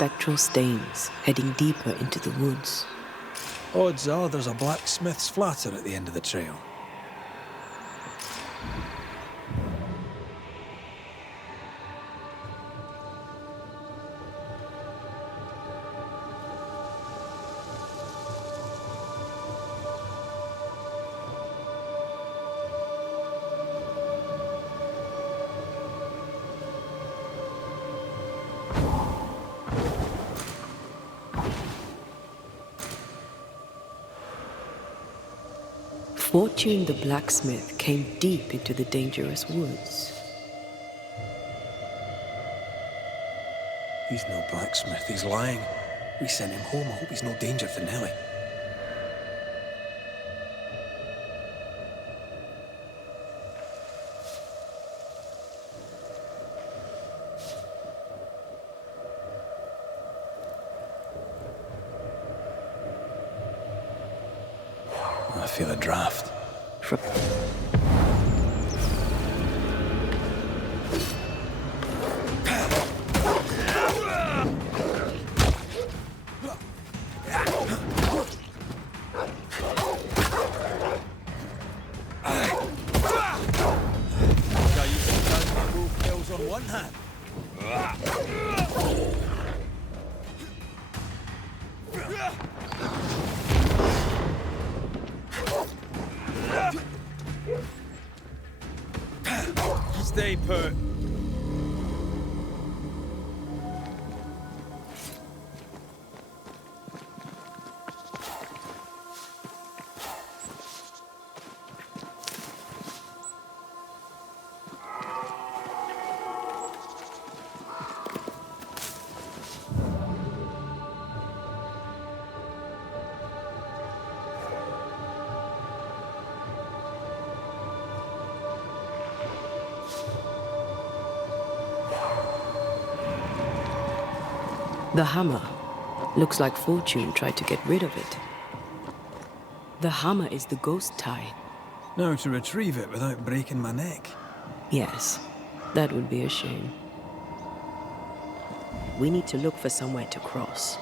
spectral stains heading deeper into the woods. Odds are there's a blacksmith's flatter at the end of the trail. Fortune the blacksmith came deep into the dangerous woods. He's no blacksmith, he's lying. We sent him home, I hope he's no danger for Nellie. I feel a draft. On one hand. Stay put. The hammer. Looks like Fortune tried to get rid of it. The hammer is the ghost tie. Now to retrieve it without breaking my neck. Yes, that would be a shame. We need to look for somewhere to cross.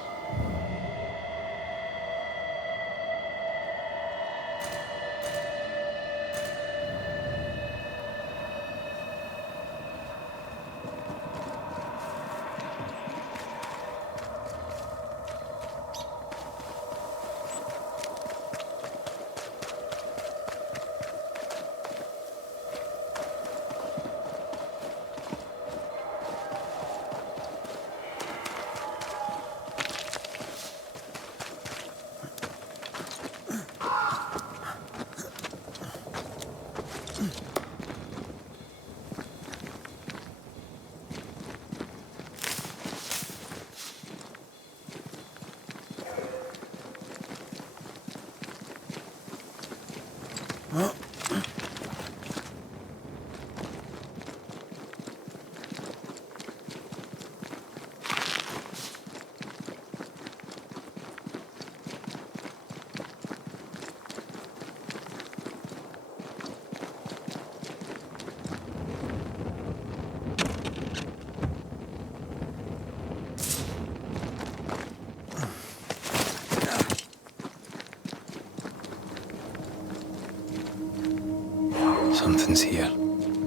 Something's here.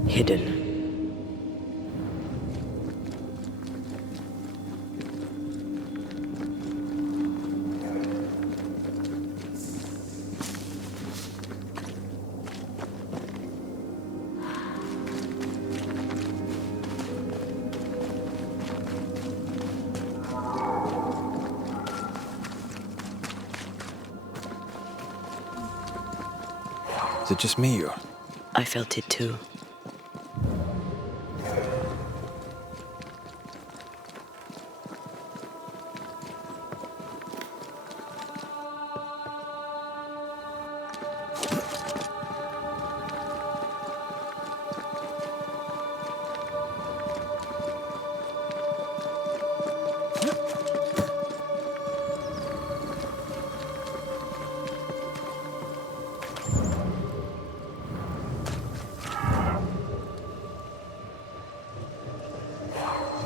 Hidden. Is it just me or? I felt it too.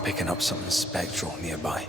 Picking up something spectral nearby.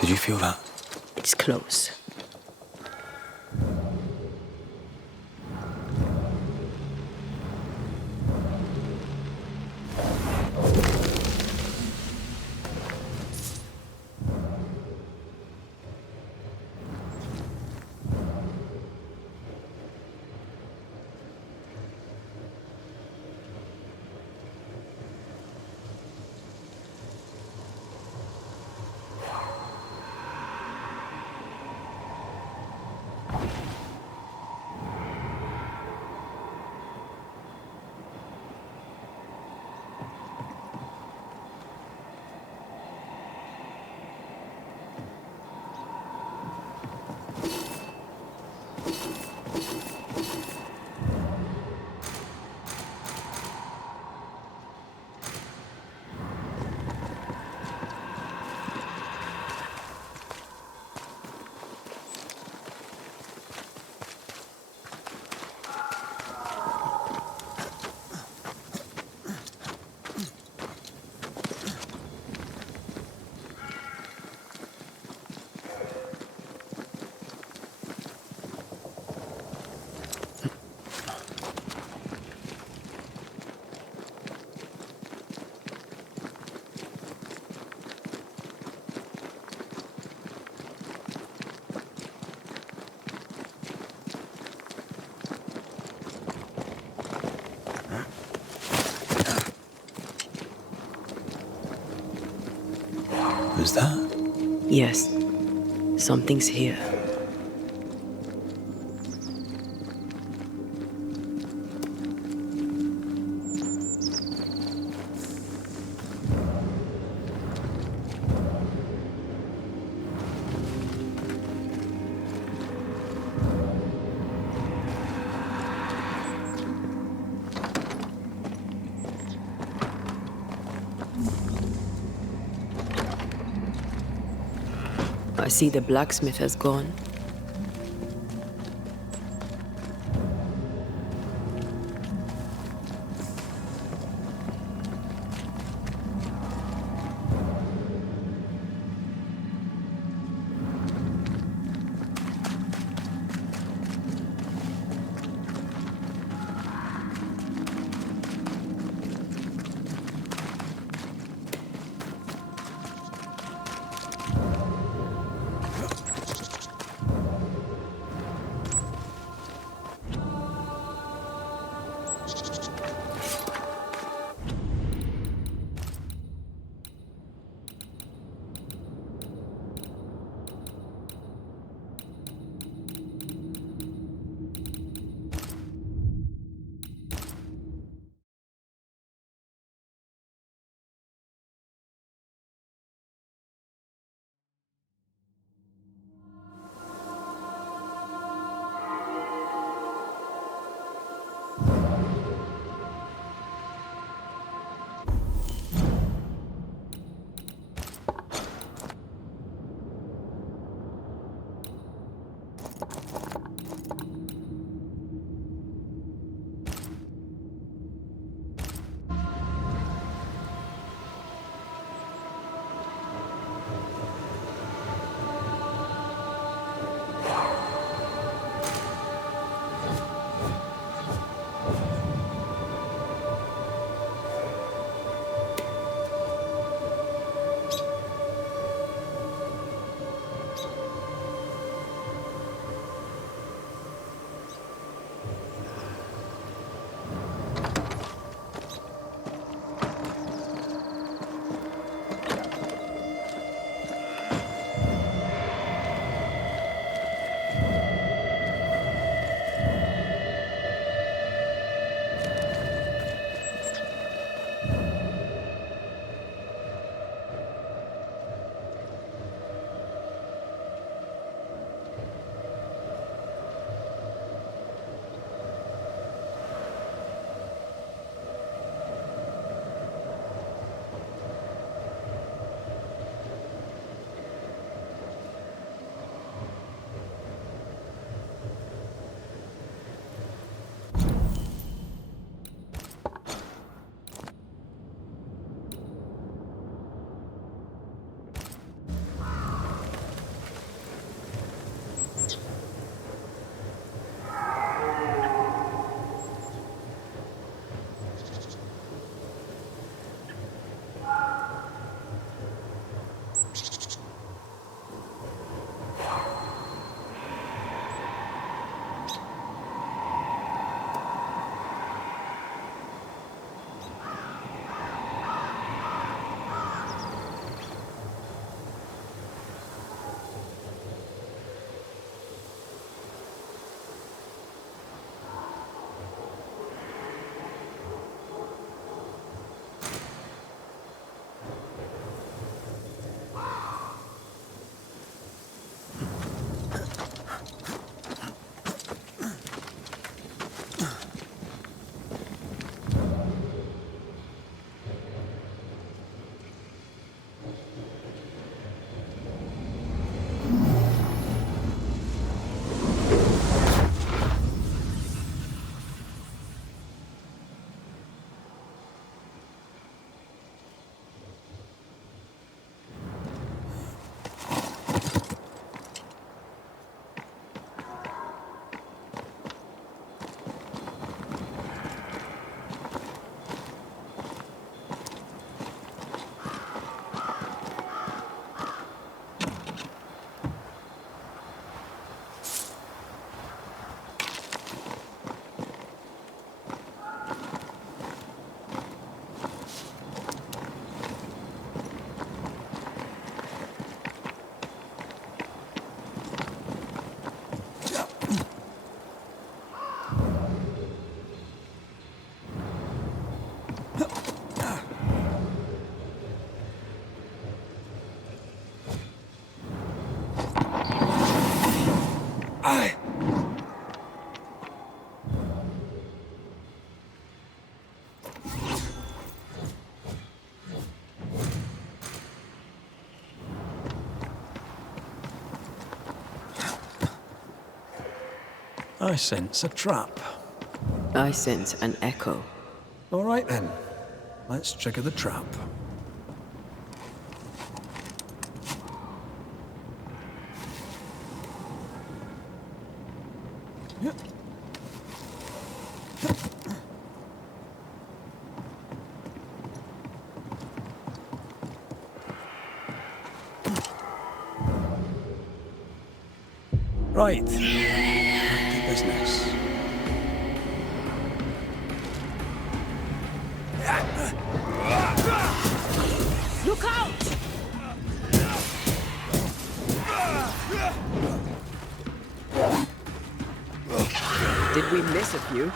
Did you feel that? It's close. Was that? Yes, something's here. I see the blacksmith has gone. I sense a trap. I sense an echo. All right then. Let's trigger the trap. Right. Back to business. Look out! Did we miss a few?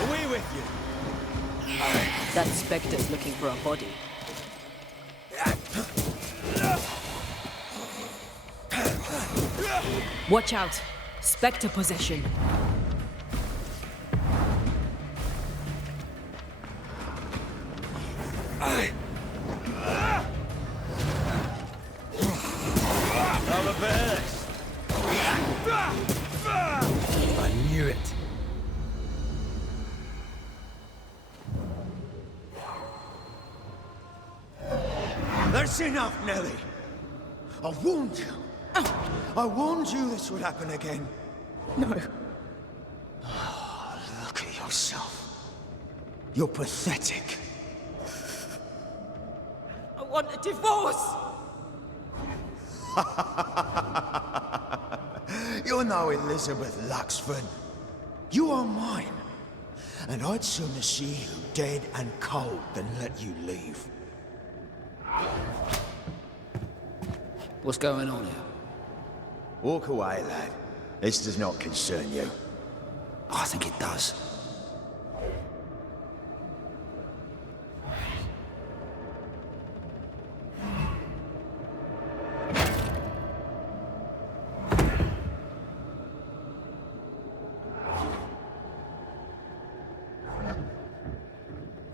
Away with you! That specter's looking for a body. Watch out! Spectre possession. I'm the best! I knew it. That's enough, Nelly! I warned you! I warned you this would happen again! No. Look at yourself. You're pathetic. I want a divorce! You're no Elizabeth Luxford. You are mine. And I'd sooner see you dead and cold than let you leave. What's going on here? Walk away, lad. This does not concern you. I think it does.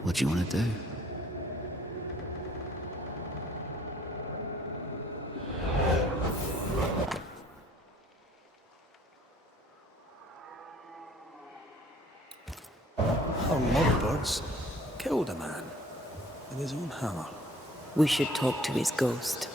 What do you want to do? Our lovebirds killed a man with his own hammer. We should talk to his ghost.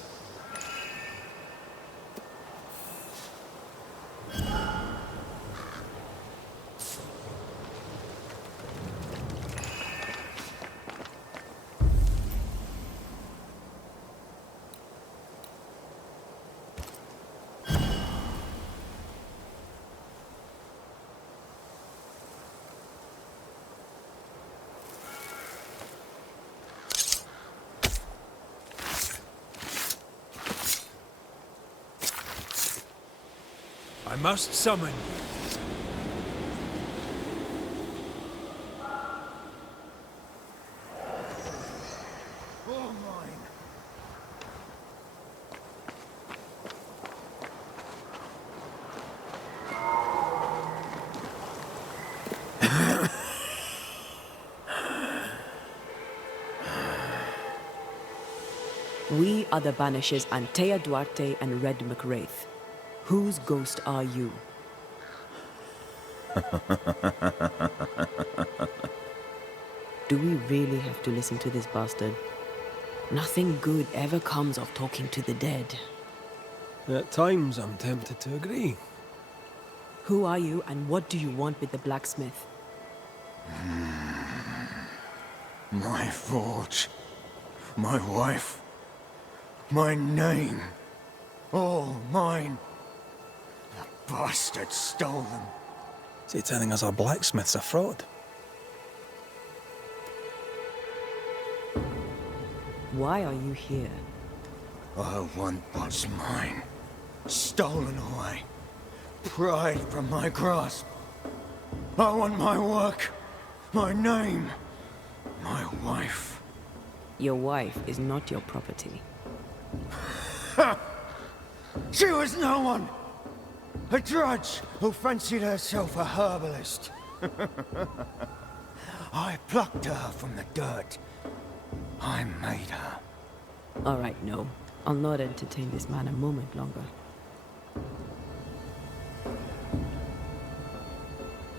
I must summon you. All mine. We are the Banishers Antea Duarte and Red McWraith. Whose ghost are you? Do we really have to listen to this bastard? Nothing good ever comes of talking to the dead. At times, I'm tempted to agree. Who are you and what do you want with the blacksmith? My forge. My wife. My name. All mine. The bastard stole them. Is he telling us our blacksmith's a fraud? Why are you here? I want what's mine. Stolen away. Pried from my grasp. I want my work. My name. My wife. Your wife is not your property. She was no one! A drudge who fancied herself a herbalist. I plucked her from the dirt. I made her. All right, no. I'll not entertain this man a moment longer.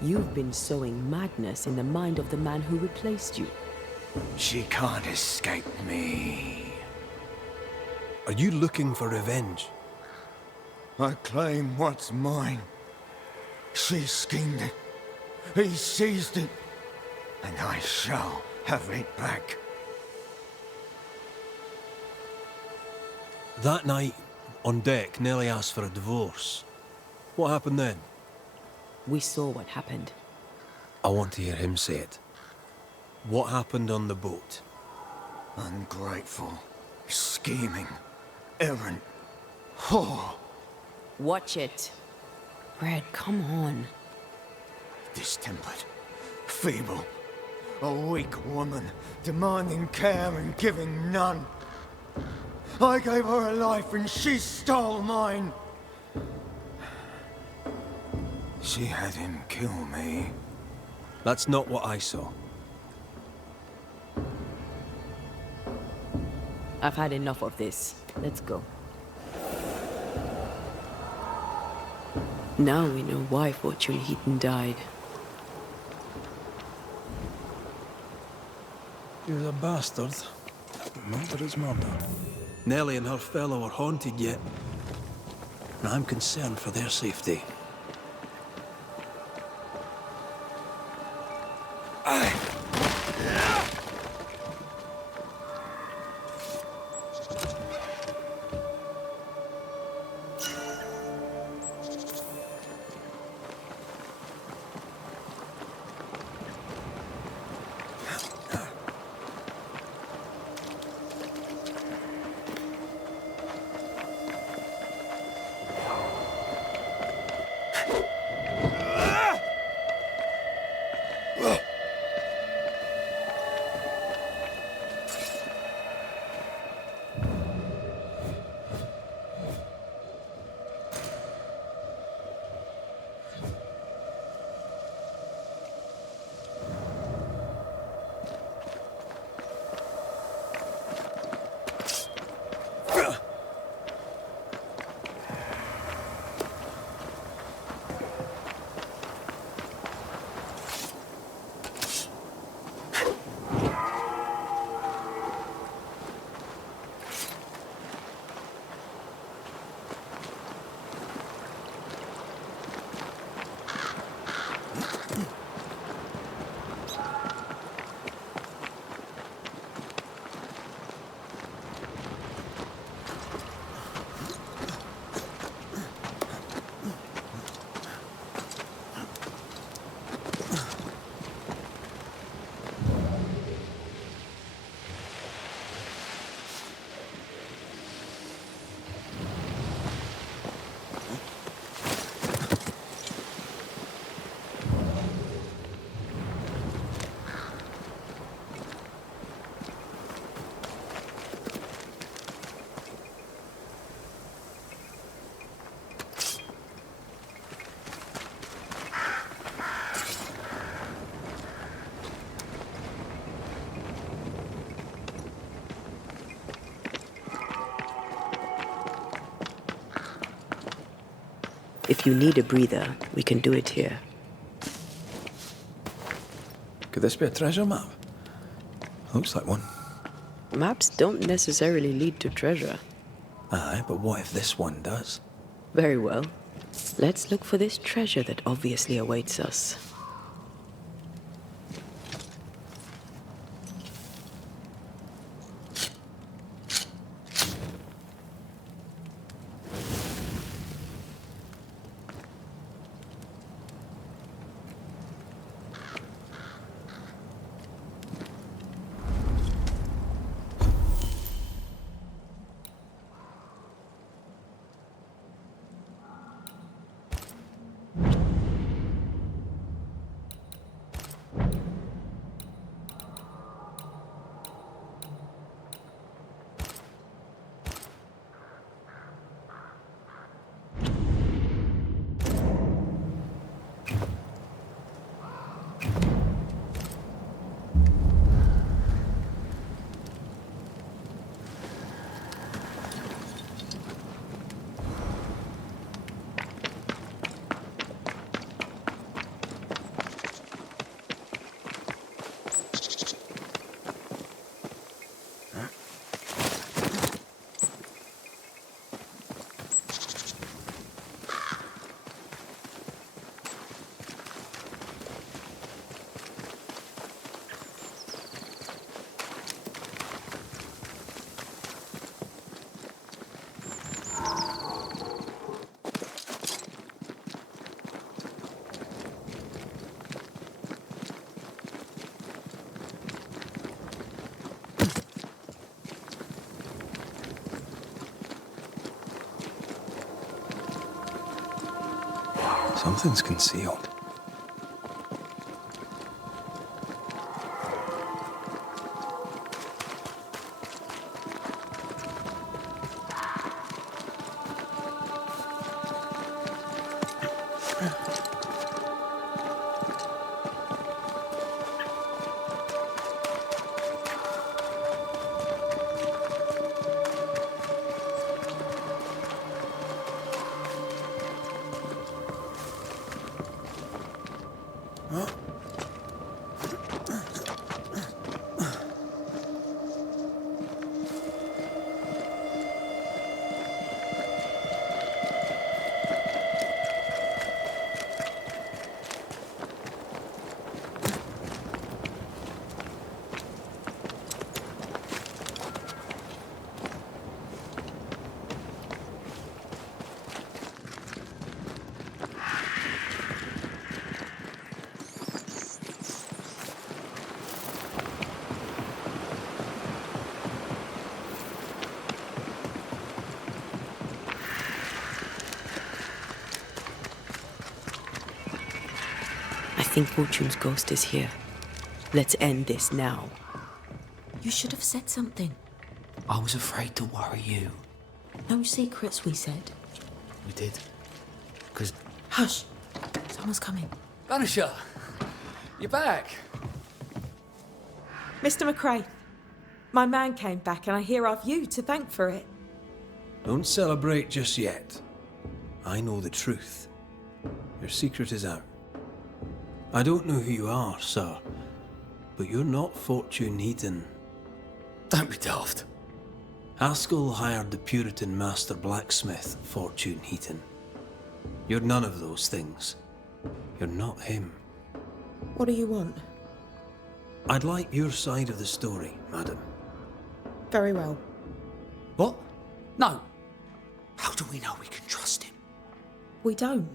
You've been sowing madness in the mind of the man who replaced you. She can't escape me. Are you looking for revenge? I claim what's mine. She schemed it. He seized it. And I shall have it back. That night, on deck, Nellie asked for a divorce. What happened then? We saw what happened. I want to hear him say it. What happened on the boat? Ungrateful, scheming, errant, whore. Watch it. Red, come on. Distempered, feeble, a weak woman, demanding care and giving none. I gave her a life and she stole mine. She had him kill me. That's not what I saw. I've had enough of this. Let's go. Now we know why Fortune Heaton died. He was a bastard. Remember his murder. Nellie and her fellow are haunted yet. And I'm concerned for their safety. If you need a breather, we can do it here. Could this be a treasure map? Looks like one. Maps don't necessarily lead to treasure. Aye, but what if this one does? Very well. Let's look for this treasure that obviously awaits us. Something's concealed. I think Fortune's ghost is here. Let's end this now. You should have said something. I was afraid to worry you. No secrets, we said. We did. Because Hush! Someone's coming. Banisher, you're back. Mr. McRae, my man came back and I hear I've you to thank for it. Don't celebrate just yet. I know the truth. Your secret is out. I don't know who you are, sir, but you're not Fortune Heaton. Don't be daft. Haskell hired the Puritan master blacksmith, Fortune Heaton. You're none of those things. You're not him. What do you want? I'd like your side of the story, madam. Very well. What? No. How do we know we can trust him? We don't.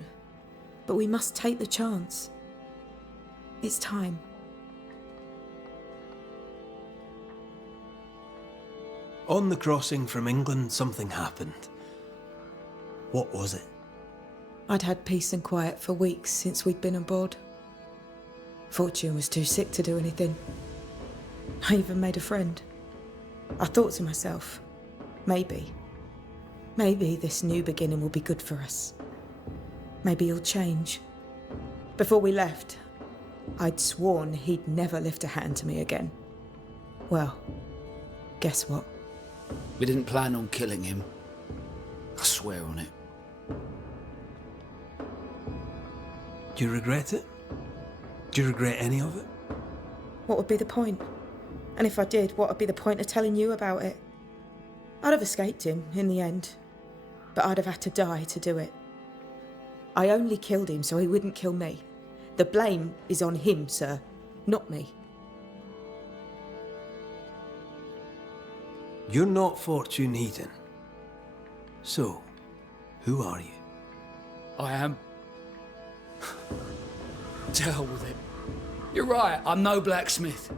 But we must take the chance. It's time. On the crossing from England, something happened. What was it? I'd had peace and quiet for weeks since we'd been aboard. Fortune was too sick to do anything. I even made a friend. I thought to myself, maybe this new beginning will be good for us. Maybe he'll change. Before we left, I'd sworn he'd never lift a hand to me again. Well, guess what? We didn't plan on killing him. I swear on it. Do you regret it? Do you regret any of it? What would be the point? And if I did, what would be the point of telling you about it? I'd have escaped him in the end, but I'd have had to die to do it. I only killed him so he wouldn't kill me. The blame is on him, sir, not me. You're not Fortune Heaton. So, who are you? I am. To hell with it. You're right, I'm no blacksmith.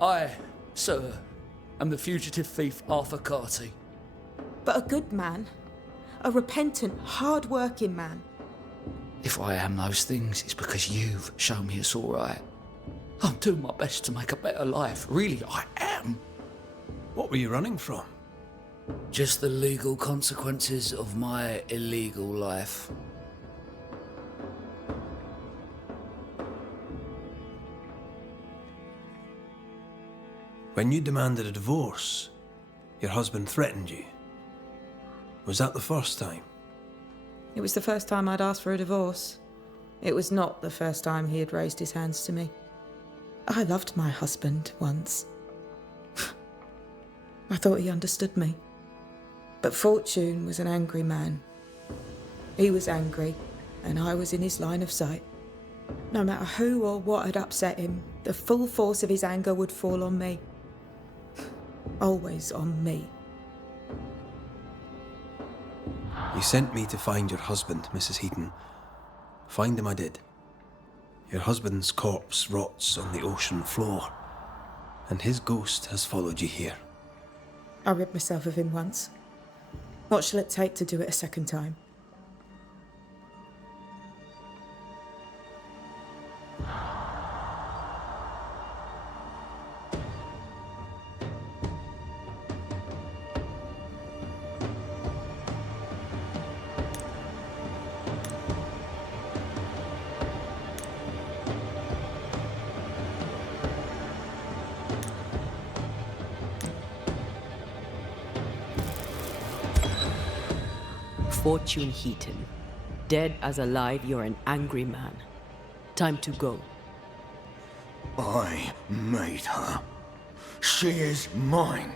I, sir, am the fugitive thief Arthur Carty. But a good man. A repentant, hard-working man. If I am those things, it's because you've shown me it's all right. I'm doing my best to make a better life. Really, I am. What were you running from? Just the legal consequences of my illegal life. When you demanded a divorce, your husband threatened you. Was that the first time? It was the first time I'd asked for a divorce. It was not the first time he had raised his hands to me. I loved my husband once. I thought he understood me. But Fortune was an angry man. He was angry, and I was in his line of sight. No matter who or what had upset him, the full force of his anger would fall on me. Always on me. You sent me to find your husband, Mrs. Heaton. Find him I did. Your husband's corpse rots on the ocean floor, and his ghost has followed you here. I rid myself of him once. What shall it take to do it a second time? Fortune Heaton. Dead as alive, you're an angry man. Time to go. I made her. She is mine.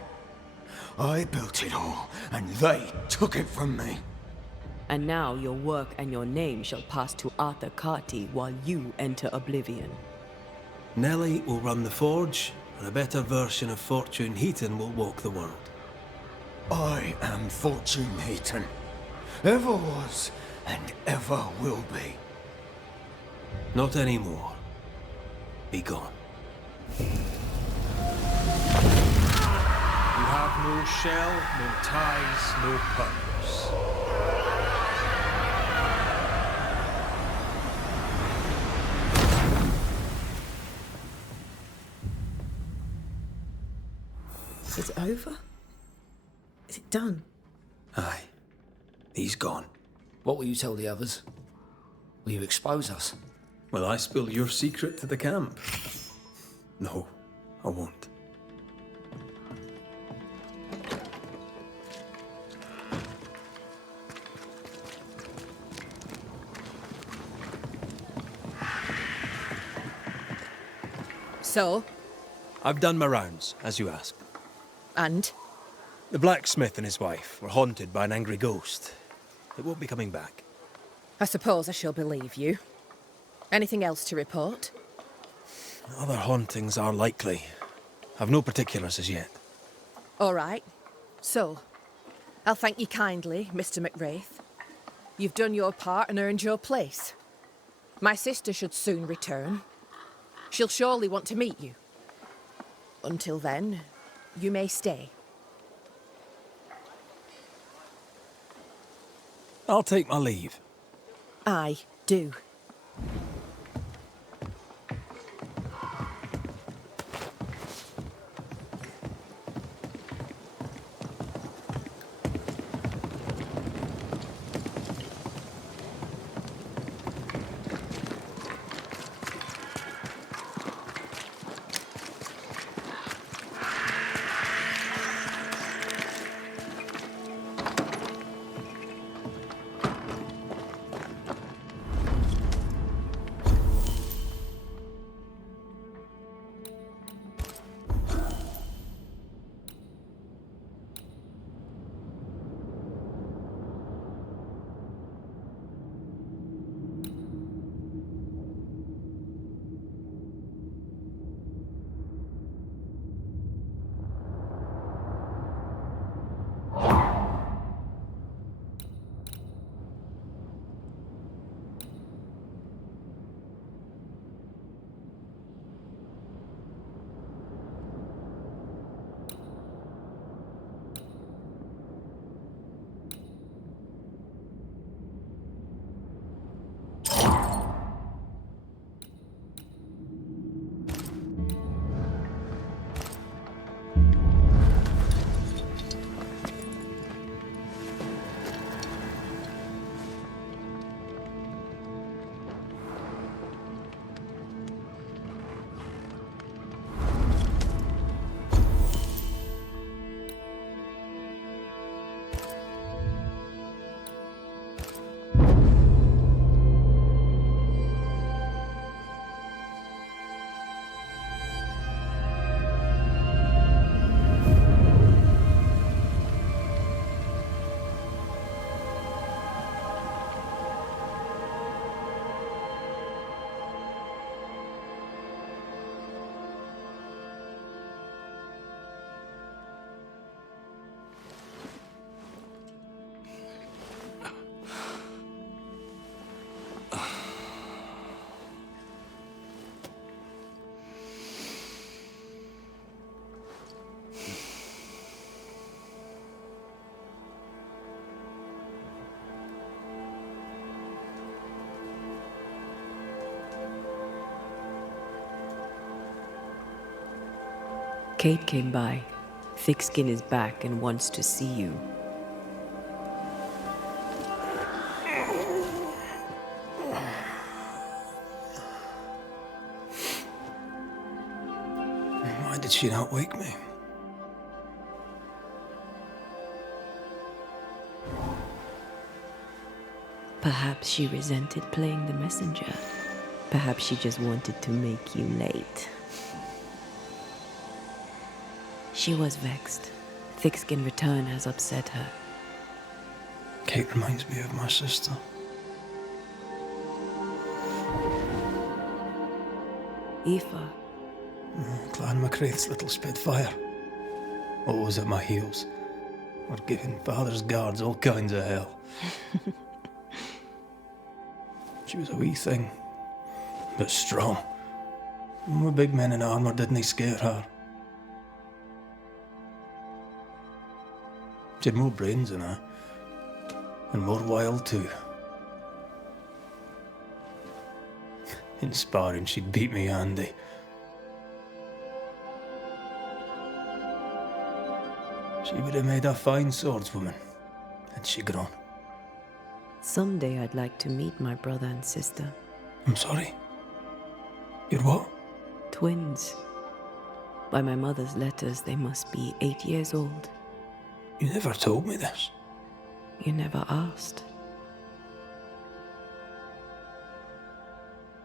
I built it all, and they took it from me. And now your work and your name shall pass to Arthur Carty while you enter oblivion. Nellie will run the forge, and a better version of Fortune Heaton will walk the world. I am Fortune Heaton. Ever was, and ever will be. Not anymore. Be gone. You have no shell, no ties, no purpose. Is it over? Is it done? Aye. He's gone. What will you tell the others? Will you expose us? Will I spill your secret to the camp? No, I won't. So? I've done my rounds, as you asked. And? The blacksmith and his wife were haunted by an angry ghost. It won't be coming back. I suppose I shall believe you. Anything else to report? Other hauntings are likely. I've no particulars as yet. All right. So, I'll thank you kindly, Mr. McWraith. You've done your part and earned your place. My sister should soon return. She'll surely want to meet you. Until then, you may stay. I'll take my leave. I do. Kate came by. Thick Skin is back and wants to see you. Why did she not wake me? Perhaps she resented playing the messenger. Perhaps she just wanted to make you late. She was vexed. Thickskin return has upset her. Kate reminds me of my sister. Aoife. Clan MacRaith's little spitfire. Always at my heels. Or giving father's guards all kinds of hell. She was a wee thing, but strong. And the big men in armour didn't scare her. She had more brains than her, and more wild too. In sparring, she'd beat me handy. She would have made a fine swordswoman, had she grown. Someday I'd like to meet my brother and sister. I'm sorry. You're what? Twins. By my mother's letters, they must be 8 years old. You never told me this. You never asked.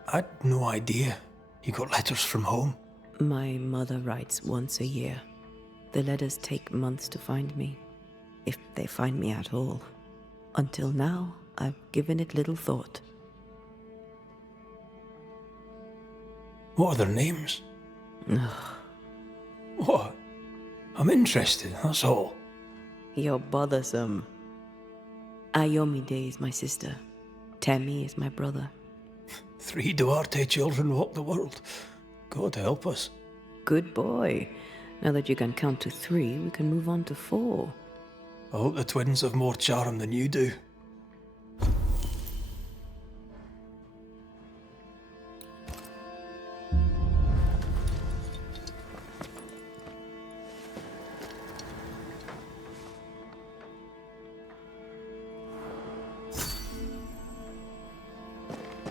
I'd no idea you got letters from home. My mother writes once a year. The letters take months to find me, if they find me at all. Until now, I've given it little thought. What are their names? What? I'm interested, that's all. You're bothersome. Ayomide is my sister. Temi is my brother. 3 Duarte children walk the world. God help us. Good boy. Now that you can count to 3, we can move on to 4. I hope the twins have more charm than you do.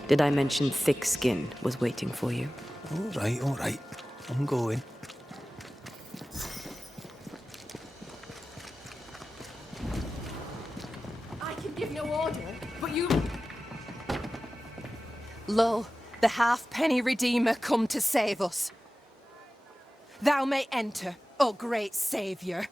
Did I mention Thickskin was waiting for you? All right. I'm going. I can give no order, but you... Lo, the halfpenny Redeemer come to save us. Thou may enter, O great Saviour.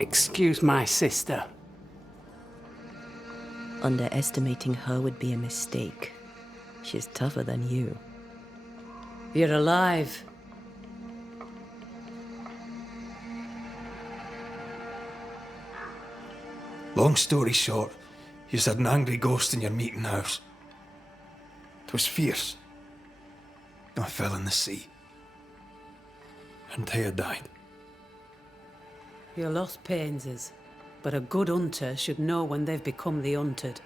Excuse my sister. Underestimating her would be a mistake. She's tougher than you. You're alive. Long story short, you had an angry ghost in your meeting house. 'Twas fierce. I fell in the sea. And Thea died. Your loss pains us, but a good hunter should know when they've become the hunted.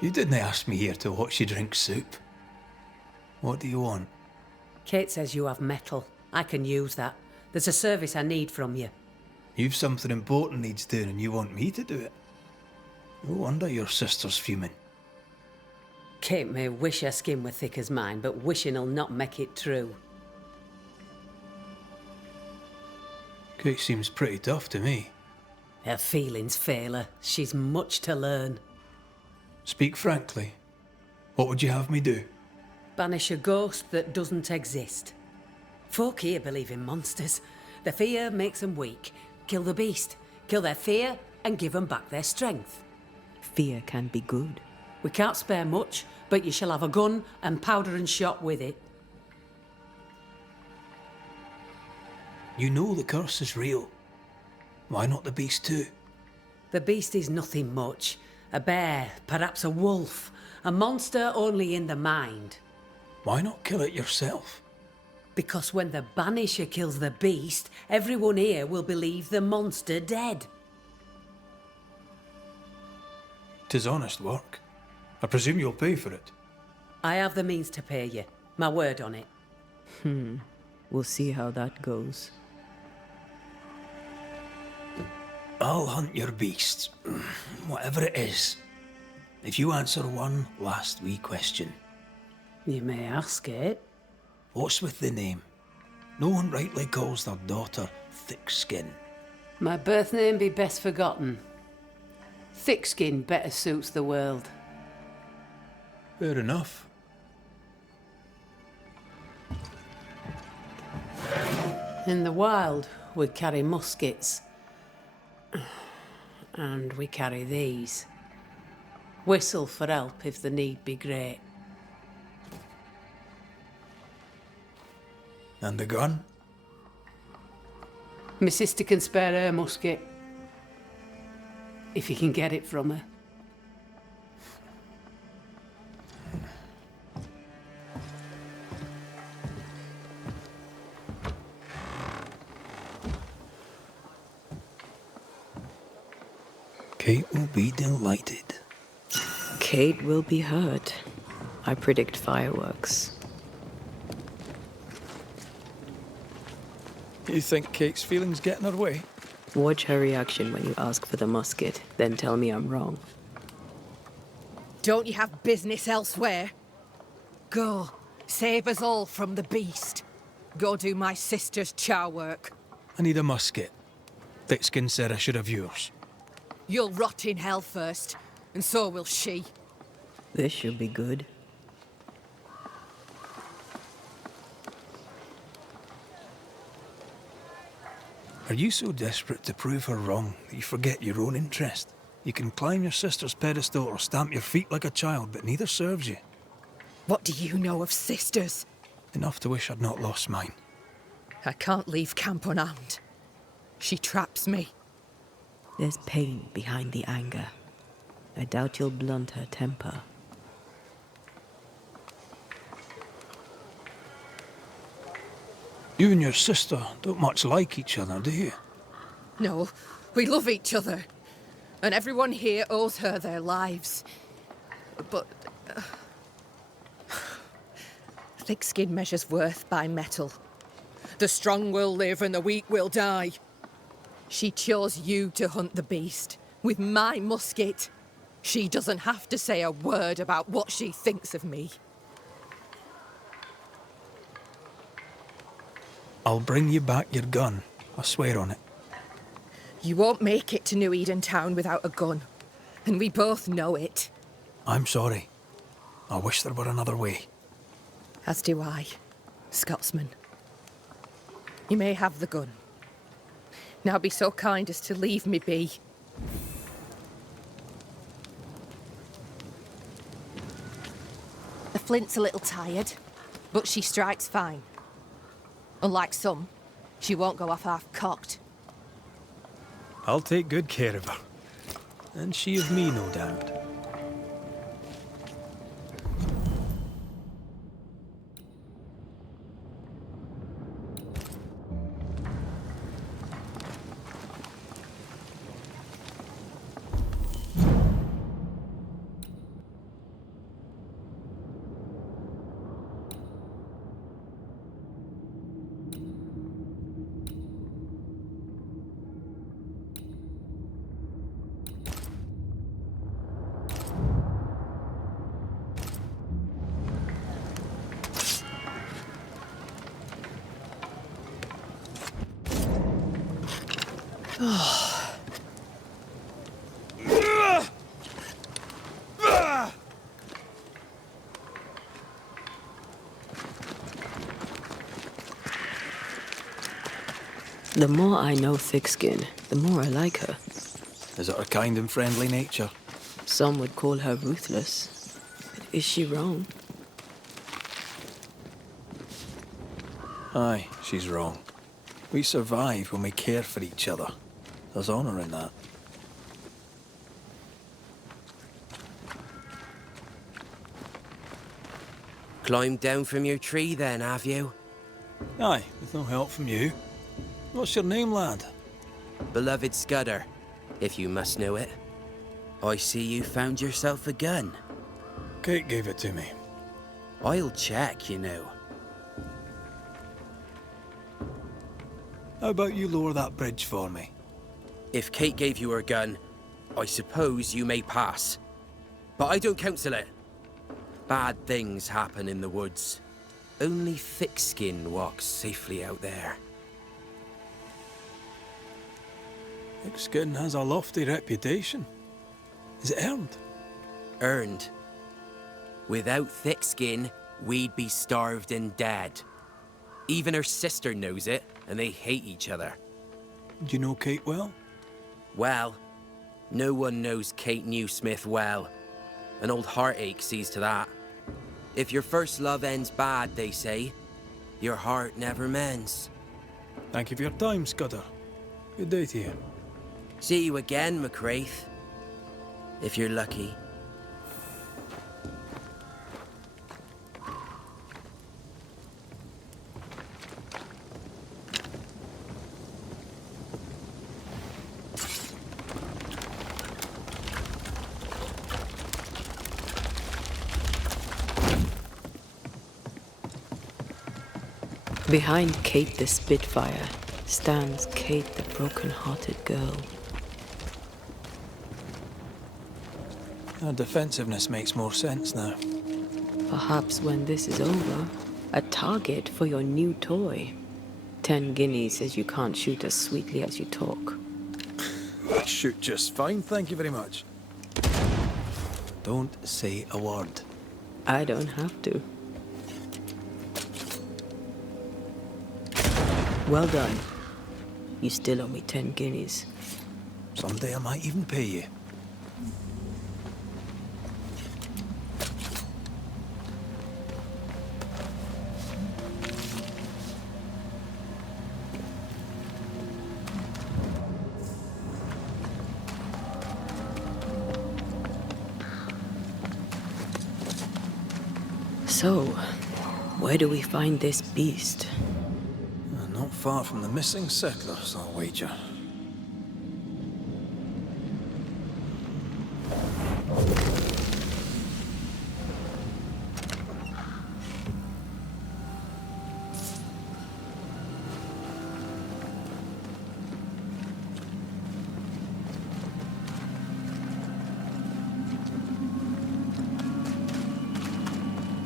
You didn't ask me here to watch you drink soup. What do you want? Kate says you have metal. I can use that. There's a service I need from you. You've something important needs doing and you want me to do it. No wonder your sister's fuming. Kate may wish her skin were thick as mine, but wishing'll not make it true. Kate seems pretty tough to me. Her feelings fail her. She's much to learn. Speak frankly. What would you have me do? Banish a ghost that doesn't exist. Folk here believe in monsters. The fear makes them weak. Kill the beast, kill their fear, and give them back their strength. Fear can be good. We can't spare much, but you shall have a gun and powder and shot with it. You know the curse is real. Why not the beast too? The beast is nothing much. A bear, perhaps a wolf. A monster only in the mind. Why not kill it yourself? Because when the Banisher kills the beast, everyone here will believe the monster dead. 'Tis honest work. I presume you'll pay for it. I have the means to pay you. My word on it. We'll see how that goes. I'll hunt your beast, whatever it is, if you answer one last wee question. You may ask it. What's with the name? No one rightly calls their daughter Thick-Skin. My birth name be best forgotten. Thick skin better suits the world. Fair enough. In the wild, we carry muskets. And we carry these. Whistle for help if the need be great. And the gun? My sister can spare her musket. If you can get it from her. Kate will be delighted. Kate will be hurt. I predict fireworks. You think Kate's feelings get in her way? Watch her reaction when you ask for the musket, then tell me I'm wrong. Don't you have business elsewhere? Go, save us all from the beast. Go do my sister's chow work. I need a musket. Thick-Skin said I should have yours. You'll rot in hell first, and so will she. This should be good. Are you so desperate to prove her wrong that you forget your own interest? You can climb your sister's pedestal or stamp your feet like a child, but neither serves you. What do you know of sisters? Enough to wish I'd not lost mine. I can't leave camp unarmed. She traps me. There's pain behind the anger. I doubt you'll blunt her temper. You and your sister don't much like each other, do you? No, we love each other. And everyone here owes her their lives. But... thick skin measures worth by metal. The strong will live and the weak will die. She chose you to hunt the beast. With my musket. She doesn't have to say a word about what she thinks of me. I'll bring you back your gun. I swear on it. You won't make it to New Eden Town without a gun. And we both know it. I'm sorry. I wish there were another way. As do I, Scotsman. You may have the gun. Now be so kind as to leave me be. The flint's a little tired, but she strikes fine. Unlike some, she won't go off half-cocked. I'll take good care of her. And she of me, no doubt. The more I know Thickskin, the more I like her. Is it her kind and friendly nature? Some would call her ruthless. But is she wrong? Aye, she's wrong. We survive when we care for each other. There's honour in that. Climbed down from your tree then, have you? Aye, with no help from you. What's your name, lad? Beloved Scudder, if you must know it. I see you found yourself a gun. Kate gave it to me. I'll check, you know. How about you lower that bridge for me? If Kate gave you her gun, I suppose you may pass. But I don't counsel it. Bad things happen in the woods. Only Thickskin walks safely out there. Thickskin has a lofty reputation. Is it earned? Earned. Without Thickskin, we'd be starved and dead. Even her sister knows it, and they hate each other. Do you know Kate well? Well, no one knows Kate Newsmith well. An old heartache sees to that. If your first love ends bad, they say, your heart never mends. Thank you for your time, Scudder. Good day to you. See you again, McWraith. If you're lucky. Behind Kate the Spitfire stands Kate the broken-hearted girl. Our defensiveness makes more sense now. Perhaps when this is over, a target for your new toy. 10 guineas says you can't shoot as sweetly as you talk. I shoot just fine, thank you very much. Don't say a word. I don't have to. Well done. You still owe me 10 guineas. Someday I might even pay you. So, where do we find this beast? Not far from the missing settlers, I'll wager.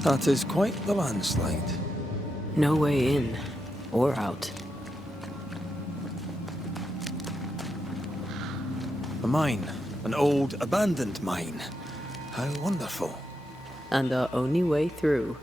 That is quite the landslide. No way in or out. A mine. An old, abandoned mine. How wonderful. And our only way through.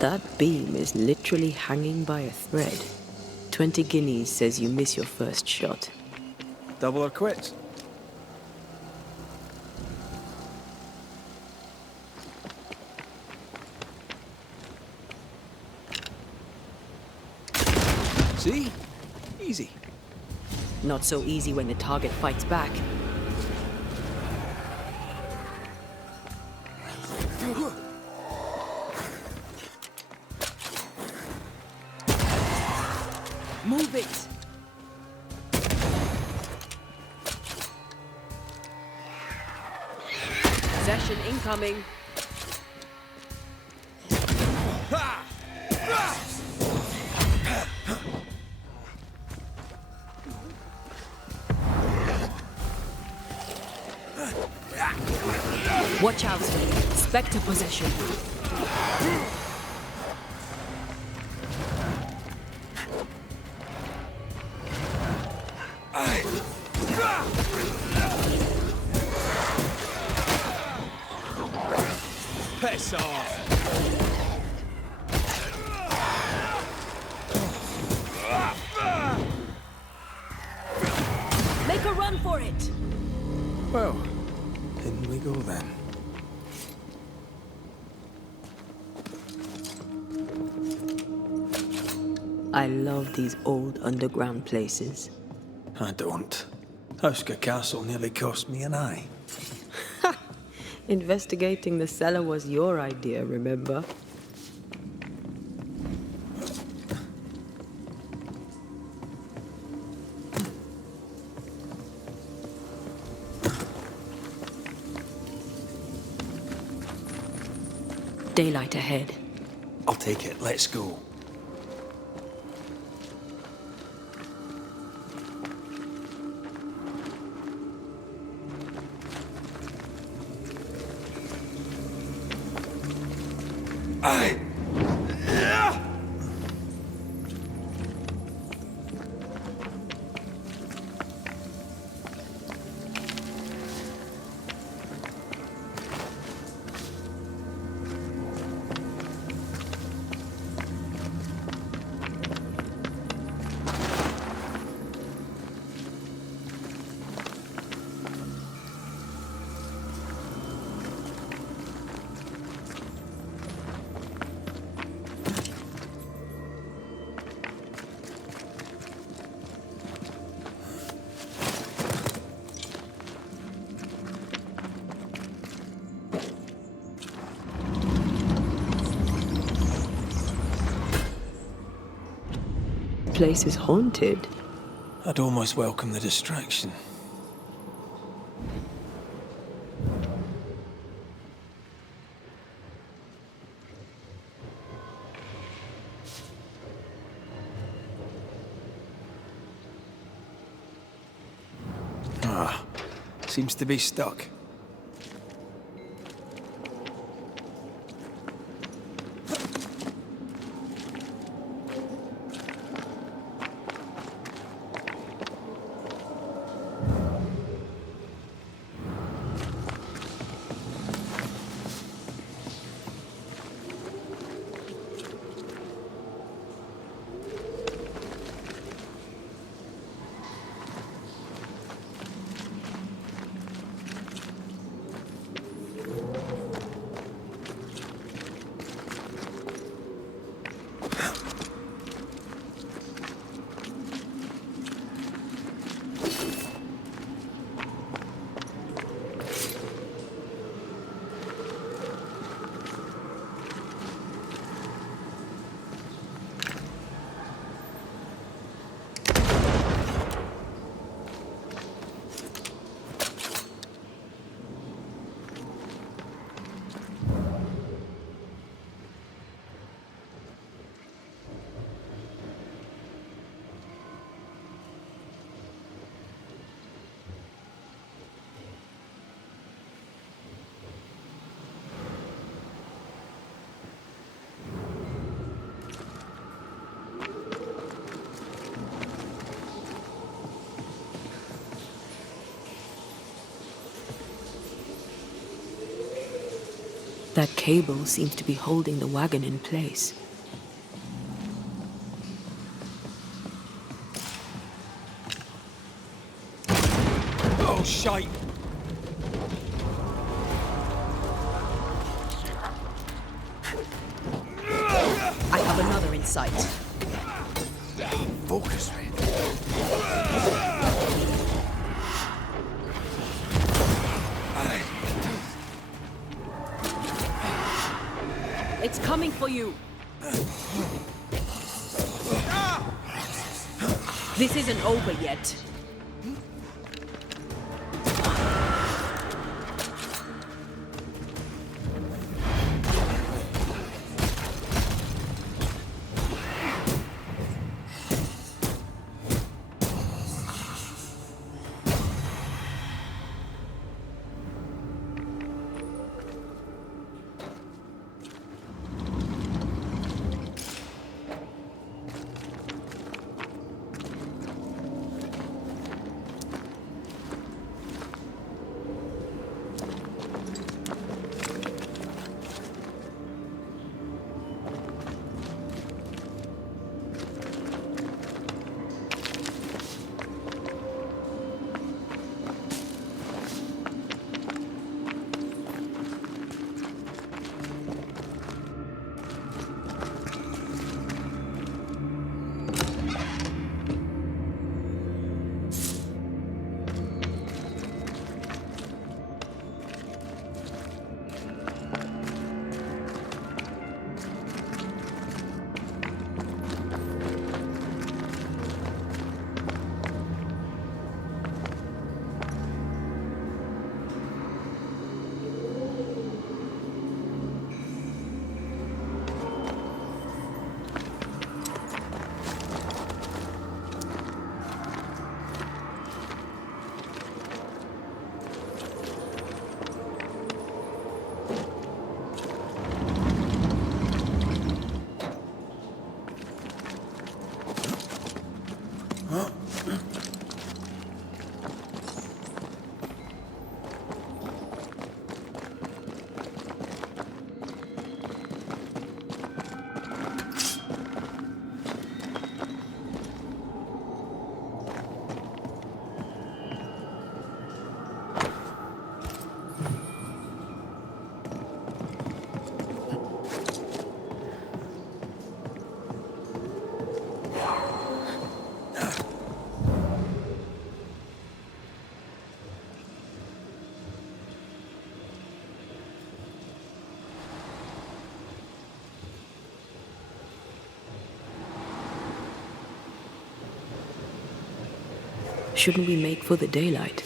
That beam is literally hanging by a thread. 20 guineas says you miss your first shot. Double or quits? See? Easy. Not so easy when the target fights back. Move it! Possession incoming. Watch out. Spectre possession. Make a run for it! Well, in we go then. I love these old underground places. I don't. Hauska Castle nearly cost me an eye. Investigating the cellar was your idea, remember? Daylight ahead. I'll take it. Let's go. Aye. Place is haunted. I'd almost welcome the distraction. Seems to be stuck. That cable seems to be holding the wagon in place. Oh, shite! I have another in sight. Focus, man. It's coming for you! This isn't over yet. Shouldn't we make for the daylight?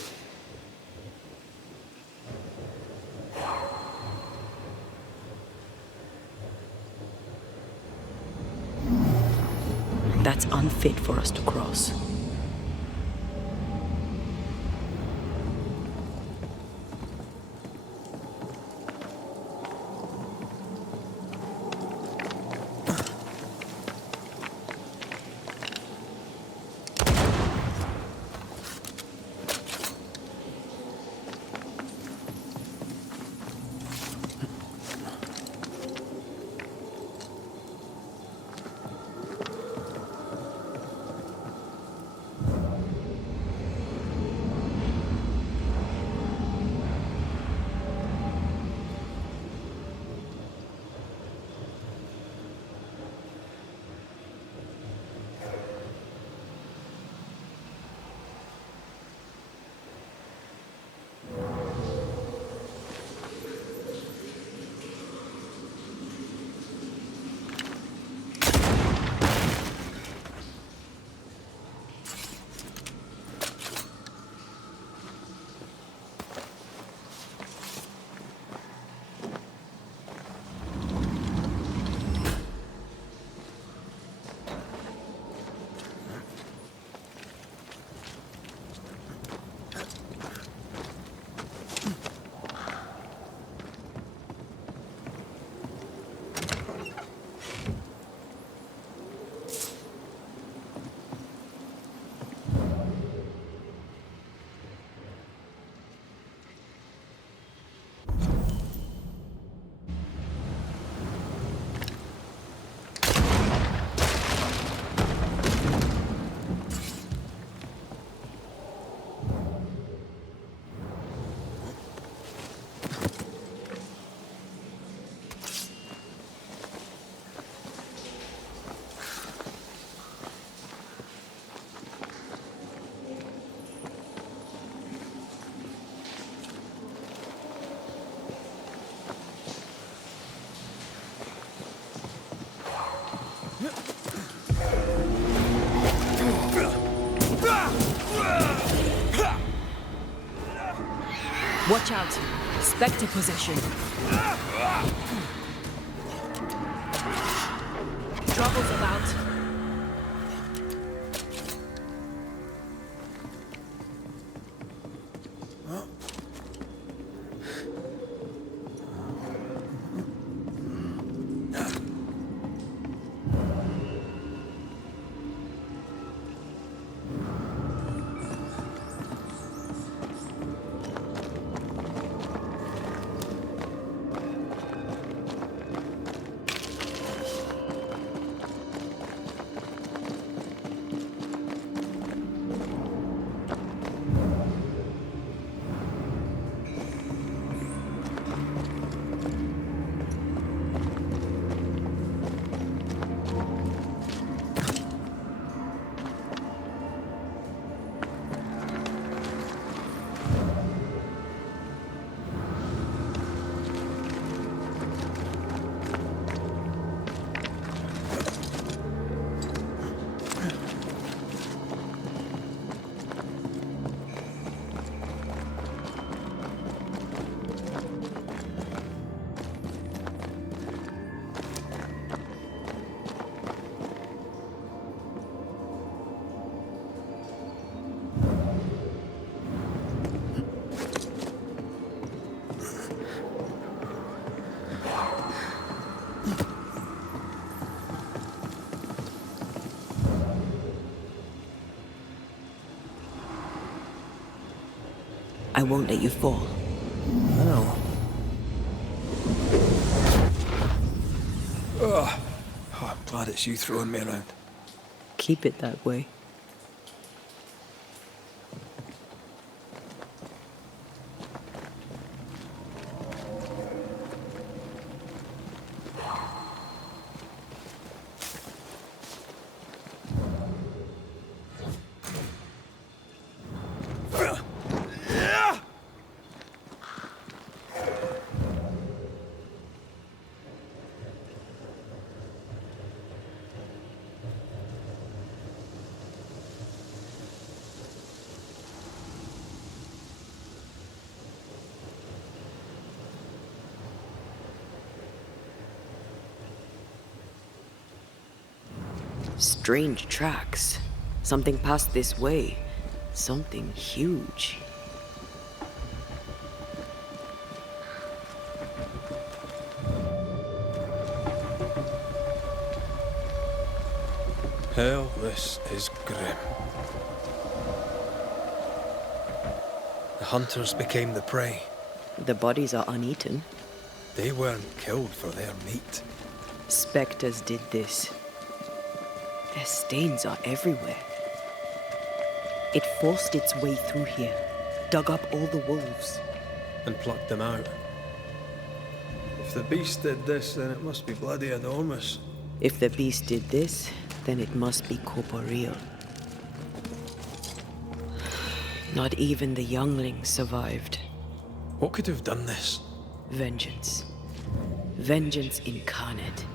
That's unfit for us to cross. Watch out. Spectre possession. Trouble's about. I won't let you fall. I know. Oh, I'm glad it's you throwing me around. Keep it that way. Strange tracks. Something passed this way. Something huge. Hell, this is grim. The hunters became the prey. The bodies are uneaten. They weren't killed for their meat. Spectres did this. Their stains are everywhere. It forced its way through here, dug up all the wolves. And plucked them out. If the beast did this, then it must be bloody enormous. If the beast did this, then it must be corporeal. Not even the younglings survived. What could have done this? Vengeance. Vengeance incarnate.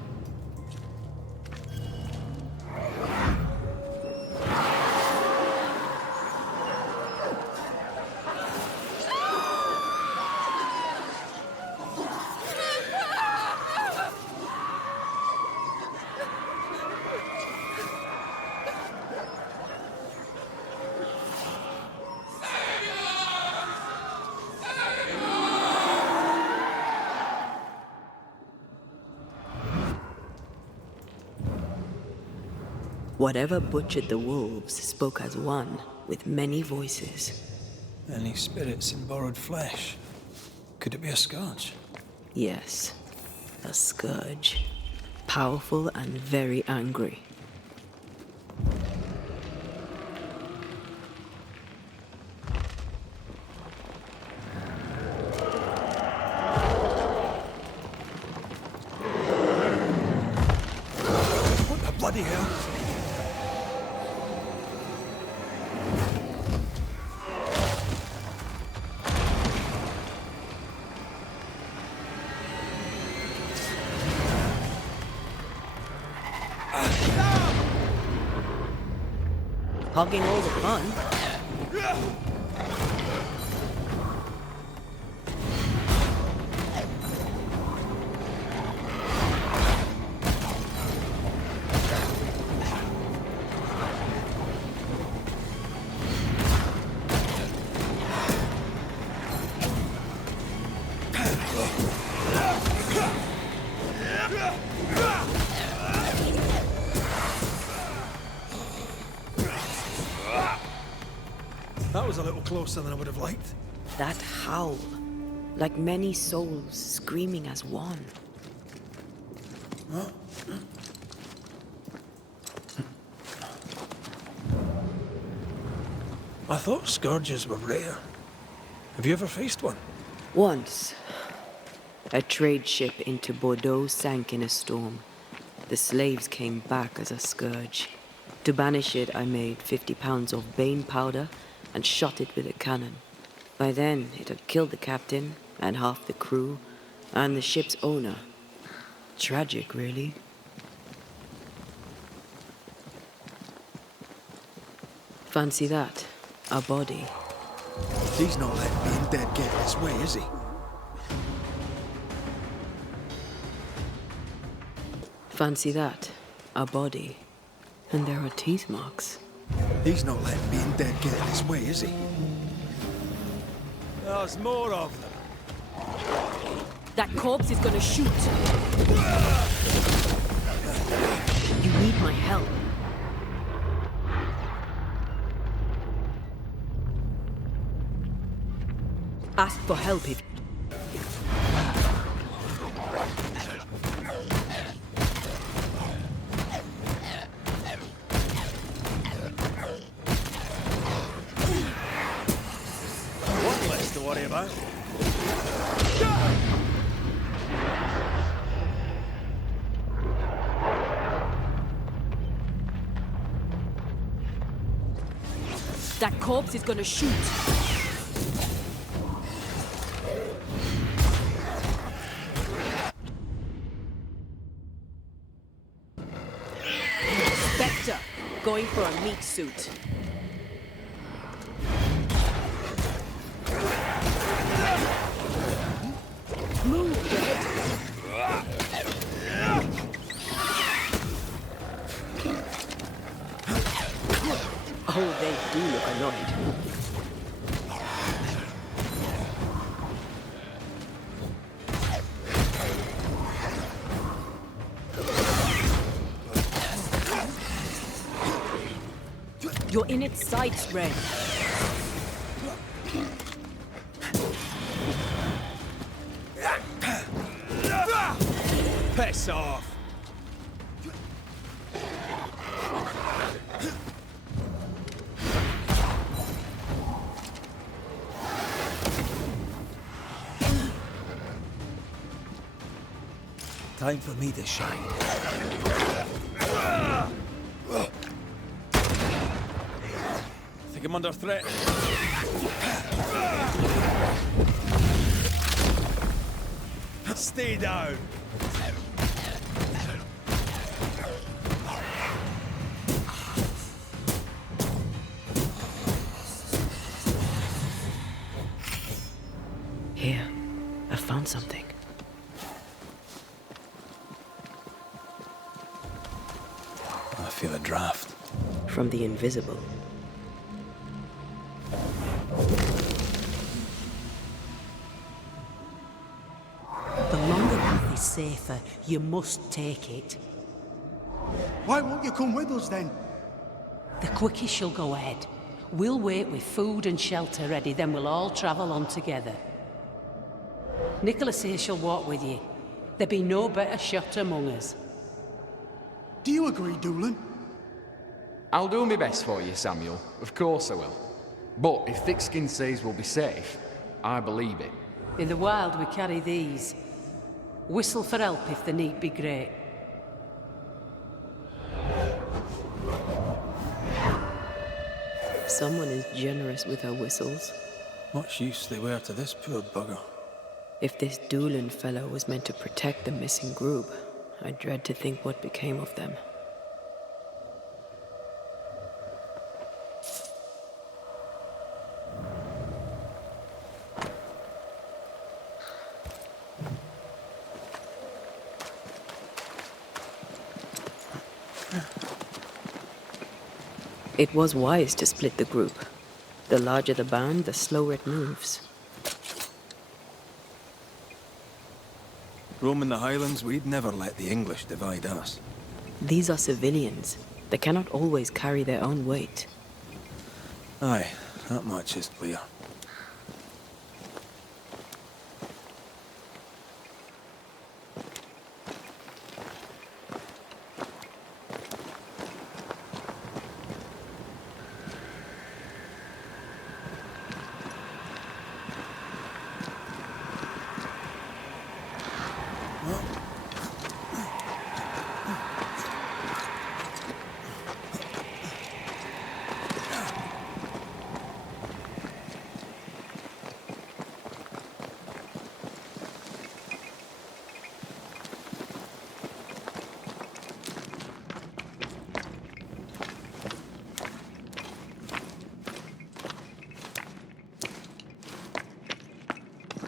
Whatever butchered the wolves spoke as one, with many voices. Any spirits in borrowed flesh? Could it be a scourge? Yes, a scourge. Powerful and very angry. What the bloody hell? Hogging all the fun. That was a little closer than I would have liked. That howl, like many souls screaming as one. I thought scourges were rare. Have you ever faced one? Once, a trade ship into Bordeaux sank in a storm. The slaves came back as a scourge. To banish it, I made 50 pounds of bane powder and shot it with a cannon. By then, it had killed the captain and half the crew and the ship's owner. Tragic, really. Fancy that. A body. He's not letting being dead get in his way, is he? Fancy that. A body. And there are teeth marks. He's not letting being dead get in his way, is he? There's more of them. That corpse is gonna shoot. You need my help. Ask for help if... One less to worry about. That corpse is gonna shoot. Spectre, going for a meat suit. Move, Red. Oh, they do look annoyed. You're in its sights, Ren. Piss off! Time for me to shine. Think I'm under threat. Stay down. Here, I found something. I feel a draft. From the invisible. The longer path is safer. You must take it. Why won't you come with us then? The quickest you'll go ahead. We'll wait with food and shelter ready, then we'll all travel on together. Nicholas here shall walk with you. There be no better shot among us. Do you agree, Doolan? I'll do my best for you, Samuel. Of course I will. But if Thickskin says we'll be safe, I believe it. In the wild we carry these. Whistle for help if the need be great. Someone is generous with her whistles. Much use they were to this poor bugger. If this Doolan fellow was meant to protect the missing group, I dread to think what became of them. It was wise to split the group. The larger the band, the slower it moves. Roaming the Highlands, we'd never let the English divide us. These are civilians. They cannot always carry their own weight. Aye, that much is clear.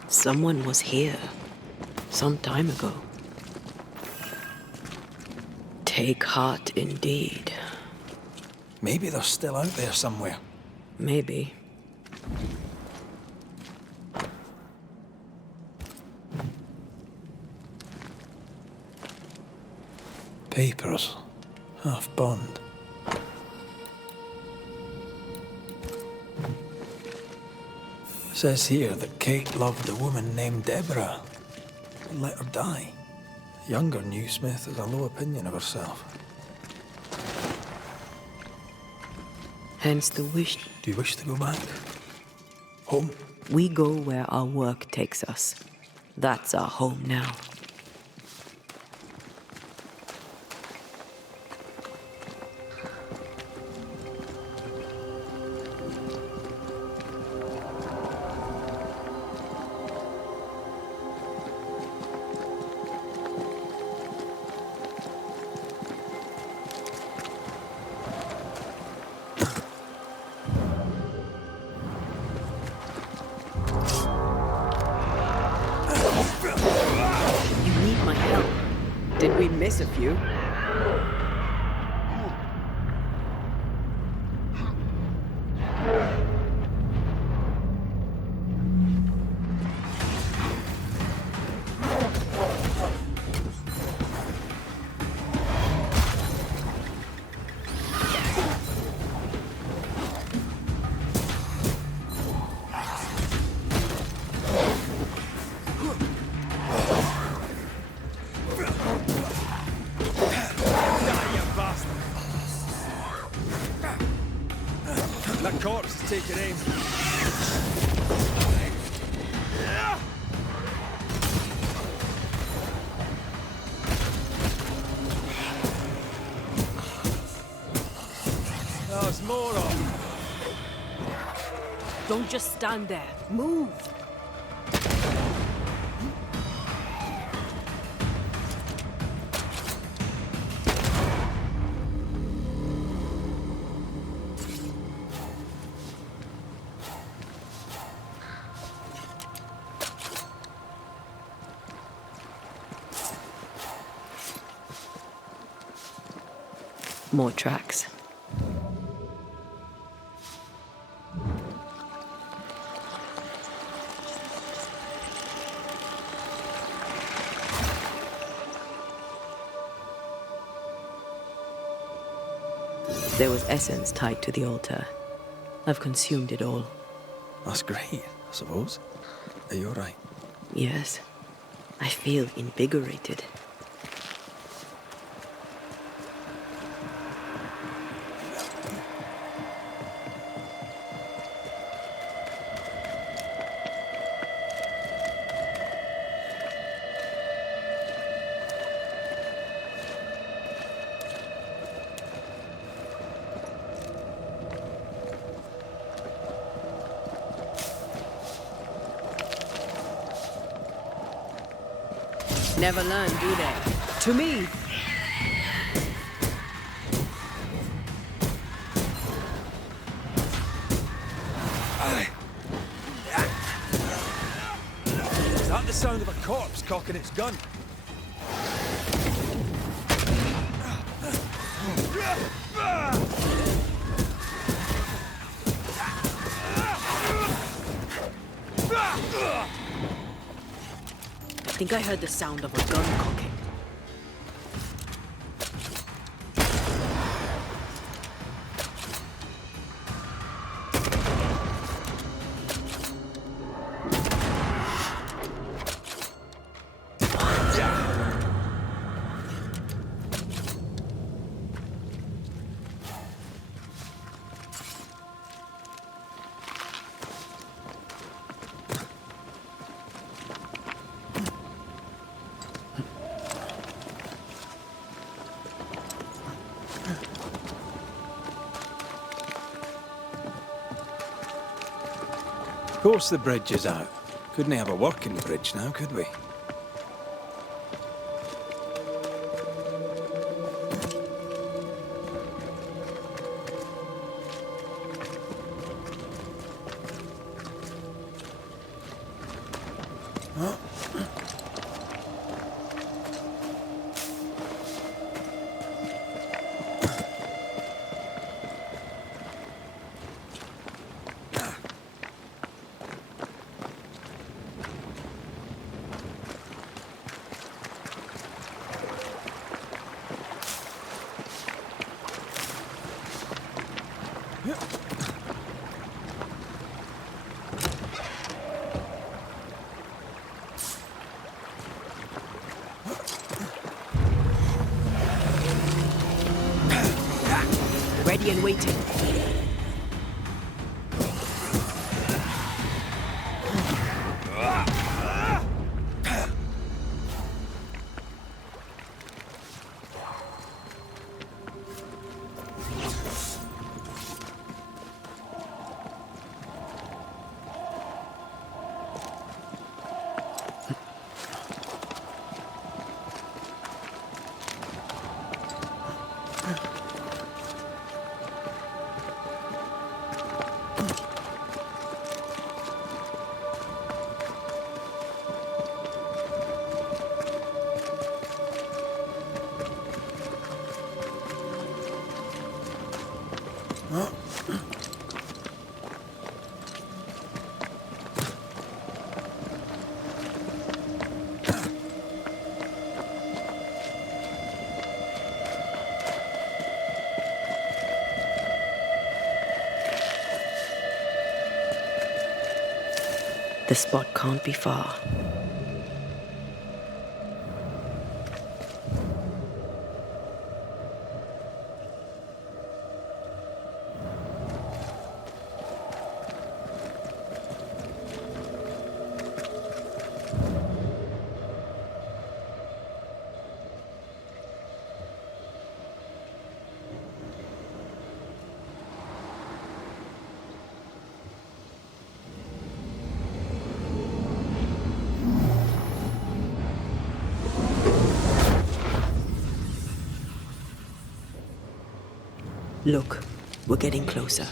Someone was here. Some time ago. Take heart indeed. Maybe they're still out there somewhere. Maybe. Papers. Half burned. Says here that Kate loved a woman named Deborah and let her die. Younger Newsmith has a low opinion of herself. Hence the wish. Do you wish to go back? Home? We go where our work takes us. That's our home now. Did we miss a few? corpse to take your aim. There's more of. Don't just stand there. Move! More tracks. There was essence tied to the altar. I've consumed it all. That's great, I suppose. Are you alright? Yes. I feel invigorated. Never learn, do they? To me! Is that the sound of a corpse cocking its gun? I think I heard the sound of a gun cocking. Of course the bridge is out. Couldn't have a working bridge now, could we? Ready and waiting. The spot can't be far. Look, we're getting closer.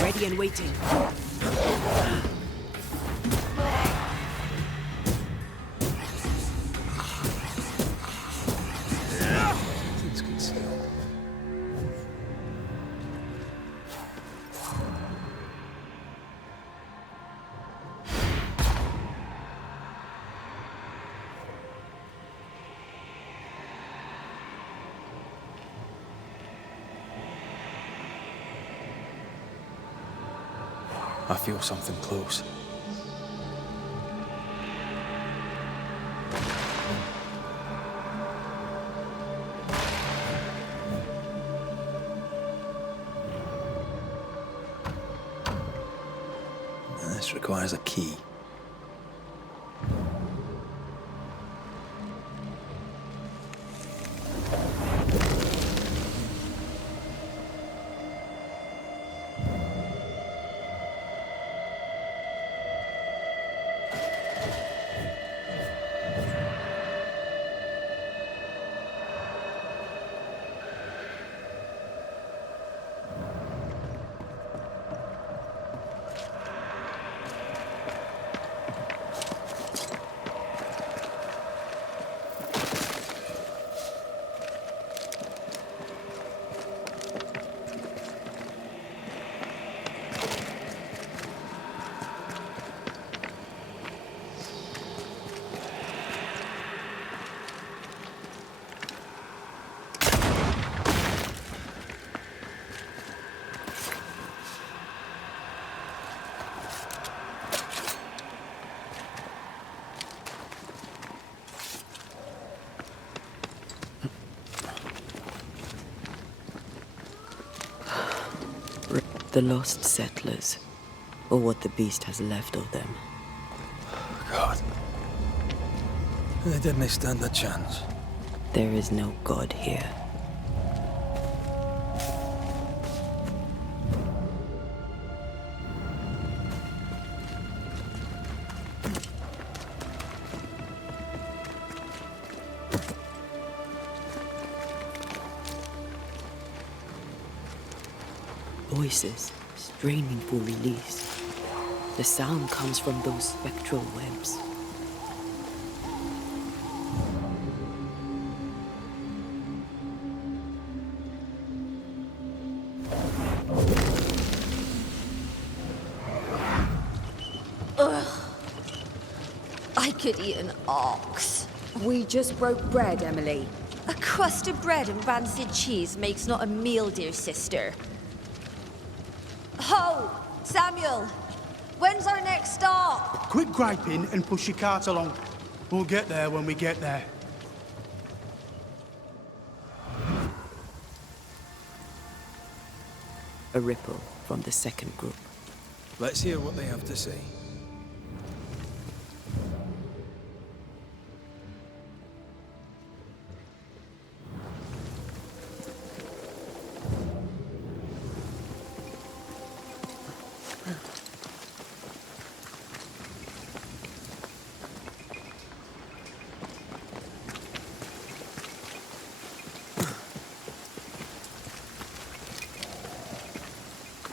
Ready and waiting. Things can still. I feel something close. This requires a key. The lost settlers, or what the beast has left of them. God. They didn't stand a chance. There is no God here. Voices straining for release. The sound comes from those spectral webs. I could eat an ox. We just broke bread, Emily. A crust of bread and rancid cheese makes not a meal, dear sister. Ho! Samuel! When's our next stop? Quit griping and push your cart along. We'll get there when we get there. A ripple from the second group. Let's hear what they have to say.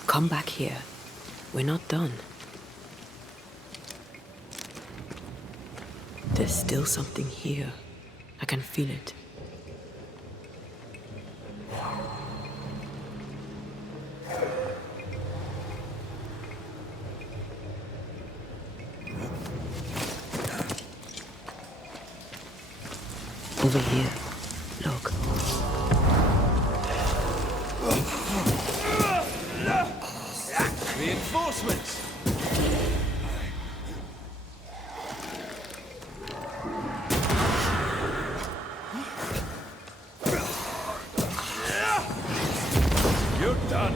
Come back here. We're not done. There's still something here. I can feel it. Over here. Look. Reinforcements! You're done.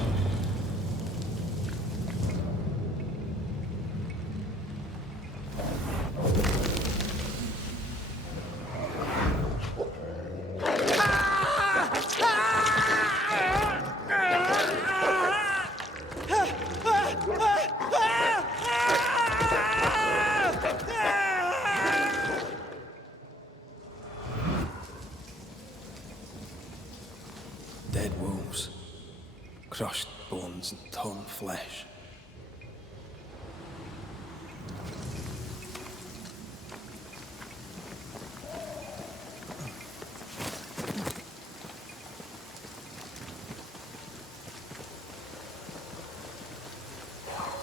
crushed bones and torn flesh.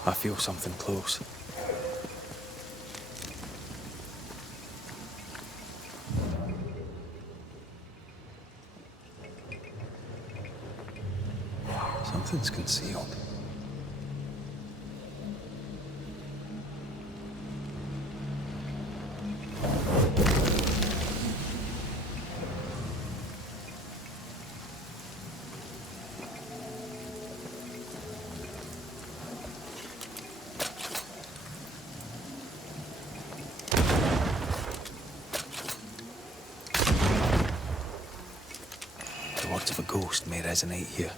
I feel something close. Something's concealed. The words of a ghost may resonate here.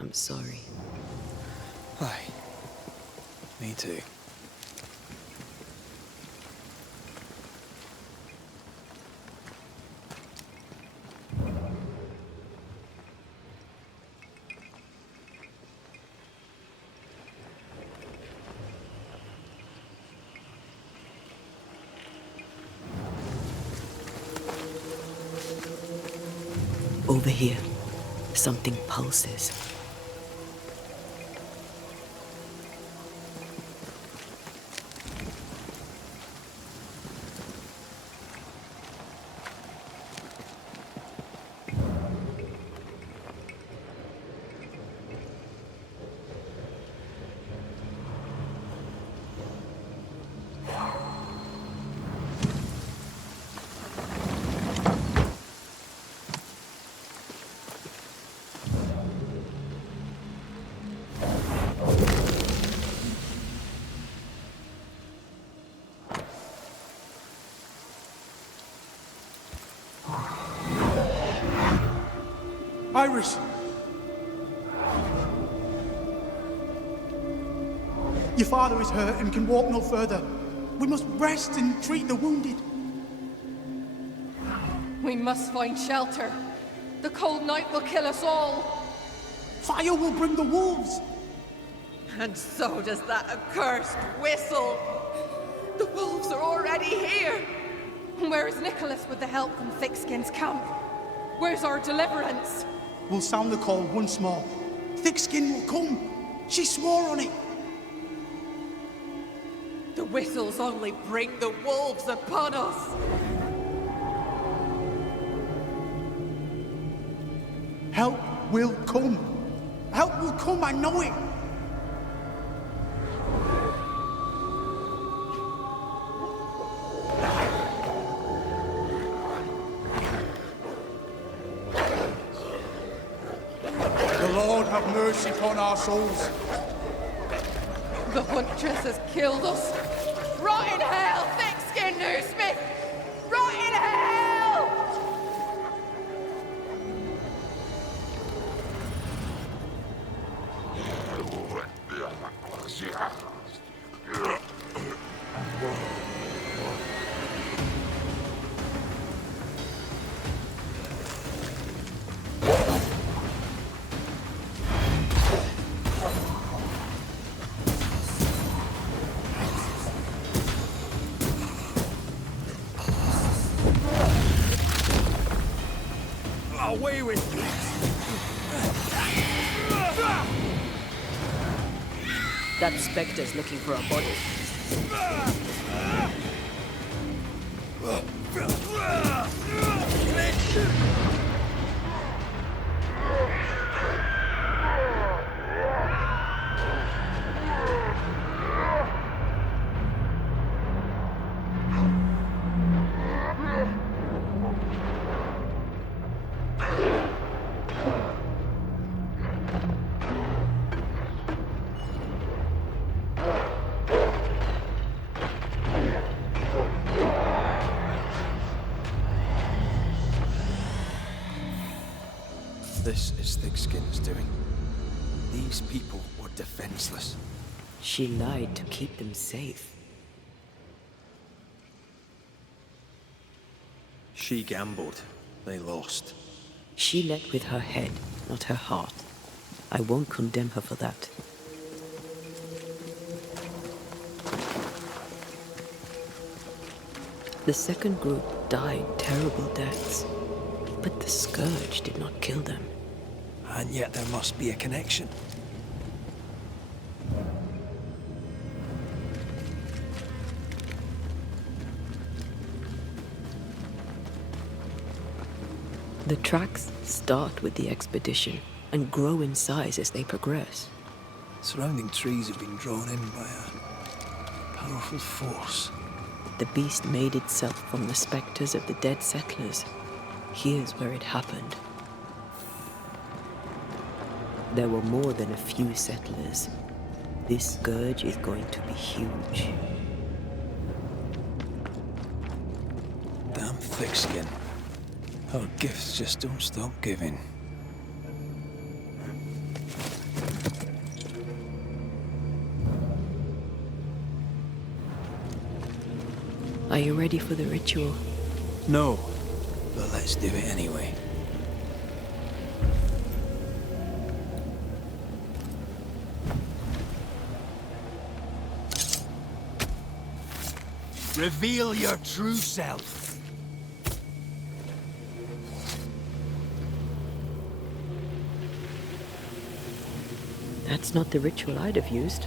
I'm sorry. Aye. Me too. Over here, something pulses. Iris! Your father is hurt and can walk no further. We must rest and treat the wounded. We must find shelter. The cold night will kill us all. Fire will bring the wolves. And so does that accursed whistle. The wolves are already here. Where is Nicholas with the help from Thickskin's camp? Where's our deliverance? We'll sound the call once more. Thickskin will come. She swore on it. The whistles only bring the wolves upon us. Help will come. Help will come, I know it. The Lord have mercy upon our souls. The huntress has killed us. Rot in hell, Thickskin Newsmith! Rot in hell! Away with you! That spectre's looking for a body. This is Thickskin's doing. These people were defenseless. She lied to keep them safe. She gambled. They lost. She led with her head, not her heart. I won't condemn her for that. The second group died terrible deaths, but the scourge did not kill them. And yet there must be a connection. The tracks start with the expedition and grow in size as they progress. Surrounding trees have been drawn in by a powerful force. The beast made itself from the specters of the dead settlers. Here's where it happened. There were more than a few settlers. This scourge is going to be huge. Damn Thickskin. Her gifts just don't stop giving. Are you ready for the ritual? No, but let's do it anyway. Reveal your true self. That's not the ritual I'd have used.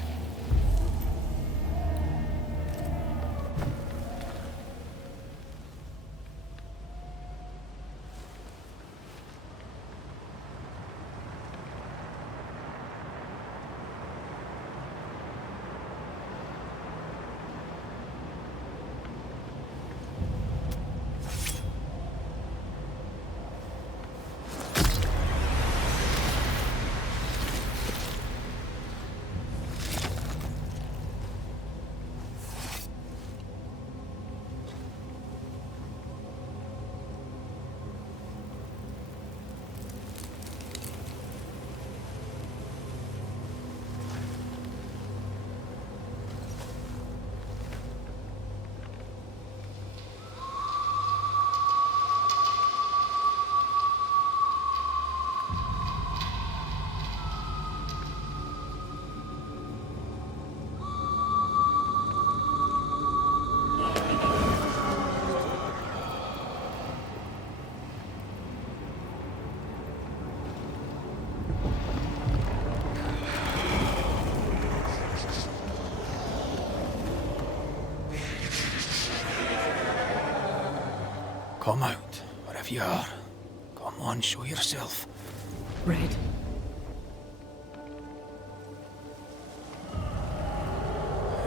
Come out, wherever you are. Come on, show yourself. Red.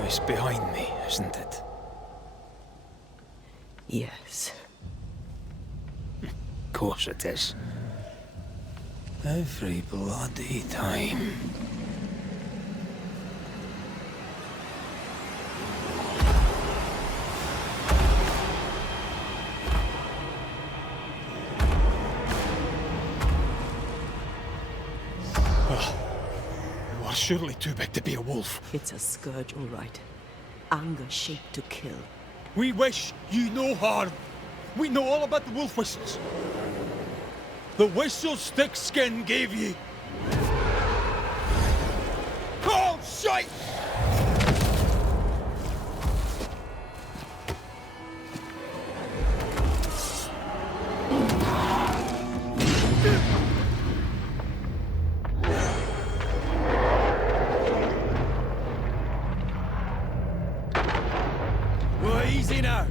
It's behind me, isn't it? Yes. Of course it is. Every bloody time. You are surely too big to be a wolf. It's a scourge, all right. Anger shaped to kill. We wish you no harm. We know all about the wolf whistles. The whistles Thickskin gave you. Oh, shite! Well, easy now.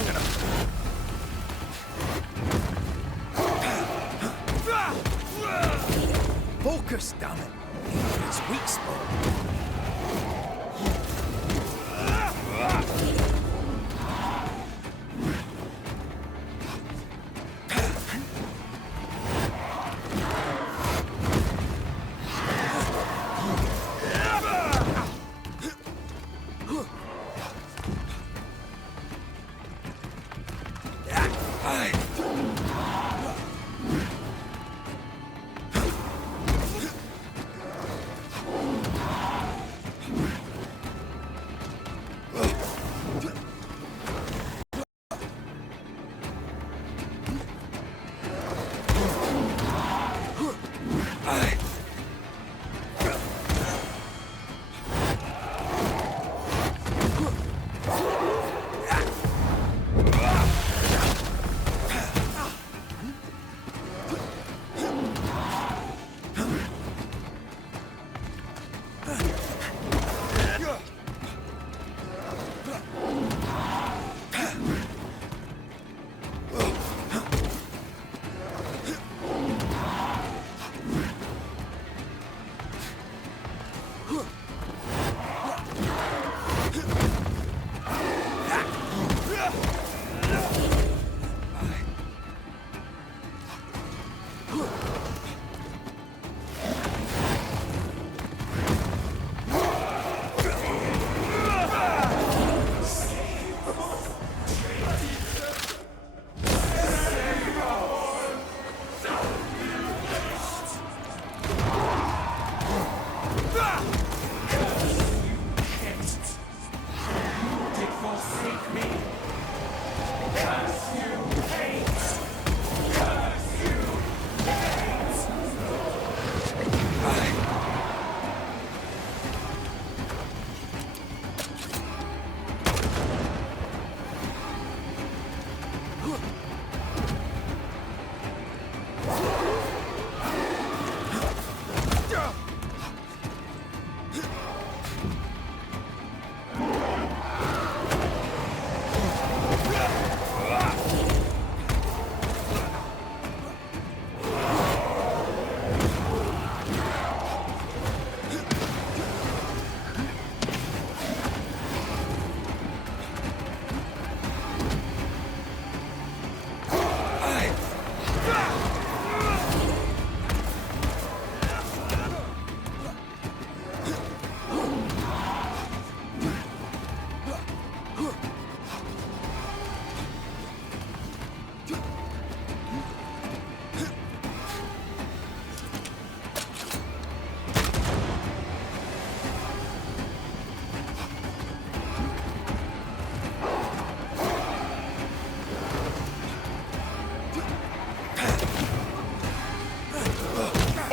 long enough. Focus, damn it. It's weak spot.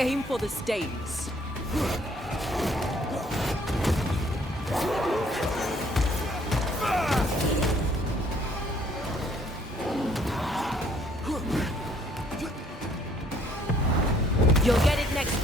Aim for the stains. You'll get it next.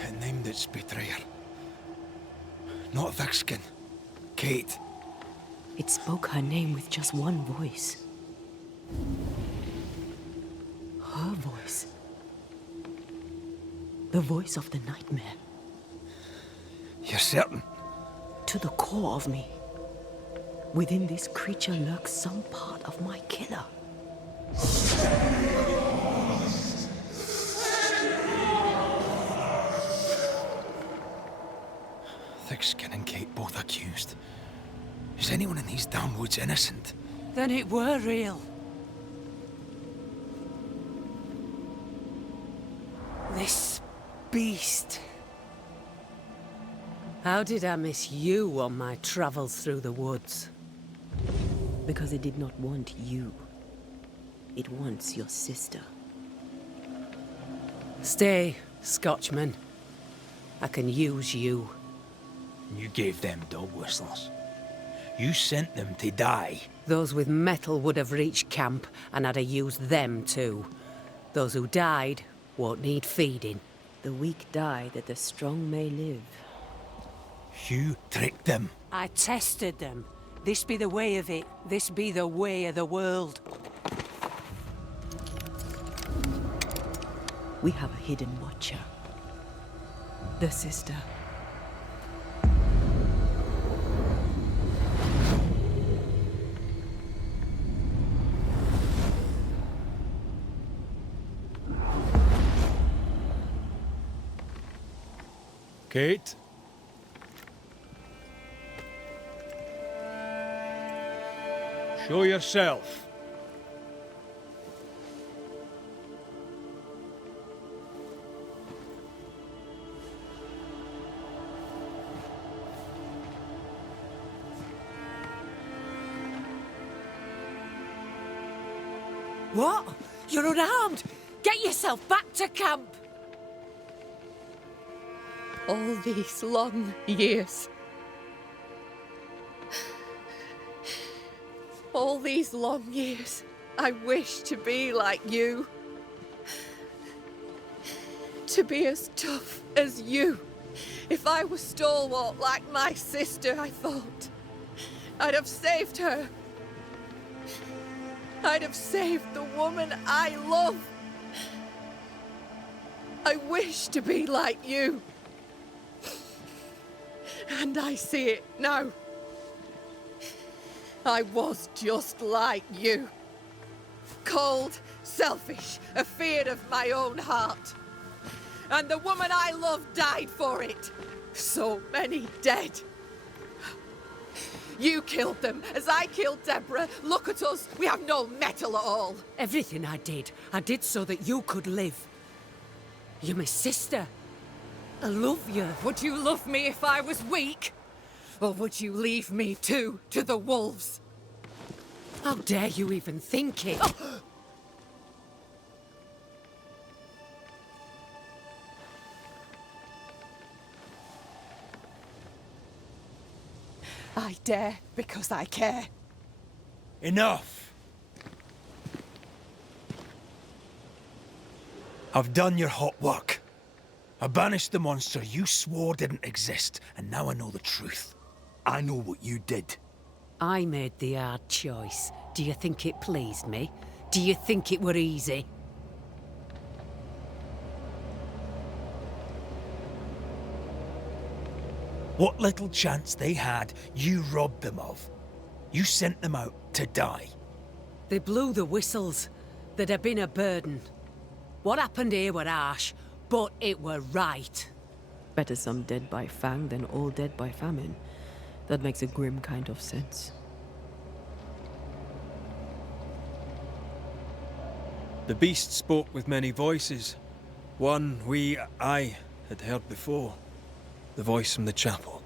It named its betrayer. Not Thickskin. Kate. It spoke her name with just one voice. Her voice. The voice of the nightmare. You're certain? To the core of me. Within this creature lurks some part of my killer. accused. Is anyone in these damn woods innocent? Then it were real. This beast. How did I miss you on my travels through the woods? Because it did not want you. It wants your sister. Stay, Scotchman. I can use you. You gave them dog whistles. You sent them to die. Those with metal would have reached camp, and I'd have used them too. Those who died won't need feeding. The weak die that the strong may live. You tricked them. I tested them. This be the way of it. This be the way of the world. We have a hidden watcher. The sister. Kate? Show yourself. What? You're unarmed! Get yourself back to camp! All these long years. All these long years, I wish to be like you. To be as tough as you. If I was stalwart like my sister, I thought, I'd have saved her. I'd have saved the woman I love. I wish to be like you. And I see it now. I was just like you. Cold, selfish, afeard of my own heart. And the woman I love died for it. So many dead. You killed them, as I killed Deborah. Look at us, we have no metal at all. Everything I did so that you could live. You're my sister. I love you. Would you love me if I was weak? Or would you leave me too, to the wolves? How dare you even think it? Oh. I dare because I care. Enough! I've done your hot work. I banished the monster you swore didn't exist, and now I know the truth. I know what you did. I made the hard choice. Do you think it pleased me? Do you think it were easy? What little chance they had, you robbed them of. You sent them out to die. They blew the whistles. They'd have been a burden. What happened here were harsh, but it were right. Better some dead by fang than all dead by famine. That makes a grim kind of sense. The beast spoke with many voices. One I had heard before. The voice from the chapel.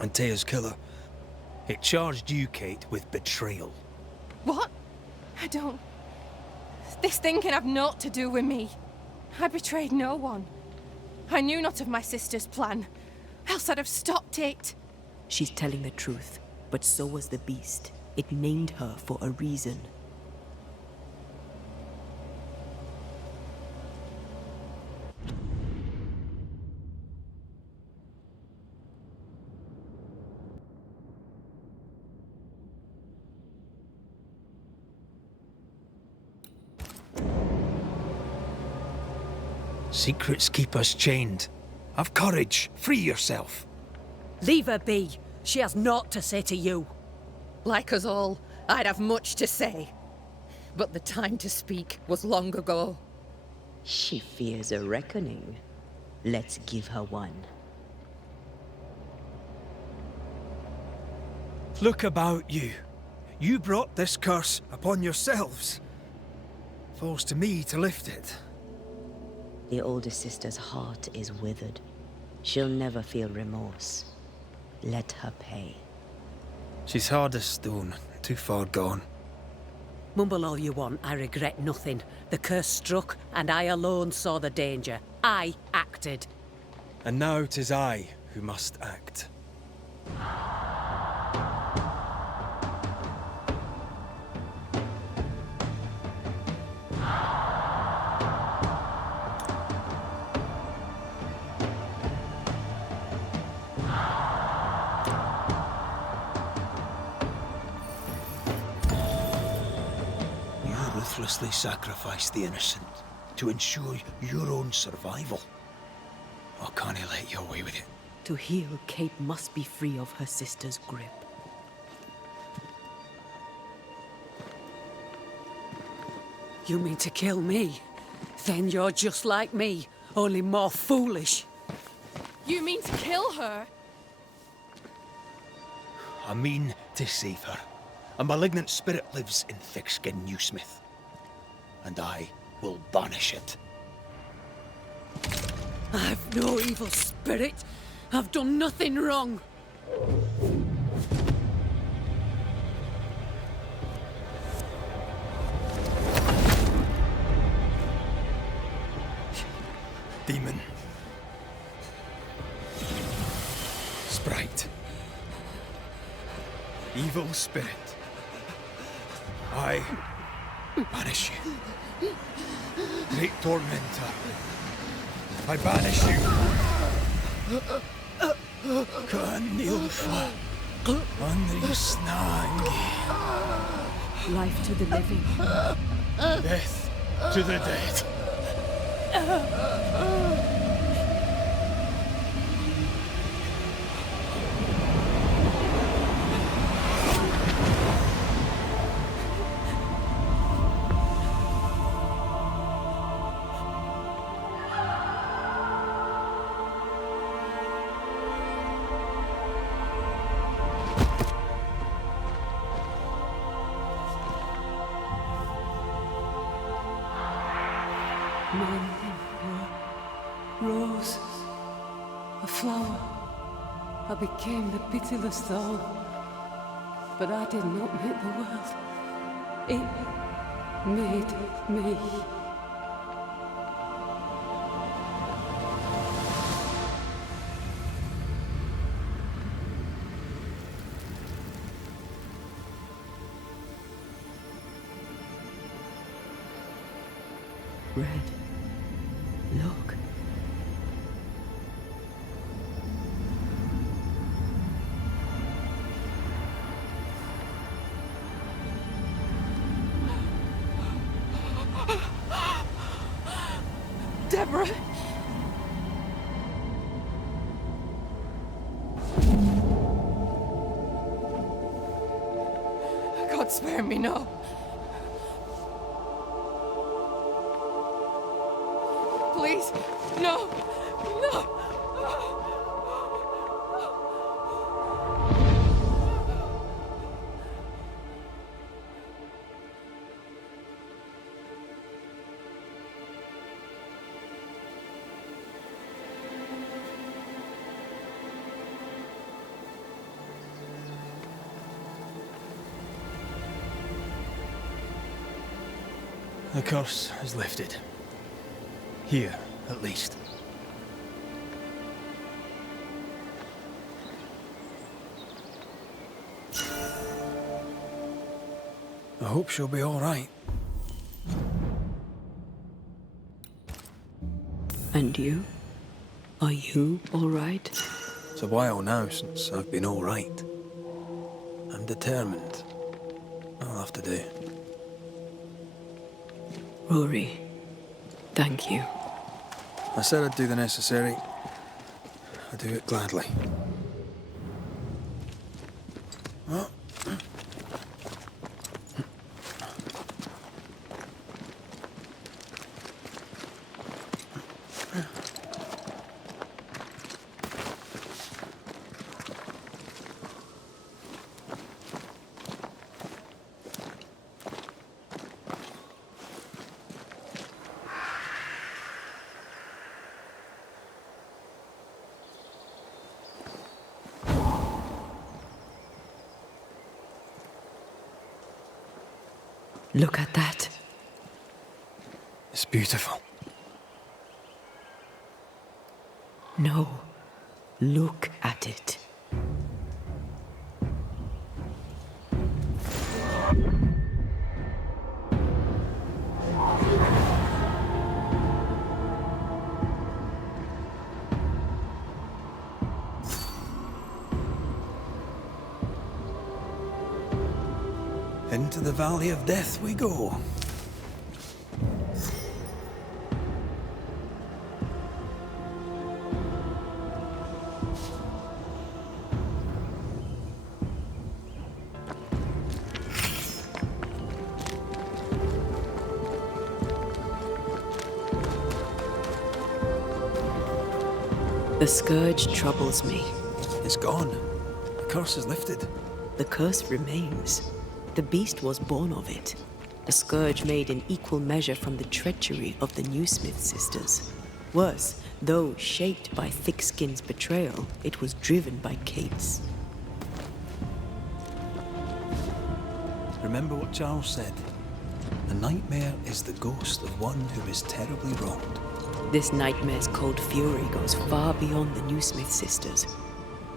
Antea's killer. It charged you, Kate, with betrayal. What? I don't... This thing can have naught to do with me. I betrayed no one. I knew not of my sister's plan, else I'd have stopped it. She's telling the truth, but so was the beast. It named her for a reason. Secrets keep us chained. Have courage. Free yourself. Leave her be. She has naught to say to you. Like us all, I'd have much to say. But the time to speak was long ago. She fears a reckoning. Let's give her one. Look about you. You brought this curse upon yourselves. Falls to me to lift it. The older sister's heart is withered. She'll never feel remorse. Let her pay. She's hard as stone, too far gone. Mumble all you want, I regret nothing. The curse struck, and I alone saw the danger. I acted. And now 'tis I who must act. Ruthlessly sacrifice the innocent to ensure your own survival. Or can't I let you away with it? To heal, Kate must be free of her sister's grip. You mean to kill me? Then you're just like me, only more foolish. You mean to kill her? I mean to save her. A malignant spirit lives in thick-skinned Newsmith. And I will banish it. I've no evil spirit. I've done nothing wrong. Demon. Sprite. Evil spirit. I banish you. Great tormentor. I banish you. Kanilfa. Andri Snangi. Life to the living. Death to the dead. Rose, a flower. I became the pitiless thorn. But I did not make the world. It made me. Red. Look. Deborah! God spare me, no. Please, no, no. The curse is lifted. Here, at least. I hope she'll be all right. And you? Are you all right? It's a while now since I've been all right. I'm determined. I'll have to do. Rory, thank you. I said I'd do the necessary. I do it gladly. Oh. Look at that. It's beautiful. No. Look at it. Into the Valley of Death we go. The scourge troubles me. It's gone. The curse is lifted. The curse remains. The beast was born of it. The scourge made in equal measure from the treachery of the Newsmith sisters. Worse, though shaped by Thickskin's betrayal, it was driven by Kate's. Remember what Charles said. A nightmare is the ghost of one who is terribly wronged. This nightmare's cold fury goes far beyond the Newsmith sisters.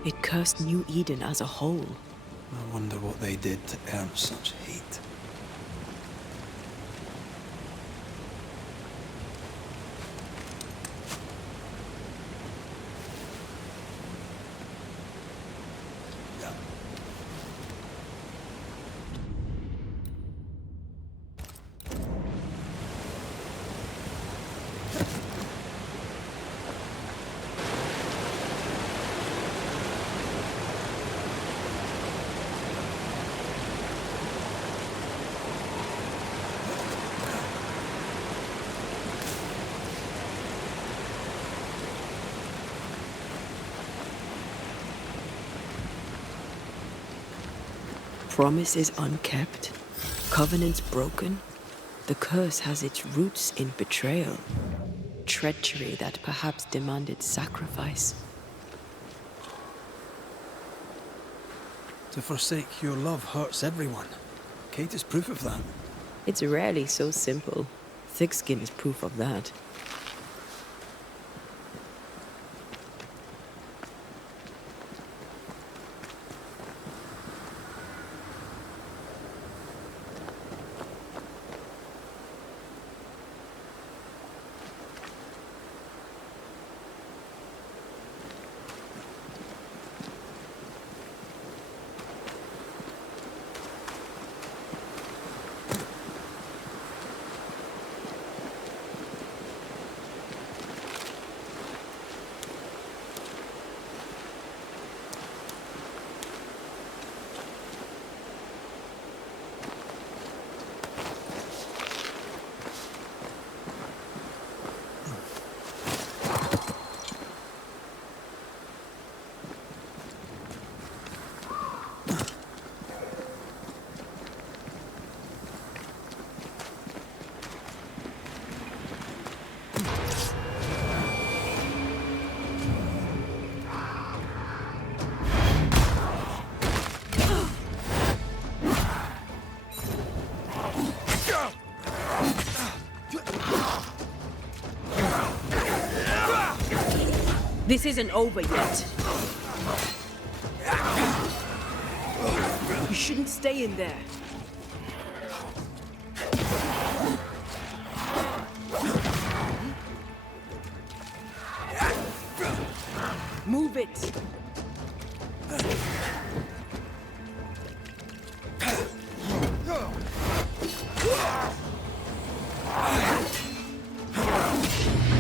It cursed New Eden as a whole. I wonder what they did to earn such hate. Promises unkept, covenants broken. The curse has its roots in betrayal, treachery that perhaps demanded sacrifice. To forsake your love hurts everyone. Kate is proof of that. It's rarely so simple. Thickskin is proof of that. This isn't over yet. You shouldn't stay in there. Move it.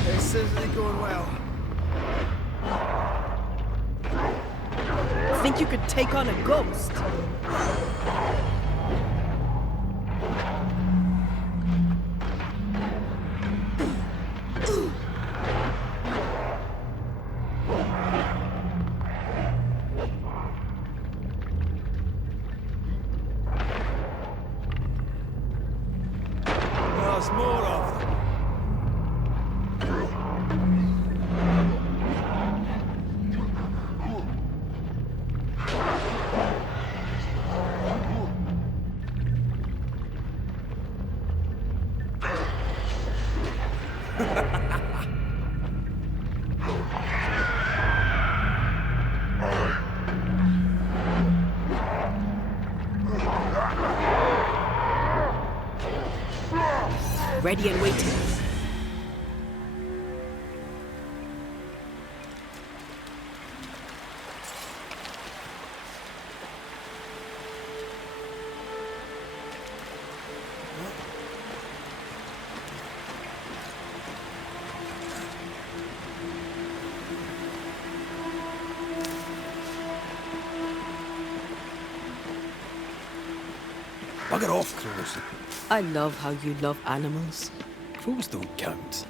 This isn't going well. Think you could take on a ghost? There's more of them. Ready and waiting. Bugger off, crows. I love how you love animals. Crows don't count.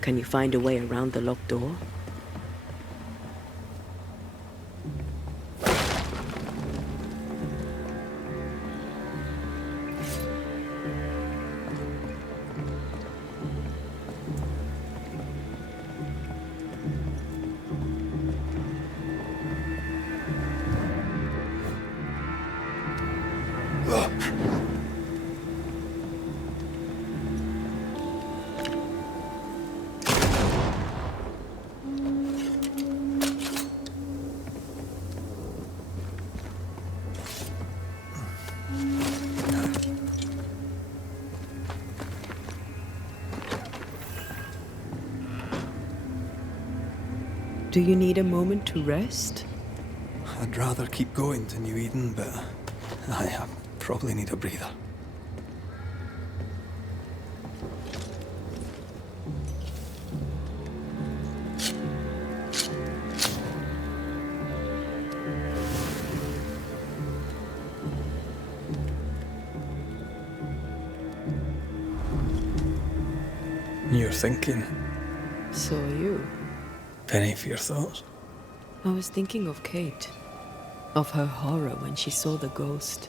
Can you find a way around the locked door? Do you need a moment to rest? I'd rather keep going to New Eden, but I probably need a breather. You're thinking. So are you. Penny for your thoughts? I was thinking of Kate. Of her horror when she saw the ghost.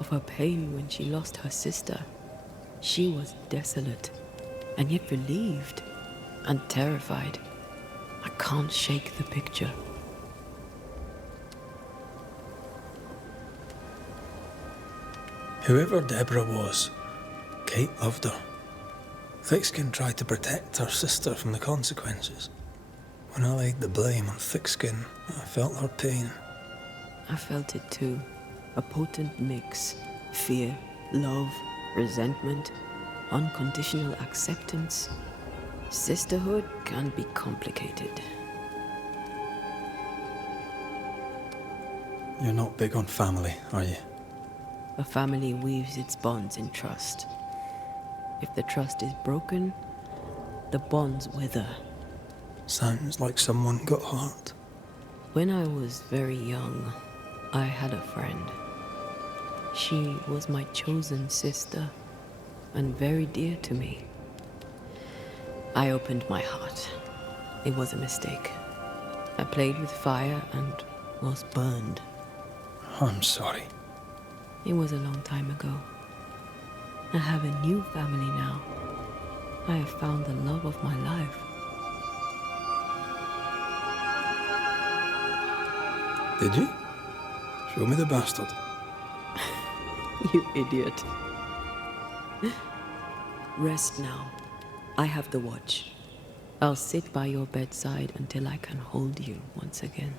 Of her pain when she lost her sister. She was desolate, and yet relieved, and terrified. I can't shake the picture. Whoever Deborah was, Kate loved her. Thickskin tried to protect her sister from the consequences. When I laid the blame on Thickskin, I felt her pain. I felt it too. A potent mix. Fear, love, resentment, unconditional acceptance. Sisterhood can be complicated. You're not big on family, are you? A family weaves its bonds in trust. If the trust is broken, the bonds wither. Sounds like someone got hurt. When I was very young, I had a friend. She was my chosen sister, and very dear to me. I opened my heart. It was a mistake. I played with fire and was burned. I'm sorry. It was a long time ago. I have a new family now. I have found the love of my life. Did you? Show me the bastard. You idiot. Rest now. I have the watch. I'll sit by your bedside until I can hold you once again.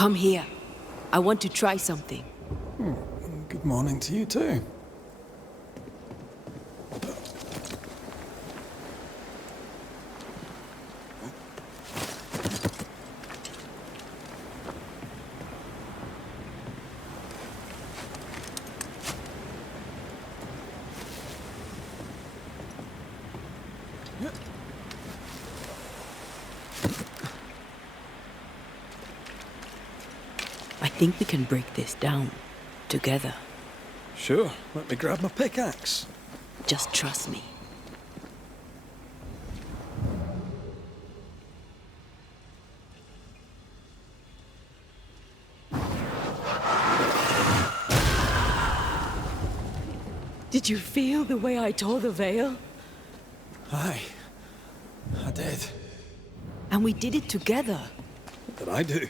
Come here. I want to try something. Good morning to you too. I think we can break this down. Together. Sure, let me grab my pickaxe. Just trust me. Did you feel the way I tore the veil? Aye, I did. And we did it together. What did I do?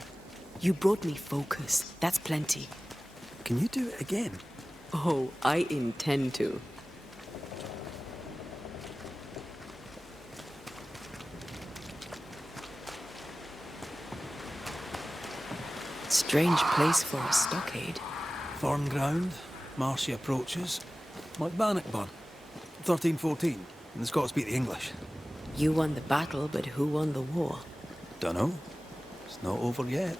You brought me focus. That's plenty. Can you do it again? Oh, I intend to. Strange place for a stockade. Farm ground, marshy approaches, like Bannockburn. 1314, and the Scots beat the English. You won the battle, but who won the war? Dunno. It's not over yet.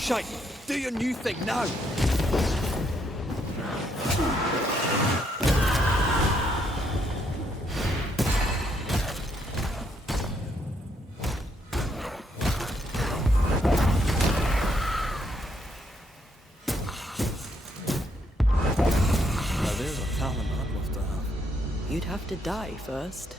Shite! Do your new thing now! Now there's a talent I'd love to have. You'd have to die first.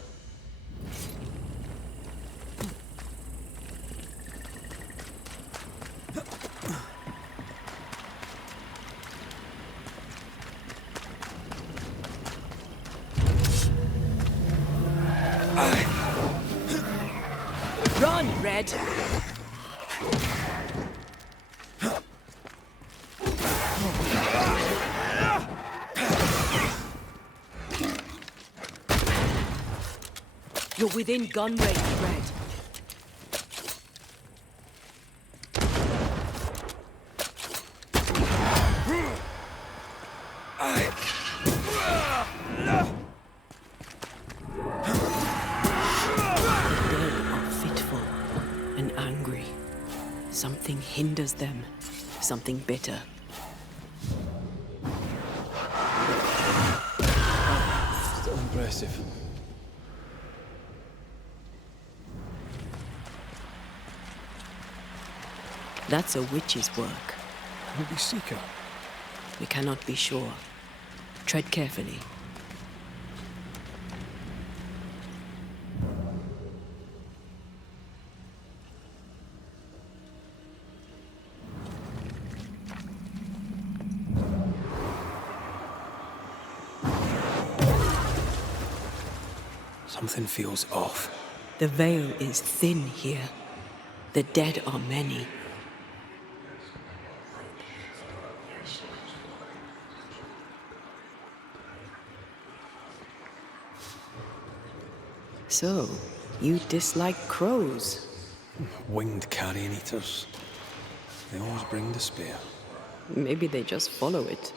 Run, Red! You're within gun range, Red. Something hinders them. Something bitter. Still impressive. That's a witch's work. Maybe Seeker. We cannot be sure. Tread carefully. Something feels off. The veil is thin here. The dead are many. So, you dislike crows? Winged carrion eaters. They always bring despair. Maybe they just follow it.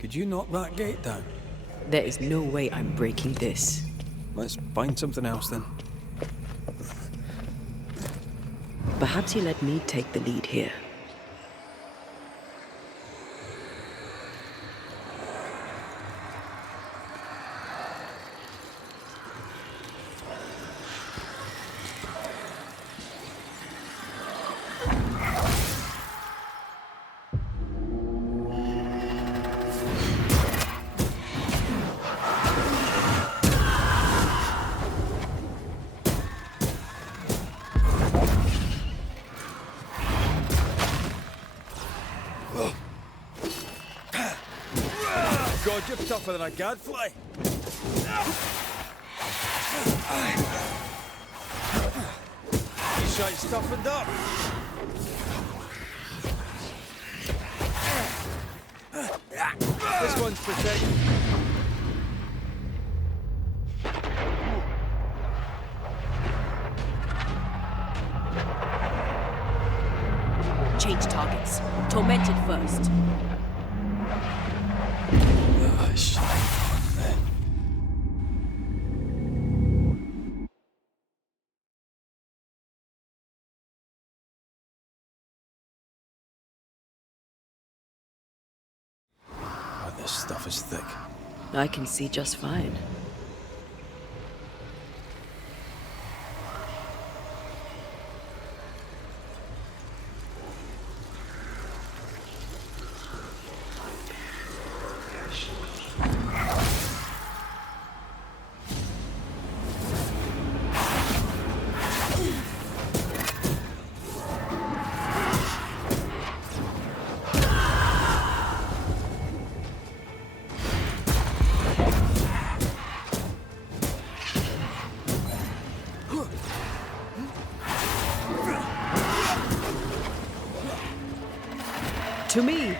Could you knock that gate down? There is no way I'm breaking this. Let's find something else then. Perhaps you let me take the lead here. God, you're tougher than a gadfly. site's toughened up. This one's protected. Change targets. Tormented first. Oh, this stuff is thick. I can see just fine. To me!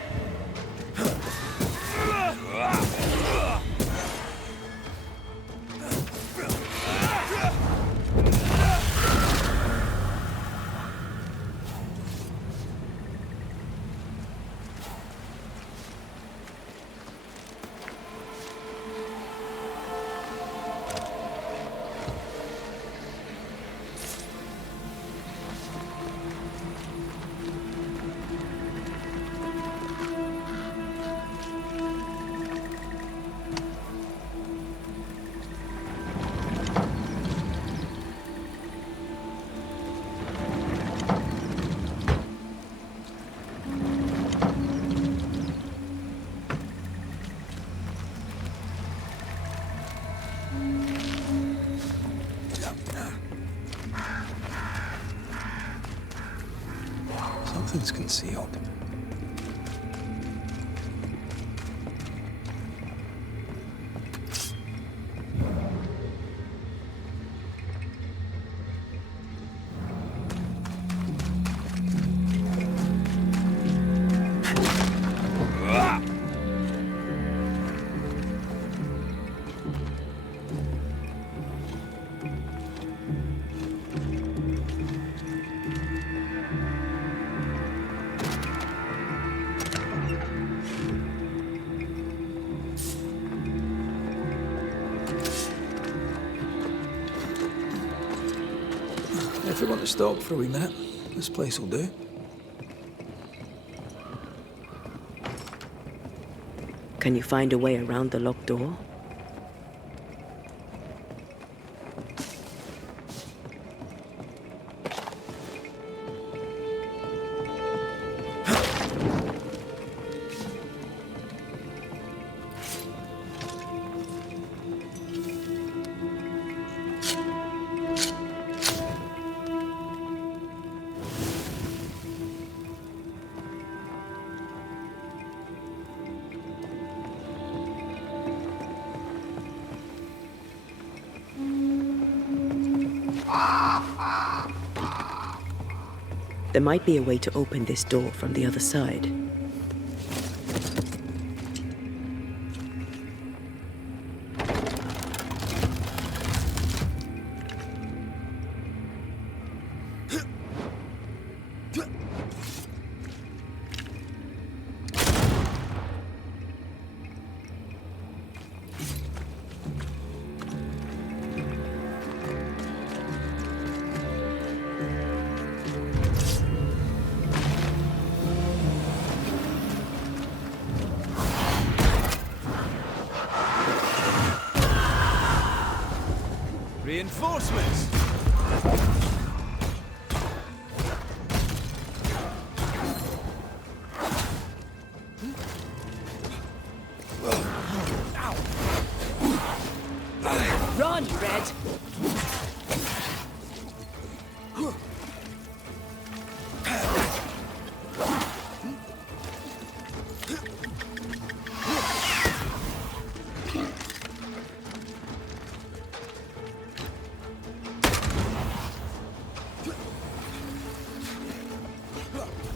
Something's concealed. If we want to stop for a wee minute, this place will do. Can you find a way around the locked door? There might be a way to open this door from the other side. Reinforcements! Run, Red!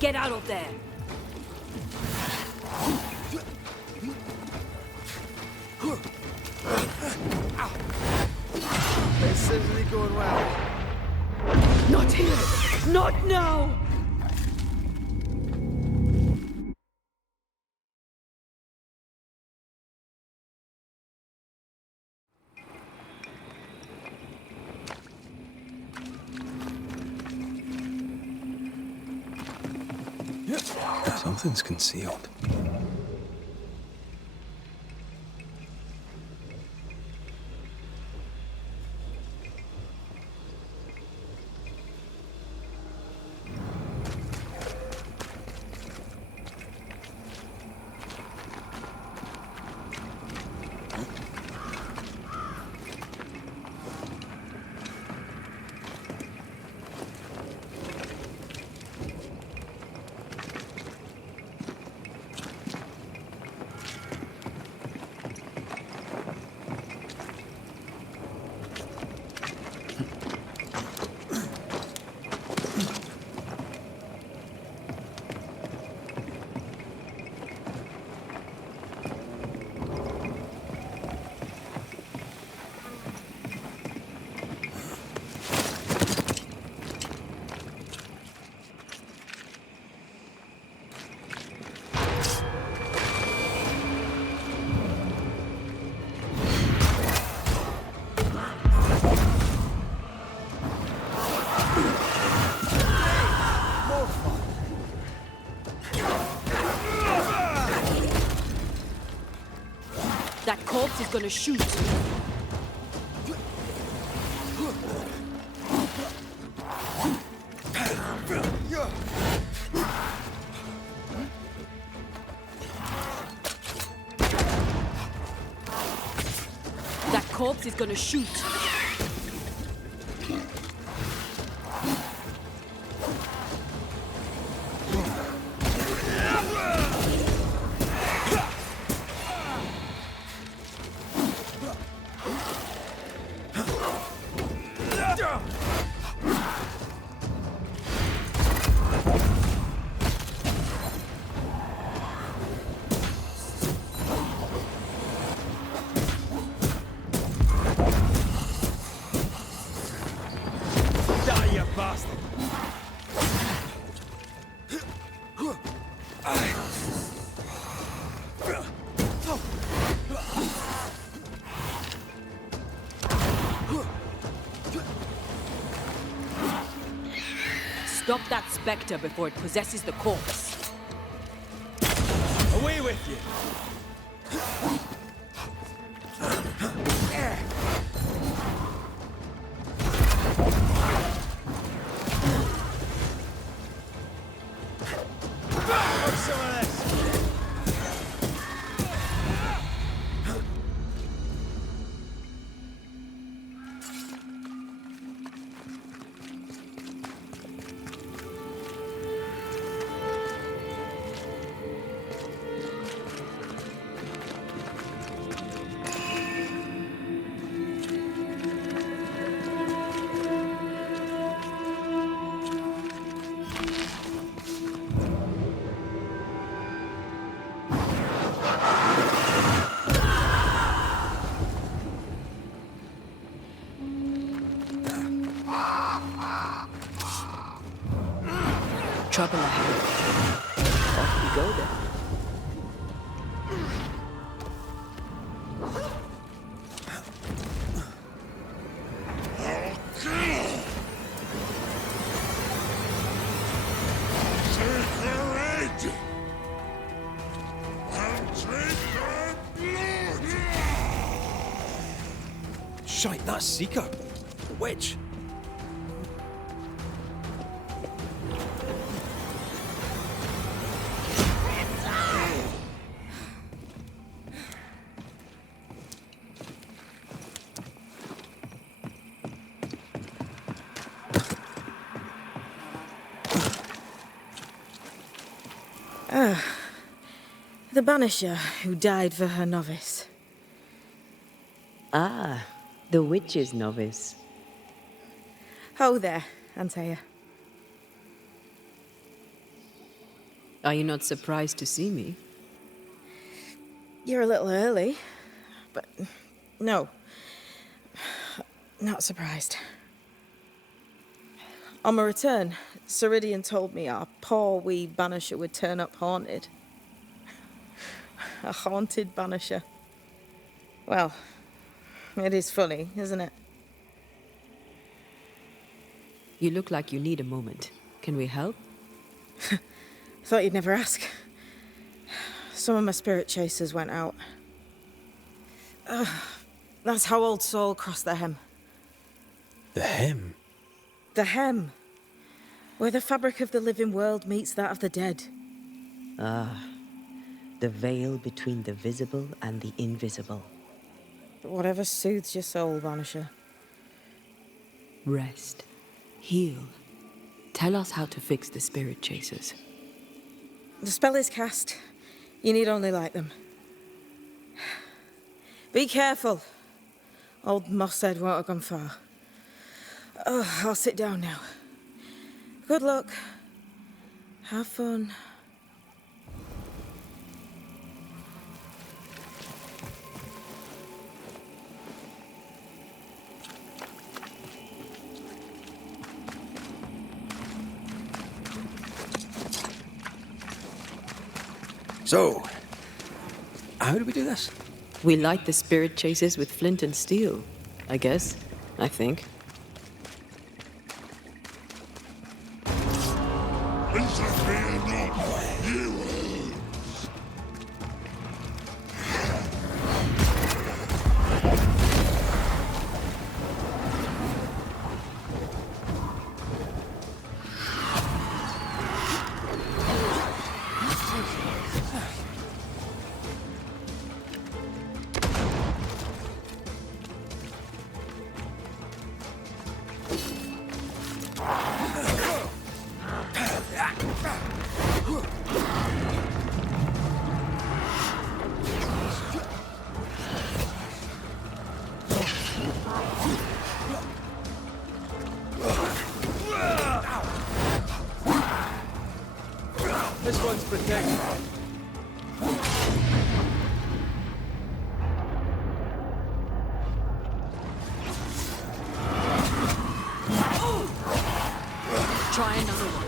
Get out of there! This isn't going well. Not here! Not now! Something's concealed. That corpse is gonna shoot. That corpse is gonna shoot. Stop that spectre before it possesses the corpse. Away with you! Have some of this! Trouble ahead. Off we go then. Shite, that's Seeker. The witch. The Banisher who died for her novice. Ah, the witch's novice. Oh, there, Antea. Are you not surprised to see me? You're a little early, but no. Not surprised. On my return, Ceridian told me our poor wee Banisher would turn up haunted. A haunted Banisher. Well, it is funny, isn't it? You look like you need a moment. Can we help? Thought you'd never ask. Some of my spirit chasers went out. That's how old Saul crossed the hem. The hem? The hem. Where the fabric of the living world meets that of the dead. Ah, the veil between the visible and the invisible. Whatever soothes your soul, Banisher. Rest. Heal. Tell us how to fix the spirit chasers. The spell is cast. You need only light them. Be careful. Old Mosshead won't have gone far. Oh, I'll sit down now. Good luck. Have fun. So, how do we do this? We light the spirit chasers with flint and steel, I guess. I think. This one's protected. Try another one.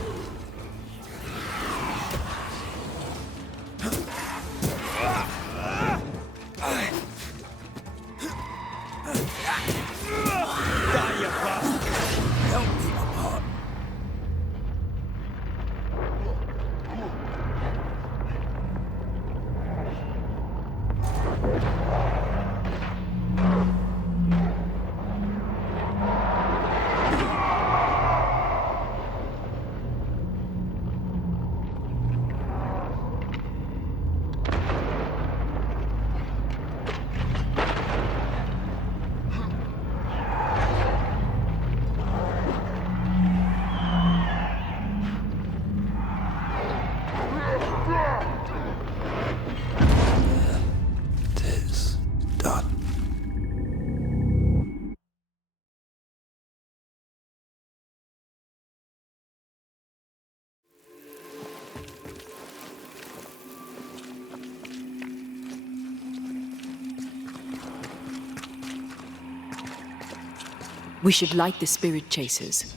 We should light the spirit chasers.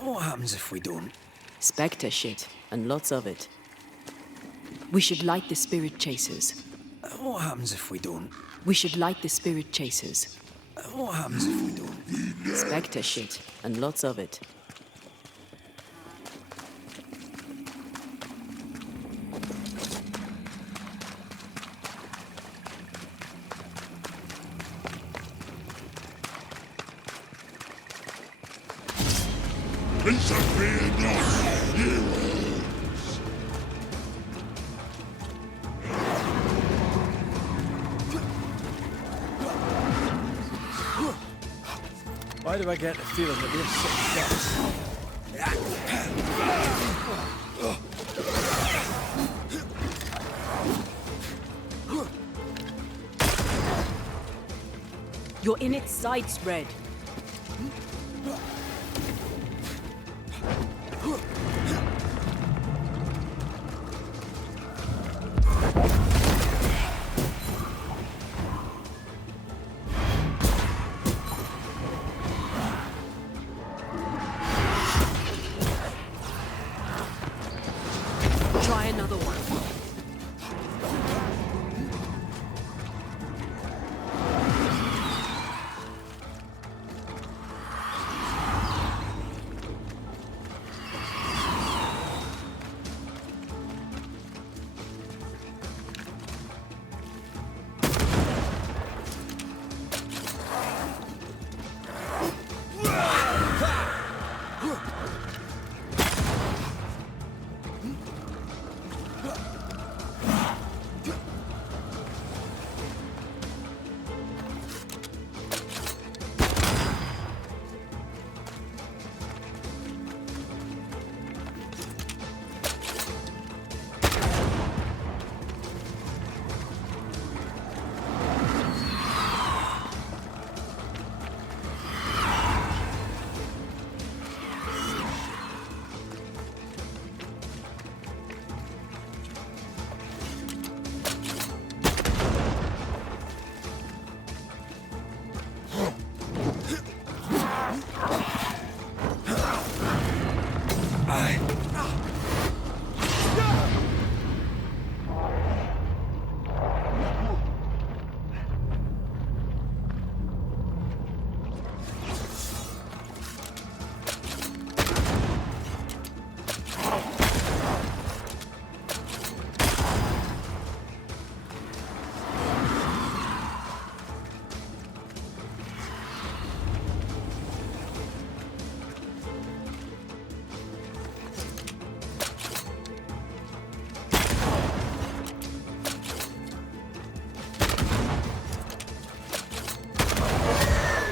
What happens if we don't? Spectre shit, and lots of it. We should light the spirit chasers. What happens if we don't? We should light the spirit chasers. What happens if we don't? Spectre shit, and lots of it. Why do I get the feeling that we're sitting You're in its sights, Red.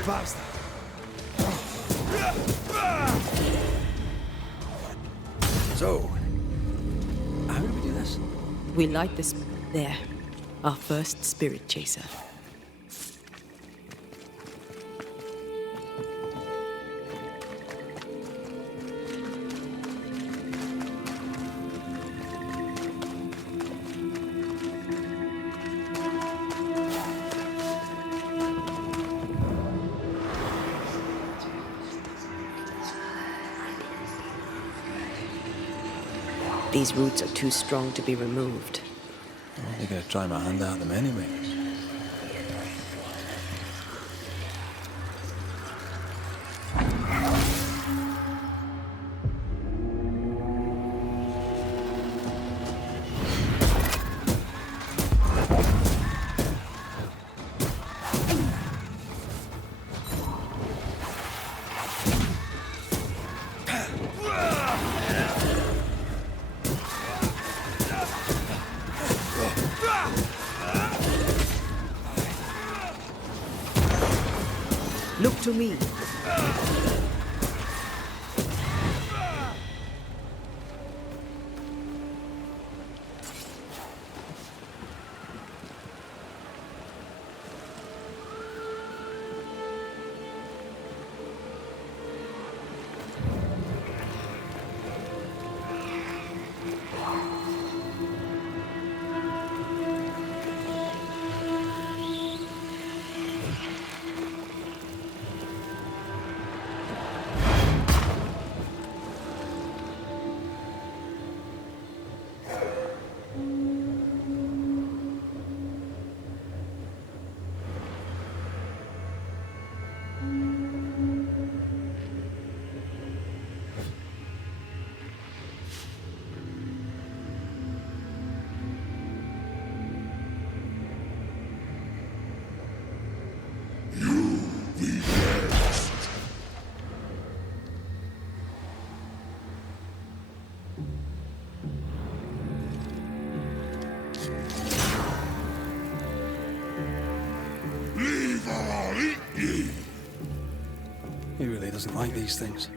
bastard! So, how do we do this? We light this there. Our first spirit chaser. These roots are too strong to be removed. I'm only gonna try my hand at them anyway. Look to me. He really doesn't like these things.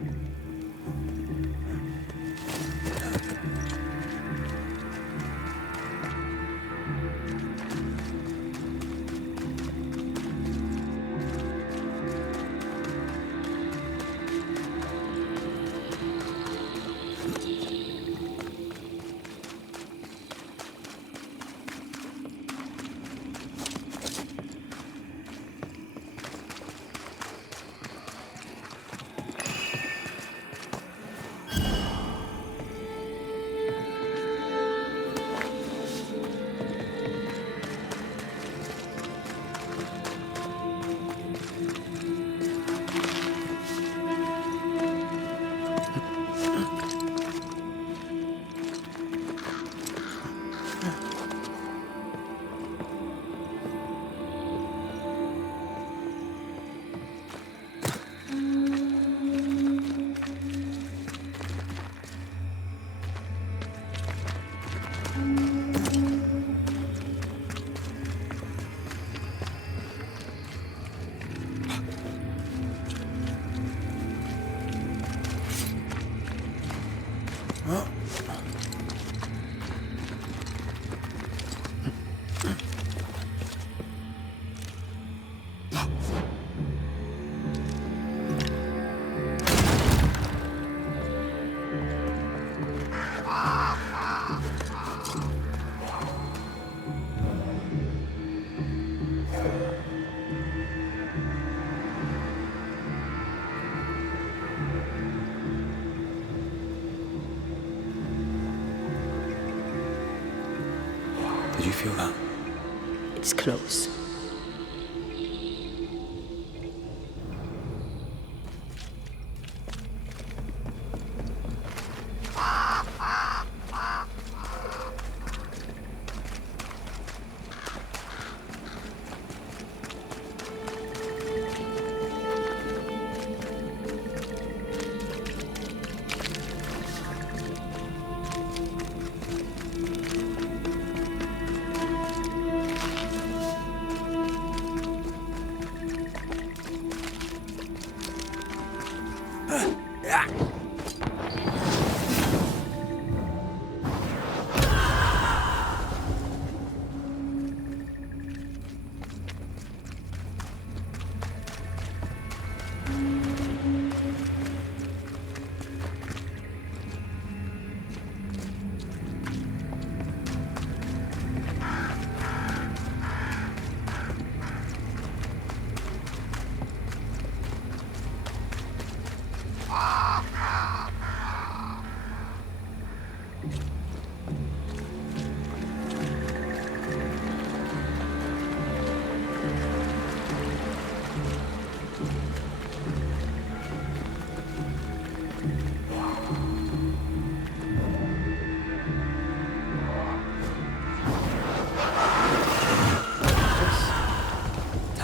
Did you feel that? It's close.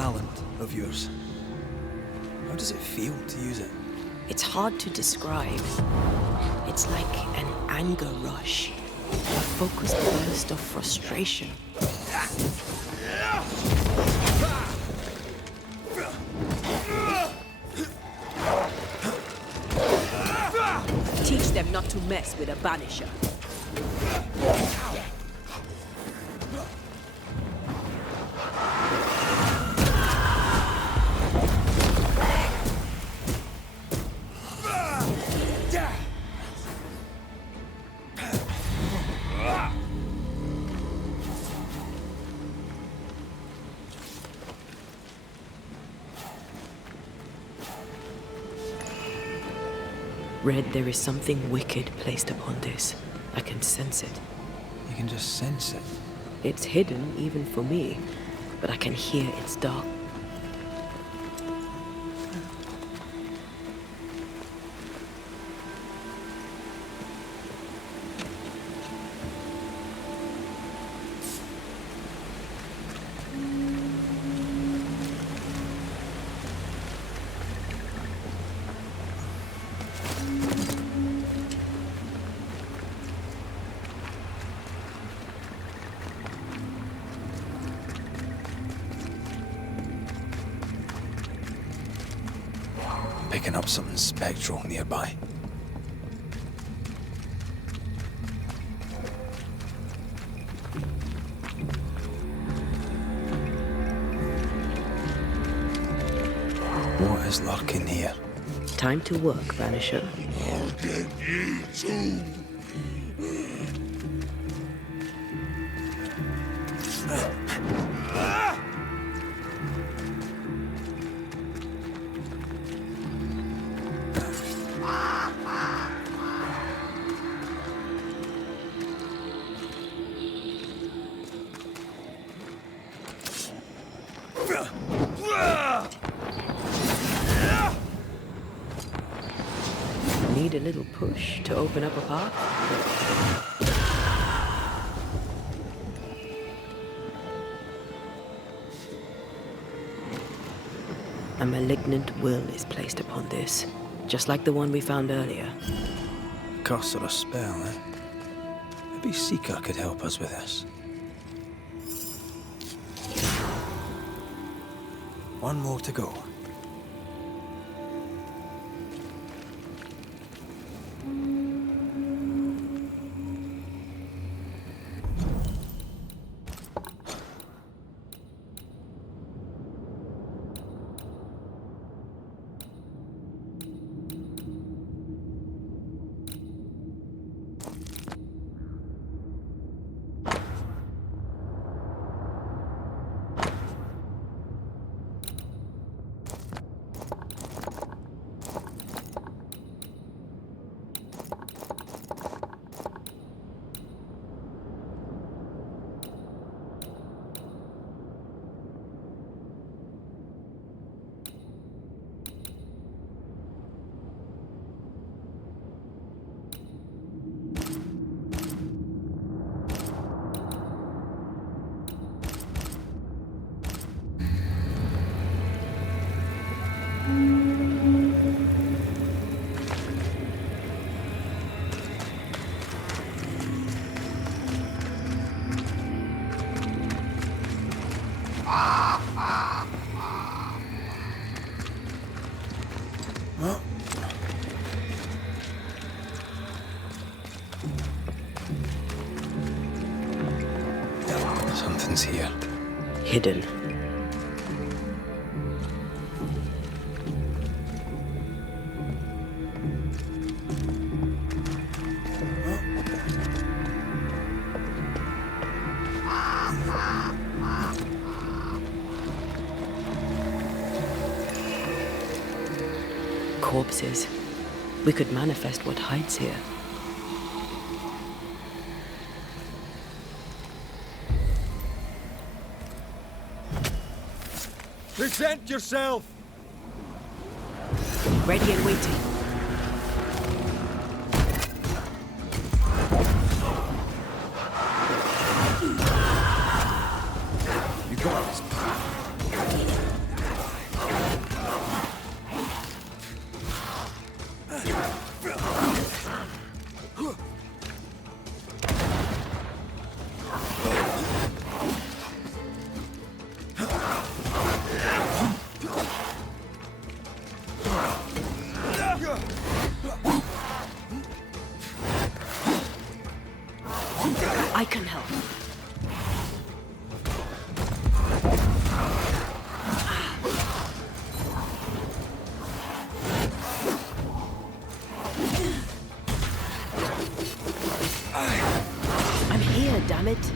talent of yours. How does it feel to use it? It's hard to describe. It's like an anger rush, a focused burst of frustration. Teach them not to mess with a Banisher. Red, there is something wicked placed upon this. I can sense it. You can just sense it. It's hidden, even for me, but I can hear its dark. Picking up something spectral nearby. What is lurking here? Time to work, Banisher. I'll get you too. Need a little push to open up a path? A malignant will is placed upon this, just like the one we found earlier. Curse or a spell, eh? Maybe Seeker could help us with this. One more to go. Something's here. Hidden. Corpses. We could manifest what hides here. Present yourself! Ready and waiting. You got this. I can help. I'm here, damn it.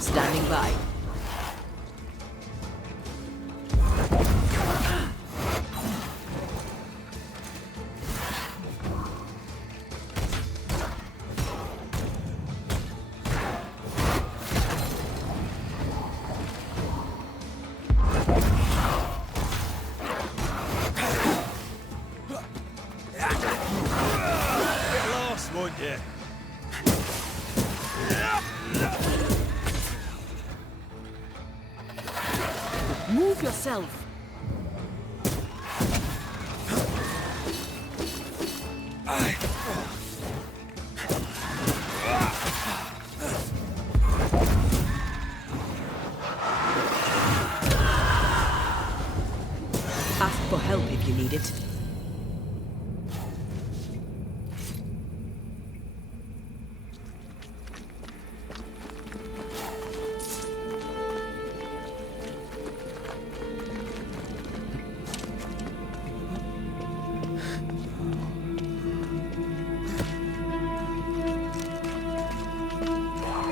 Standing by. Get lost, won't you? Move yourself. Ask for help if you need it.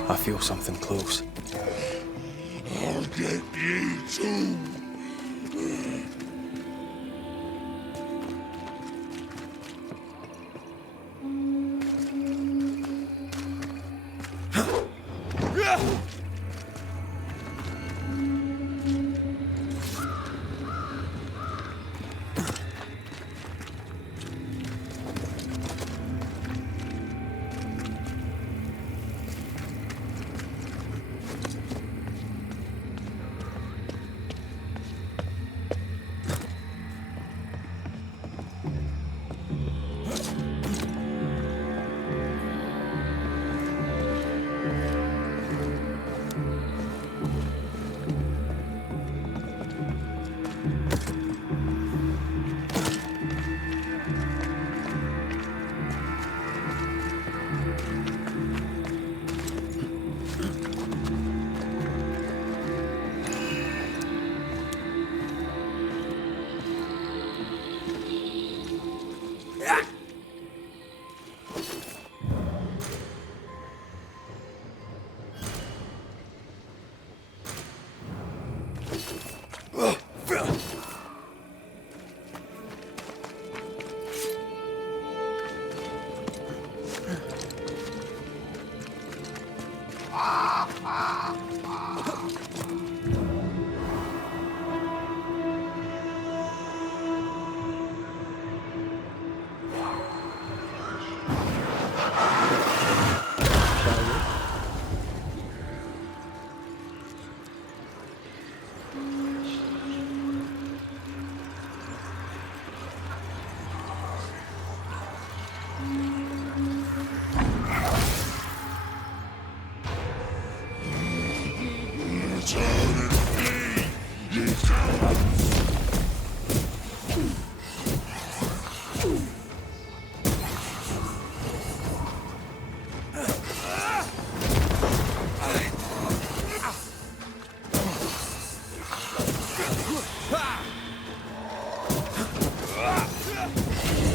I feel something close. I'll get you too.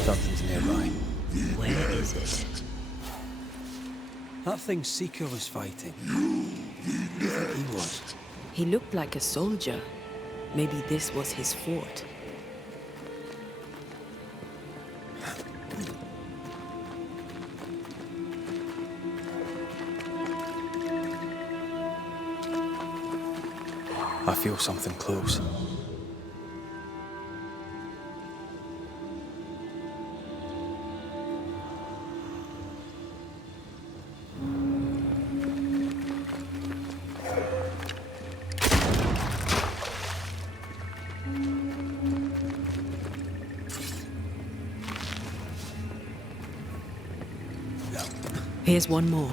Something's nearby. Where is it? That thing Seeker was fighting. Who do you think he was? He looked like a soldier. Maybe this was his fort. I feel something close. Here's one more.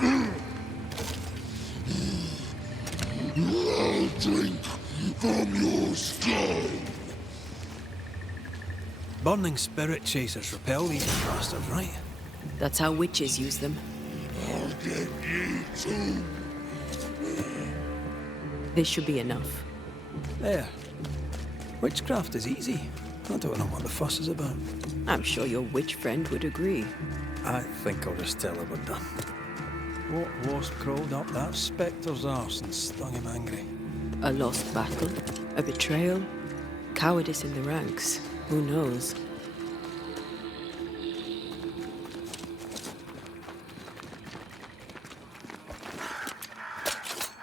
I'll drink from your skull. Burning spirit chasers repel these bastards, right? That's how witches use them. I'll get you too. This should be enough. There. Witchcraft is easy. I don't know what the fuss is about. I'm sure your witch friend would agree. I think I'll just tell her we're done. What wasp crawled up that spectre's arse and stung him angry? A lost battle? A betrayal? Cowardice in the ranks? Who knows?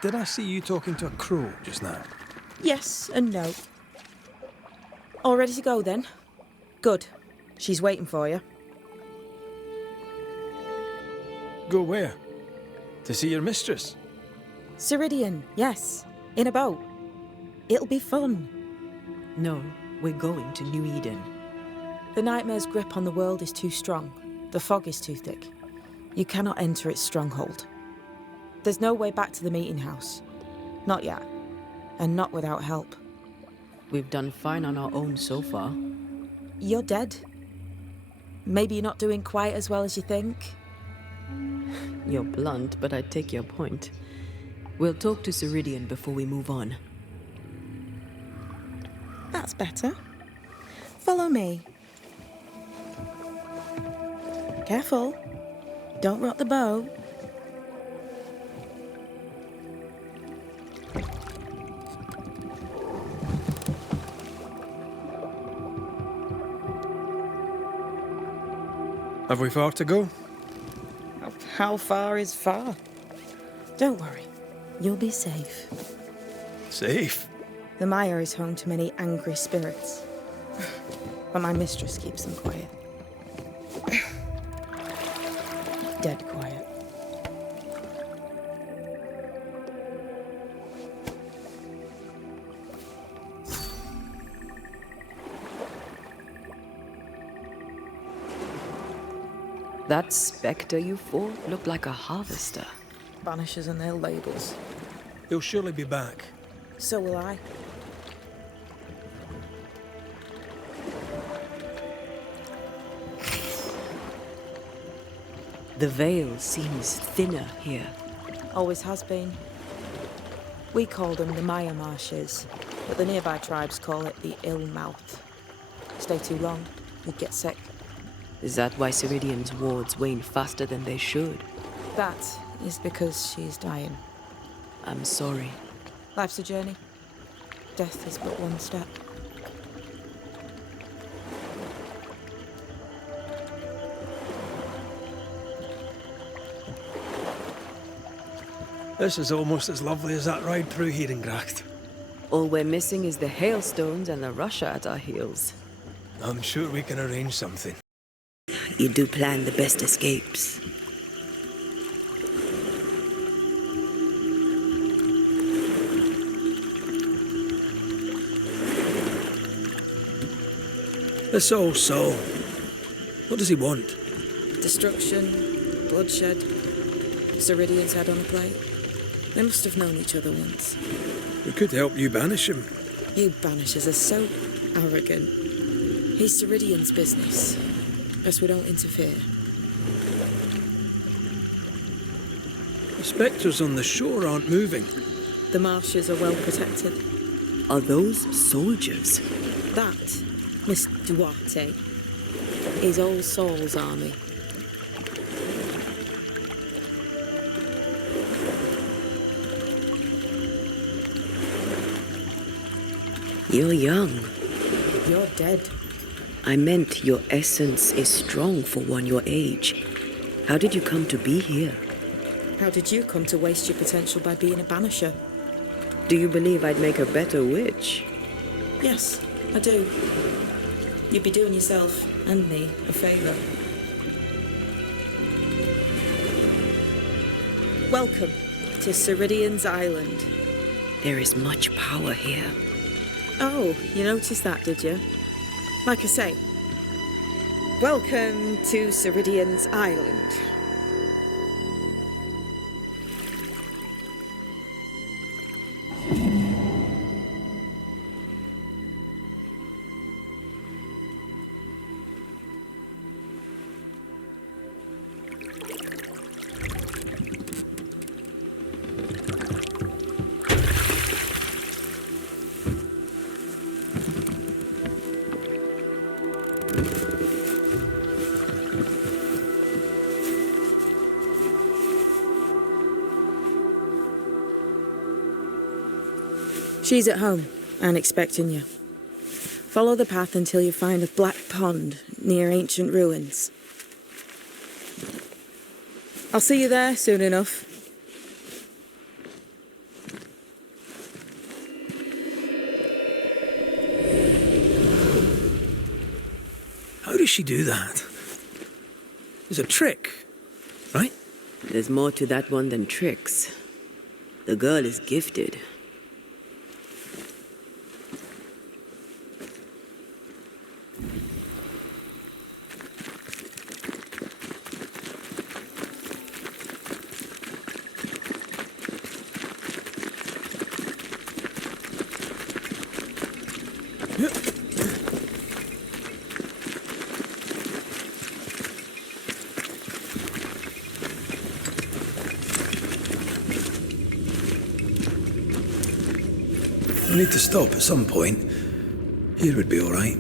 Did I see you talking to a crow just now? Yes and no. All ready to go then? Good. She's waiting for you. Go where? To see your mistress? Ceridian, yes. In a boat. It'll be fun. No, we're going to New Eden. The nightmare's grip on the world is too strong. The fog is too thick. You cannot enter its stronghold. There's no way back to the meeting house. Not yet. And not without help. We've done fine on our own so far. You're dead. Maybe you're not doing quite as well as you think. You're blunt, but I take your point. We'll talk to Ceridian before we move on. That's better. Follow me. Careful. Don't rock the boat. Have we far to go? How far is far? Don't worry. You'll be safe. Safe? The mire is home to many angry spirits. But my mistress keeps them quiet. Dead quiet. That spectre you fought looked like a harvester. Banishers and their labels. He'll surely be back. So will I. The veil seems thinner here. Always has been. We call them the Maya Marshes, but the nearby tribes call it the Ill Mouth. Stay too long, you'd get sick. Is that why Ceridian's wards wane faster than they should? That is because she's dying. I'm sorry. Life's a journey. Death is but one step. This is almost as lovely as that ride through Herengracht. All we're missing is the hailstones and the Russia at our heels. I'm sure we can arrange something. You do plan the best escapes. This old soul. What does he want? Destruction, bloodshed. Ceridian's head on a plate. They must have known each other once. We could help you banish him. You banishers are so arrogant. He's Ceridian's business. Best we don't interfere. The spectres on the shore aren't moving. The marshes are well protected. Are those soldiers? That, Miss Duarte, is All Souls' army. You're young. You're dead. I meant your essence is strong for one your age. How did you come to be here? How did you come to waste your potential by being a banisher? Do you believe I'd make a better witch? Yes, I do. You'd be doing yourself and me a favour. Welcome to Ceridian's Island. There is much power here. Oh, you noticed that, did you? Like I say, welcome to Ceridian's Island. She's at home and expecting you. Follow the path until you find a black pond near ancient ruins. I'll see you there soon enough. How does she do that? It's a trick, right? There's more to that one than tricks. The girl is gifted. We need to stop at some point. Here would be all right.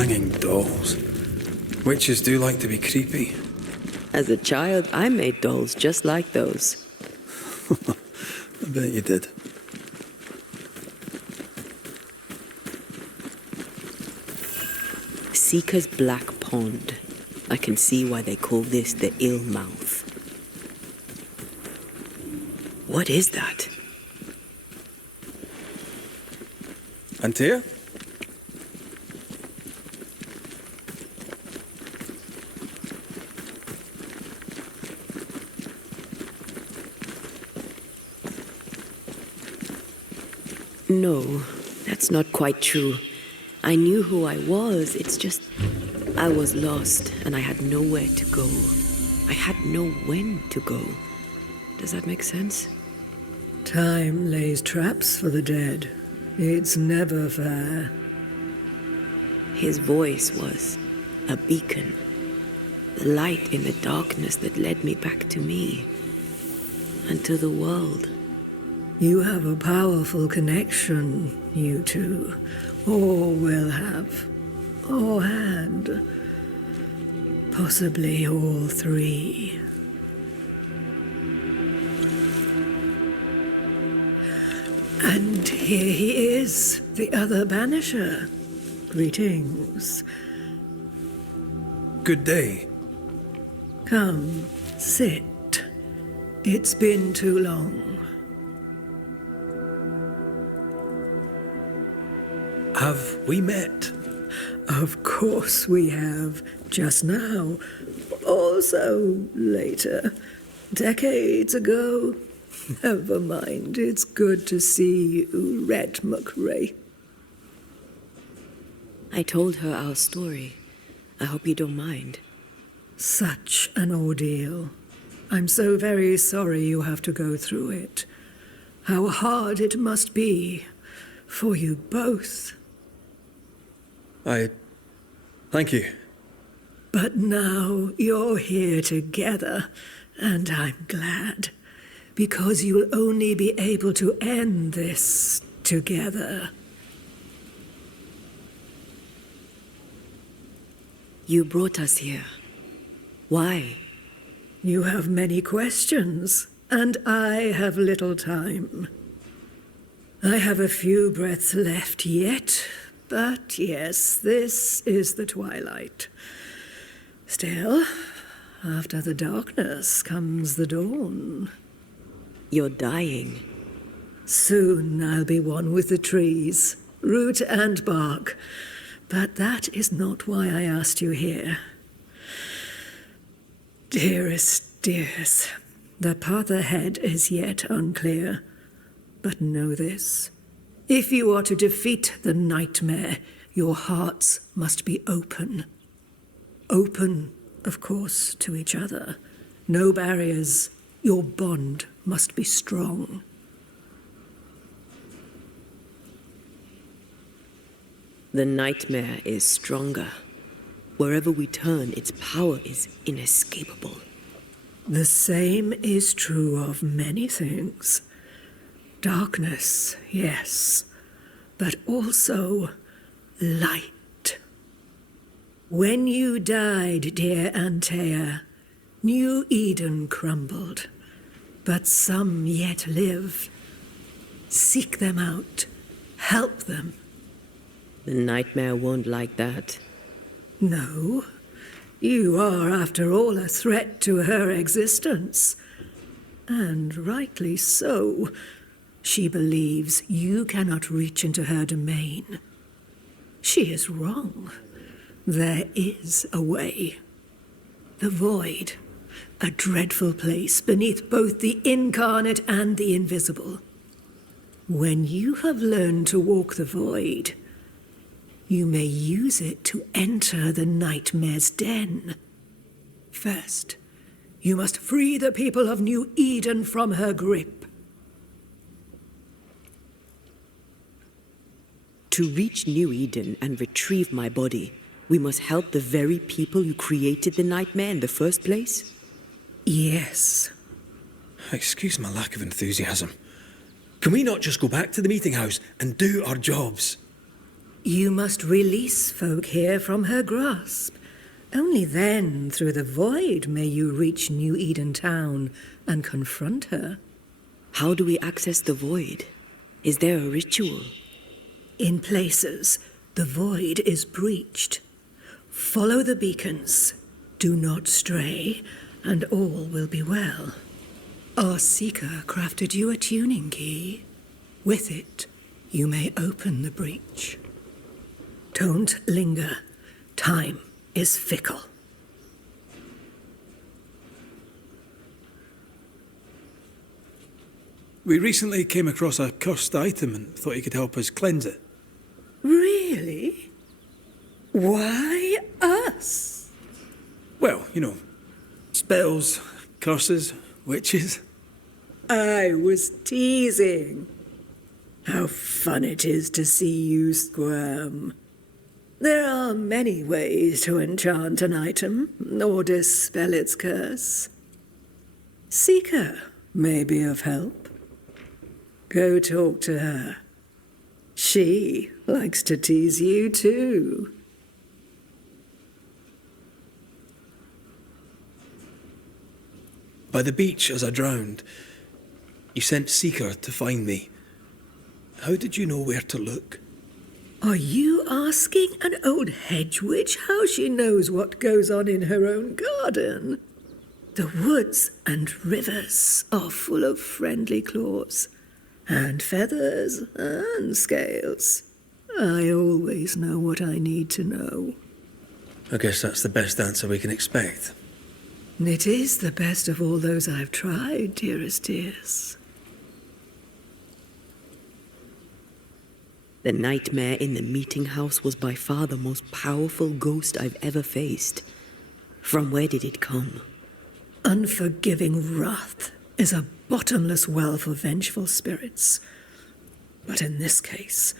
hanging dolls. Witches do like to be creepy. As a child, I made dolls just like those. I bet you did. Seeker's Black Pond. I can see why they call this the Ill Mouth. What is that? Antea? No, that's not quite true. I knew who I was, it's just I was lost and I had nowhere to go. I had no when to go. Does that make sense? Time lays traps for the dead. It's never fair. His voice was a beacon. The light in the darkness that led me back to me. And to the world. You have a powerful connection, you two. Or will have. Or had. Possibly all three. And here he is, the other Banisher. Greetings. Good day. Come, sit. It's been too long. Have we met? Of course we have. Just now. Also later. Decades ago. Never mind. It's good to see you, Red McRae. I told her our story. I hope you don't mind. Such an ordeal. I'm so very sorry you have to go through it. How hard it must be for you both. Thank you. But now you're here together, and I'm glad. Because you'll only be able to end this together. You brought us here. Why? You have many questions, and I have little time. I have a few breaths left yet, but yes, this is the twilight. Still, after the darkness comes the dawn. You're dying. Soon I'll be one with the trees, root and bark. But that is not why I asked you here. Dearest dears, the path ahead is yet unclear. But know this. If you are to defeat the nightmare, your hearts must be open. Open, of course, to each other. No barriers. Your bond must be strong. The nightmare is stronger. Wherever we turn, its power is inescapable. The same is true of many things. Darkness, yes, but also light. When you died, dear Antea, New Eden crumbled, but some yet live. Seek them out. Help them. The nightmare won't like that. No. You are, after all, a threat to her existence. And rightly so. She believes you cannot reach into her domain. She is wrong. There is a way. The void. A dreadful place beneath both the incarnate and the invisible. When you have learned to walk the void, you may use it to enter the nightmare's den. First, you must free the people of New Eden from her grip. To reach New Eden and retrieve my body, we must help the very people who created the nightmare in the first place? Yes. Excuse my lack of enthusiasm. Can we not just go back to the meeting house and do our jobs? You must release folk here from her grasp. Only then, through the void, may you reach New Eden Town and confront her. How do we access the void? Is there a ritual? In places, the void is breached. Follow the beacons. Do not stray, and all will be well. Our seeker crafted you a tuning key. With it, you may open the breach. Don't linger. Time is fickle. We recently came across a cursed item and thought you could help us cleanse it. Really? Why us? Well, you know, spells, curses, witches. I was teasing. How fun it is to see you squirm. There are many ways to enchant an item or dispel its curse. Seeker may be of help. Go talk to her. She likes to tease you too. By the beach as I drowned, you sent Seeker to find me. How did you know where to look? Are you asking an old hedge witch how she knows what goes on in her own garden? The woods and rivers are full of friendly claws, and feathers and scales. I always know what I need to know. I guess that's the best answer we can expect. It is the best of all those I've tried, dearest dears. The nightmare in the meeting house was by far the most powerful ghost I've ever faced. From where did it come? Unforgiving wrath is a bottomless well for vengeful spirits. But in this case,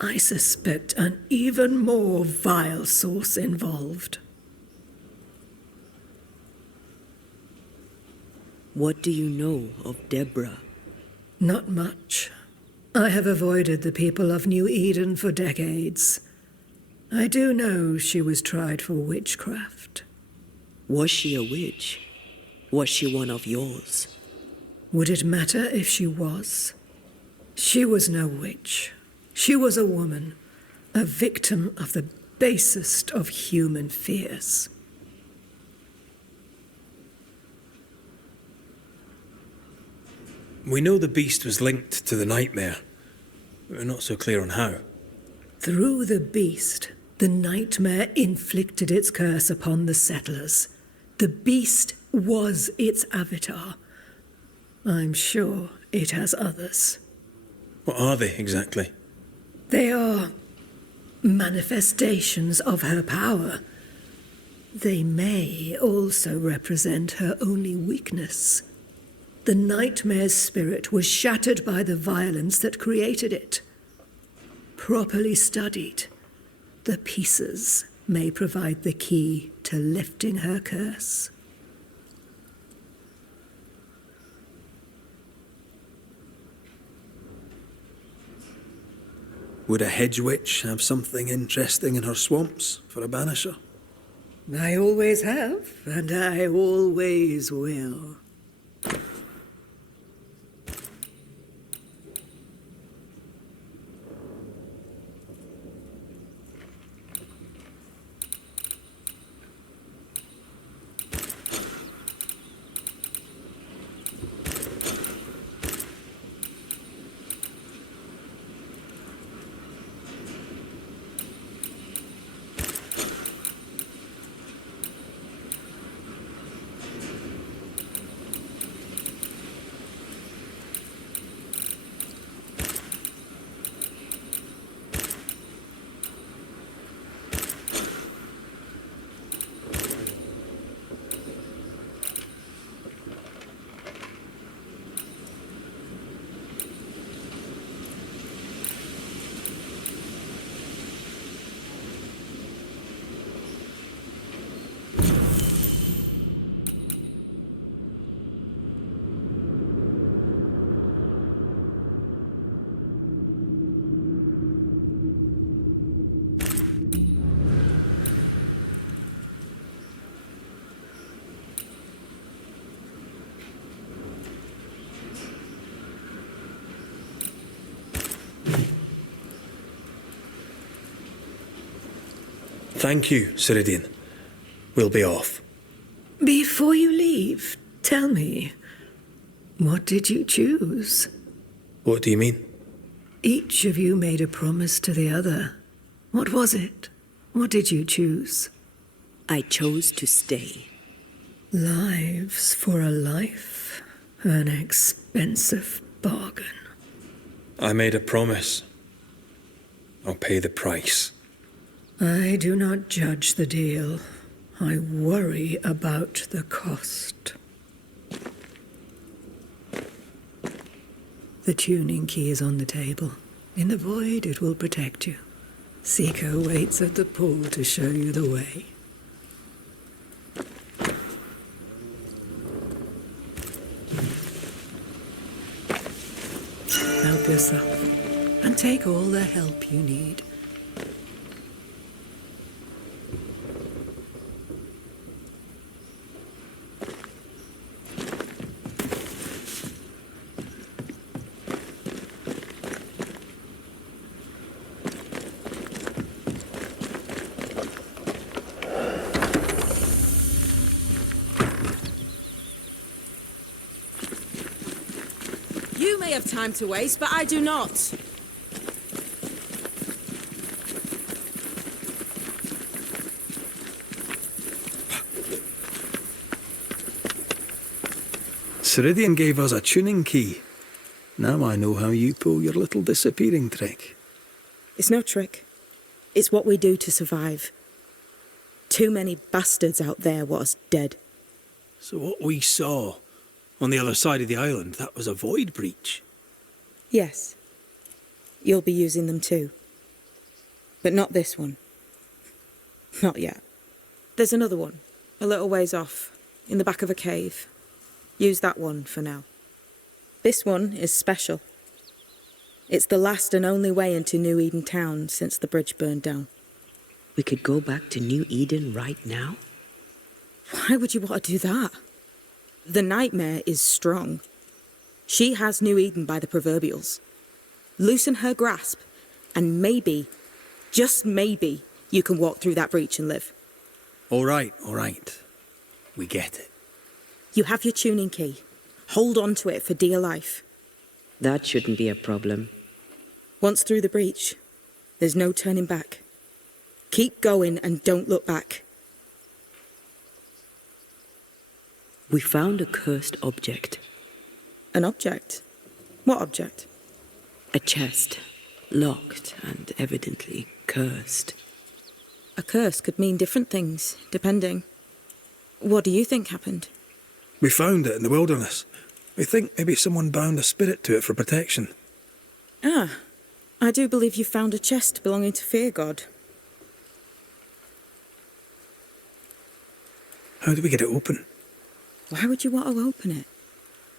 I suspect an even more vile source involved. What do you know of Deborah? Not much. I have avoided the people of New Eden for decades. I do know she was tried for witchcraft. Was she a witch? Was she one of yours? Would it matter if she was? She was no witch. She was a woman, a victim of the basest of human fears. We know the beast was linked to the nightmare. We're not so clear on how. Through the beast, the nightmare inflicted its curse upon the settlers. The beast was its avatar. I'm sure it has others. What are they exactly? They are manifestations of her power. They may also represent her only weakness. The nightmare's spirit was shattered by the violence that created it. Properly studied, the pieces may provide the key to lifting her curse. Would a hedge witch have something interesting in her swamps for a banisher? I always have, and I always will. Thank you, Ceridian. We'll be off. Before you leave, tell me, what did you choose? What do you mean? Each of you made a promise to the other. What was it? What did you choose? I chose to stay. Lives for a life. An expensive bargain. I made a promise. I'll pay the price. I do not judge the deal. I worry about the cost. The tuning key is on the table. In the void, it will protect you. Seeker waits at the pool to show you the way. Help yourself, and take all the help you need. You may have time to waste, but I do not. Ceridian gave us a tuning key. Now I know how you pull your little disappearing trick. It's no trick. It's what we do to survive. Too many bastards out there want us dead. So what we saw on the other side of the island, that was a void breach? Yes. You'll be using them too. But not this one. Not yet. There's another one, a little ways off, in the back of a cave. Use that one for now. This one is special. It's the last and only way into New Eden town since the bridge burned down. We could go back to New Eden right now? Why would you want to do that? The nightmare is strong. She has New Eden by the proverbials. Loosen her grasp, and maybe, just maybe, you can walk through that breach and live. All right. We get it. You have your tuning key. Hold on to it for dear life. That shouldn't be a problem. Once through the breach, there's no turning back. Keep going and don't look back. We found a cursed object. An object? What object? A chest, locked and evidently cursed. A curse could mean different things, depending. What do you think happened? We found it in the wilderness. We think maybe someone bound a spirit to it for protection. Ah, I do believe you found a chest belonging to Fear God. How do we get it open? Why would you want to open it?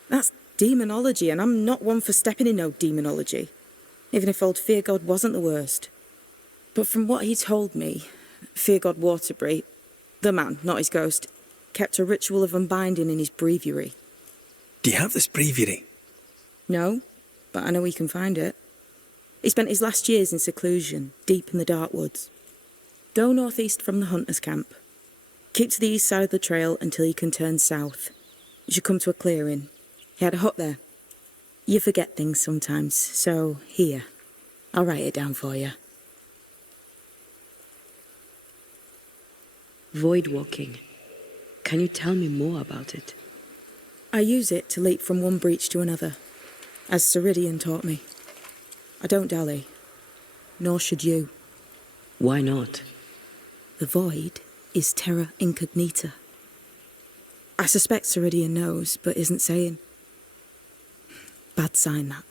That's demonology, and I'm not one for stepping in no demonology, even if old Fear God wasn't the worst. But from what he told me, Fear God Waterbury, the man, not his ghost, kept a ritual of unbinding in his breviary. Do you have this breviary? No, but I know he can find it. He spent his last years in seclusion, deep in the dark woods. Go northeast from the hunters' camp. Keep to the east side of the trail until you can turn south. You should come to a clearing. He had a hut there. You forget things sometimes, so here, I'll write it down for you. Void walking. Can you tell me more about it? I use it to leap from one breach to another, as Ceridian taught me. I don't dally, nor should you. Why not? The void is terra incognita. I suspect Ceridian knows, but isn't saying. Bad sign, that.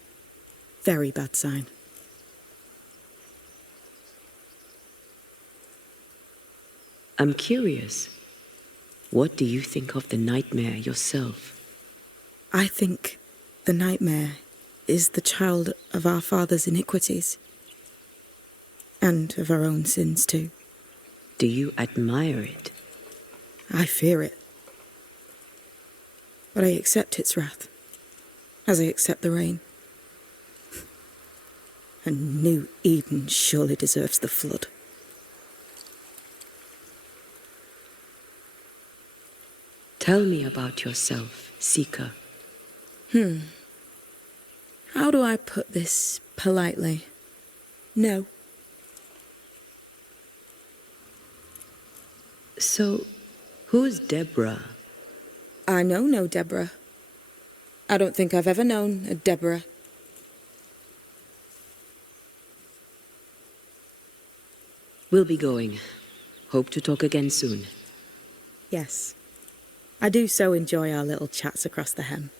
Very bad sign. I'm curious. What do you think of the nightmare yourself? I think the nightmare is the child of our father's iniquities. And of our own sins, too. Do you admire it? I fear it. But I accept its wrath, as I accept the rain. And New Eden surely deserves the flood. Tell me about yourself, Seeker. How do I put this politely? No. So, who's Deborah? I know no Deborah. I don't think I've ever known a Deborah. We'll be going. Hope to talk again soon. Yes. I do so enjoy our little chats across the hem.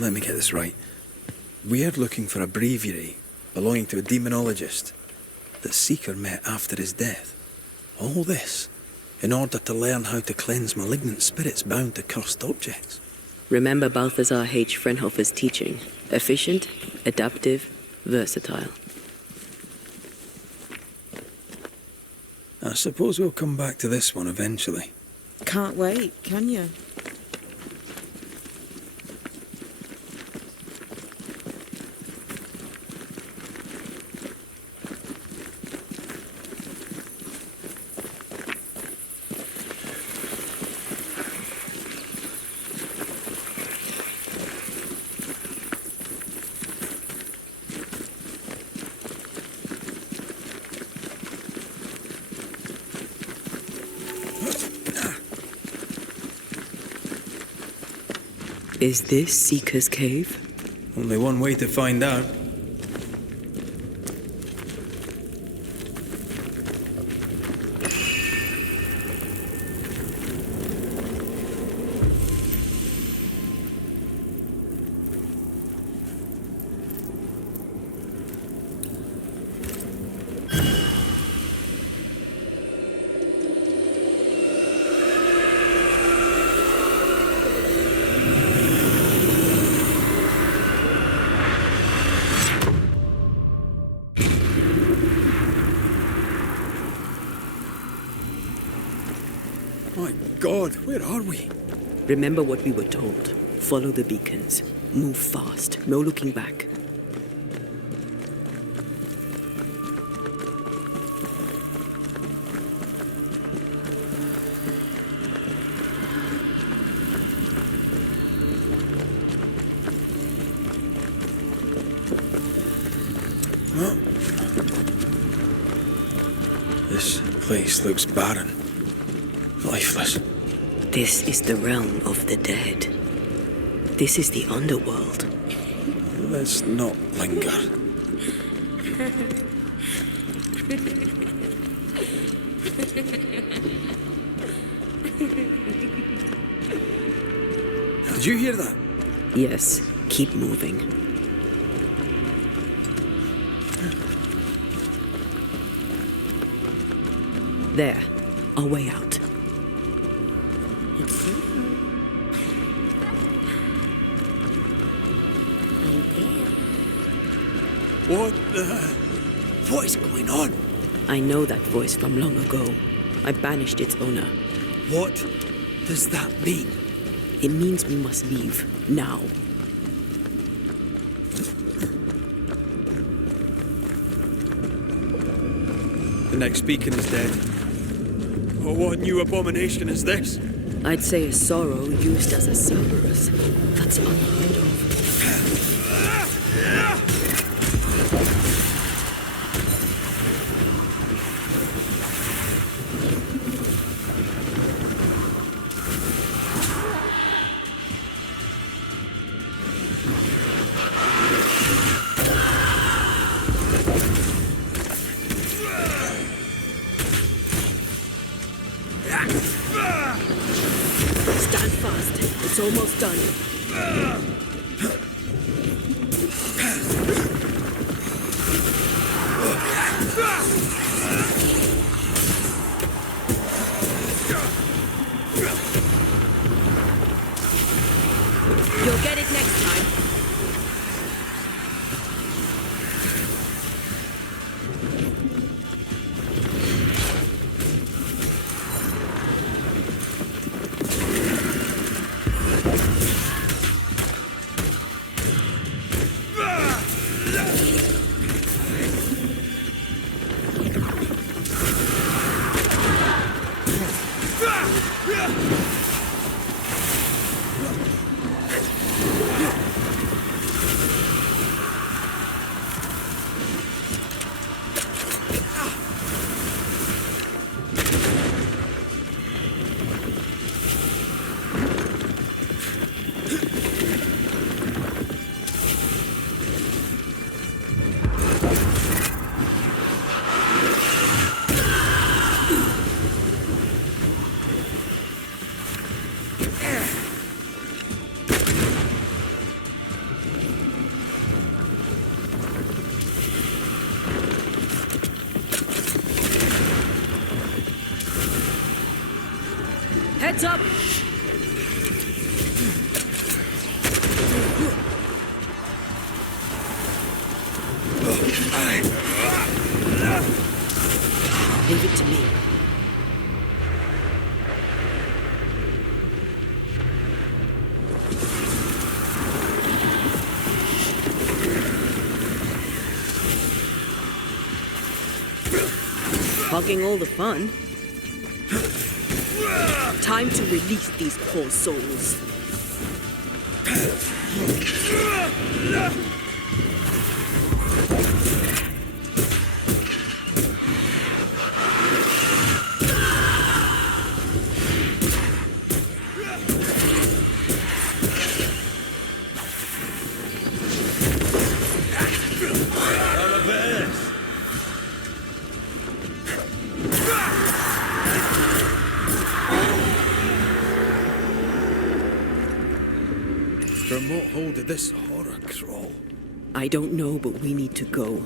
Let me get this right. We're looking for a breviary belonging to a demonologist that Seeker met after his death. All this in order to learn how to cleanse malignant spirits bound to cursed objects. Remember Balthazar H. Frenhofer's teaching. Efficient, adaptive, versatile. I suppose we'll come back to this one eventually. Can't wait, can you? Is this Seeker's Cave? Only one way to find out. My God, where are we? Remember what we were told. Follow the beacons. Move fast. No looking back. Well, this place looks barren. Lifeless. This is the realm of the dead. This is the underworld. Let's not linger. Did you hear that? Yes, keep moving. There, a way out. What is going on? I know that voice from long ago. I banished its owner. What does that mean? It means we must leave, now. The next beacon is dead. Oh, what new abomination is this? I'd say a sorrow used as a Cerberus. That's unheard of. Stand fast. It's almost done. You'll get it next time. Heads up! Leave it to me. Hogging all the fun. Time to release these poor souls. From what hold did this horror crawl? I don't know, but we need to go.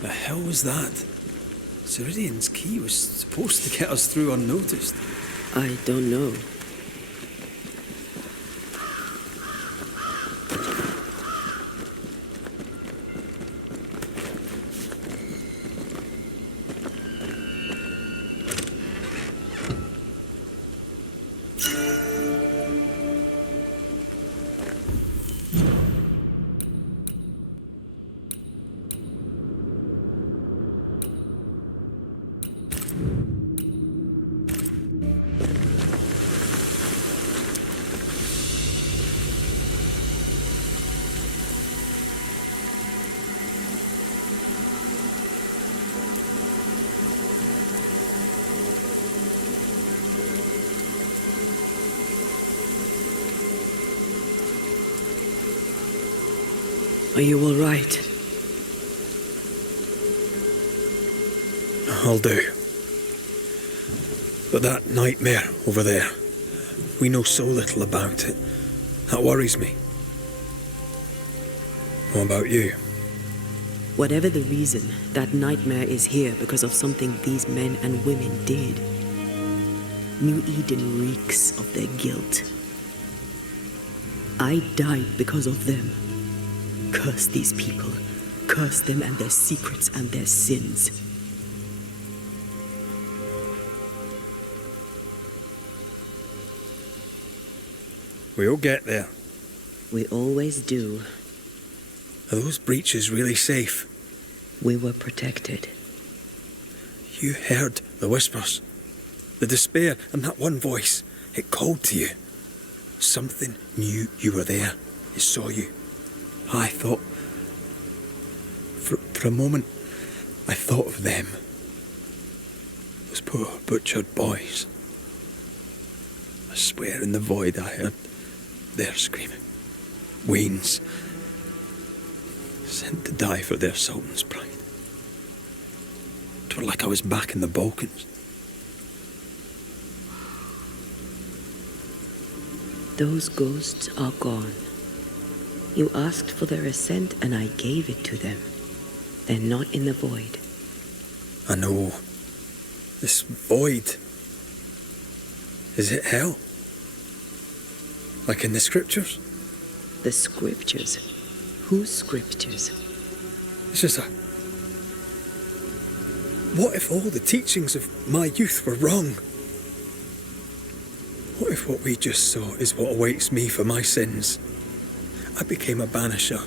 The hell was that? Ceridian's key was supposed to get us through unnoticed. I don't know. Are you all right? I'll do. But that nightmare over there, we know so little about it. That worries me. What about you? Whatever the reason, that nightmare is here because of something these men and women did. New Eden reeks of their guilt. I died because of them. Curse these people. Curse them and their secrets and their sins. We'll get there. We always do. Are those breaches really safe? We were protected. You heard the whispers, the despair, and that one voice. It called to you. Something knew you were there. It saw you. I thought, for a moment, I thought of them. Those poor butchered boys. I swear in the void I heard their screaming. Wains, sent to die for their sultan's pride. 'Twere like I was back in the Balkans. Those ghosts are gone. You asked for their ascent and I gave it to them. They're not in the void. I know. This void. Is it hell? Like in the scriptures? The scriptures? Whose scriptures? It's just what if all the teachings of my youth were wrong? What if what we just saw is what awaits me for my sins? I became a banisher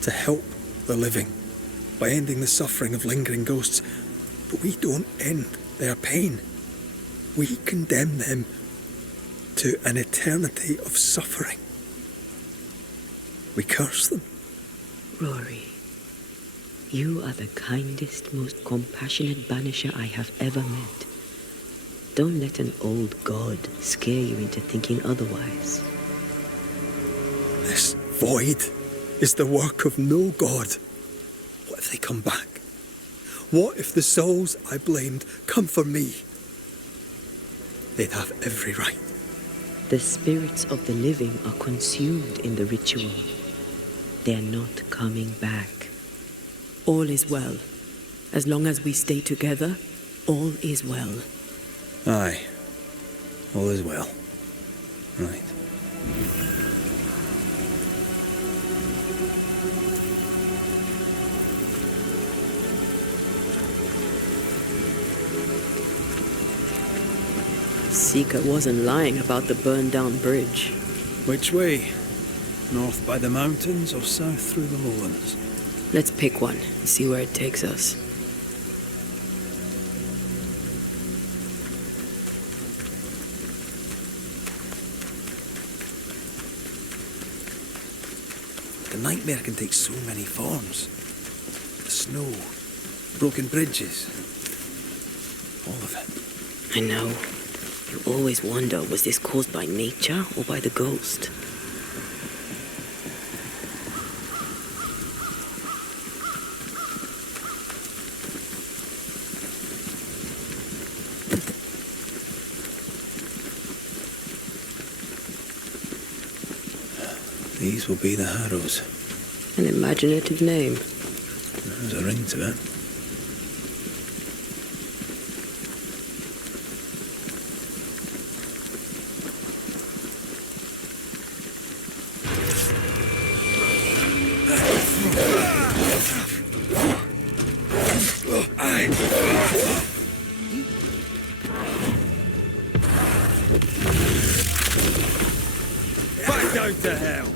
to help the living by ending the suffering of lingering ghosts. But we don't end their pain. We condemn them to an eternity of suffering. We curse them. Rory, you are the kindest, most compassionate banisher I have ever met. Don't let an old god scare you into thinking otherwise. This void is the work of no god. What if they come back? What if the souls I blamed come for me? They'd have every right. The spirits of the living are consumed in the ritual. They are not coming back. All is well. As long as we stay together, all is well. Aye. All is well. Right. Seeker wasn't lying about the burned-down bridge. Which way? North by the mountains or south through the lowlands? Let's pick one and see where it takes us. The nightmare can take so many forms. The snow, broken bridges, all of it. I know. You always wonder, was this caused by nature or by the ghost? These will be the Harrows. An imaginative name. There's a ring to it. Back down to hell!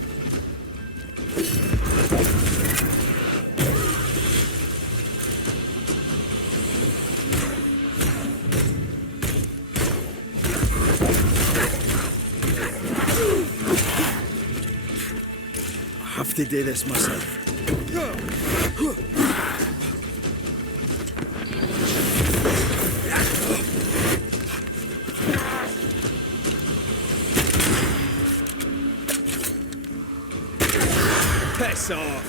I have to do this myself. Piss off!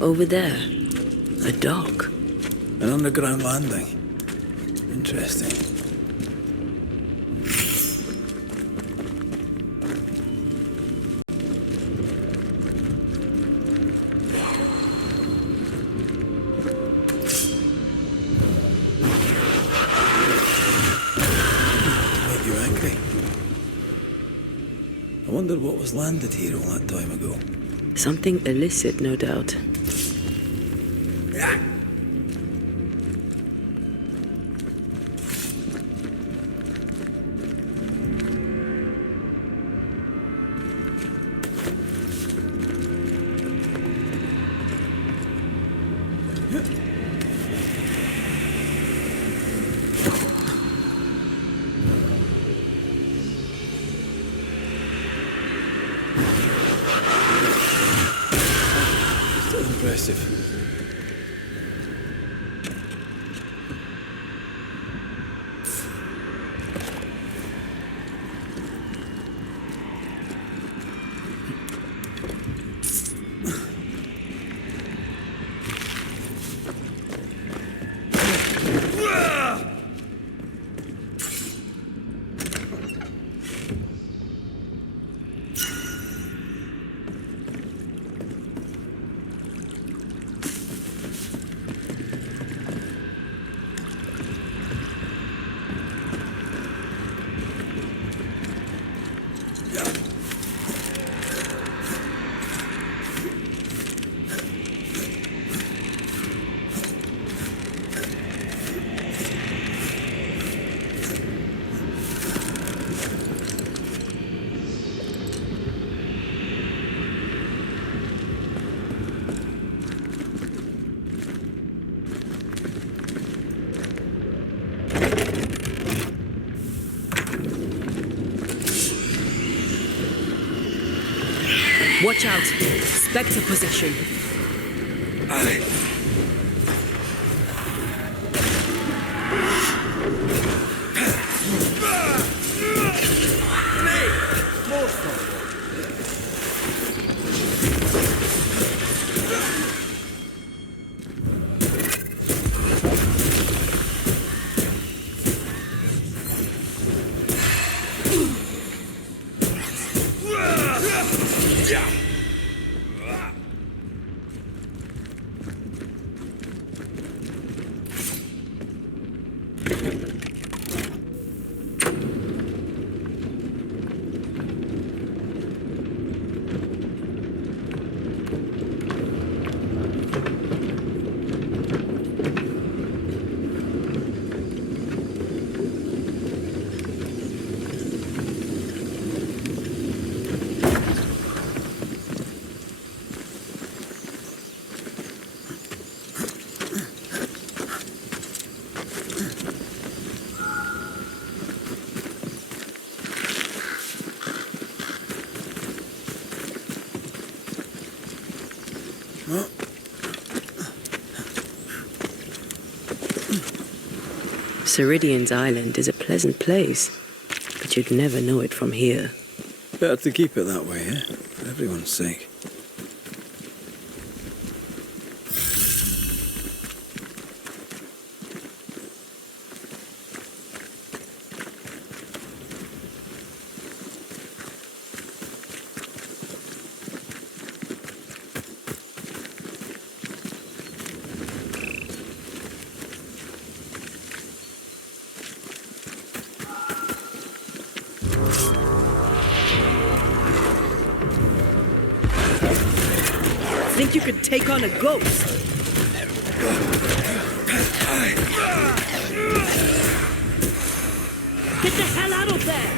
Over there, a dock. An underground landing. Interesting. Make you angry. I wondered what was landed here all that time ago. Something illicit, no doubt. Still impressive. Watch out! Spectre possession. Ceridian's Island is a pleasant place, but you'd never know it from here. Better to keep it that way, eh? For everyone's sake. Think you could take on a ghost? Get the hell out of there!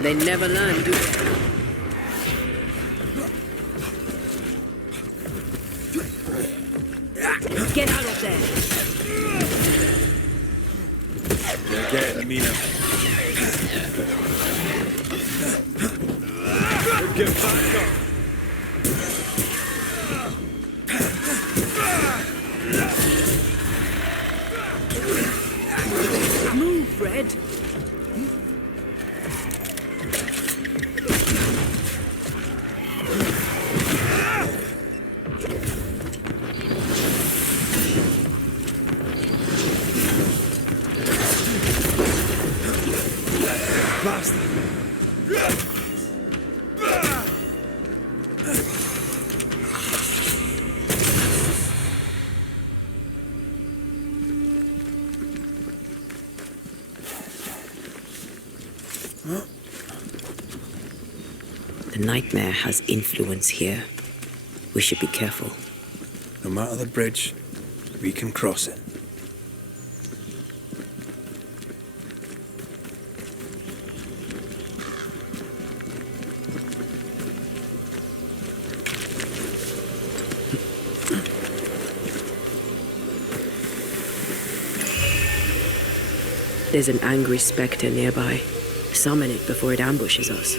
They never learn, do they? Get out of there! They're getting me now. Get back up! Move, Red! The nightmare has influence here. We should be careful. No matter the bridge, we can cross it. There's an angry spectre nearby. Summon it before it ambushes us.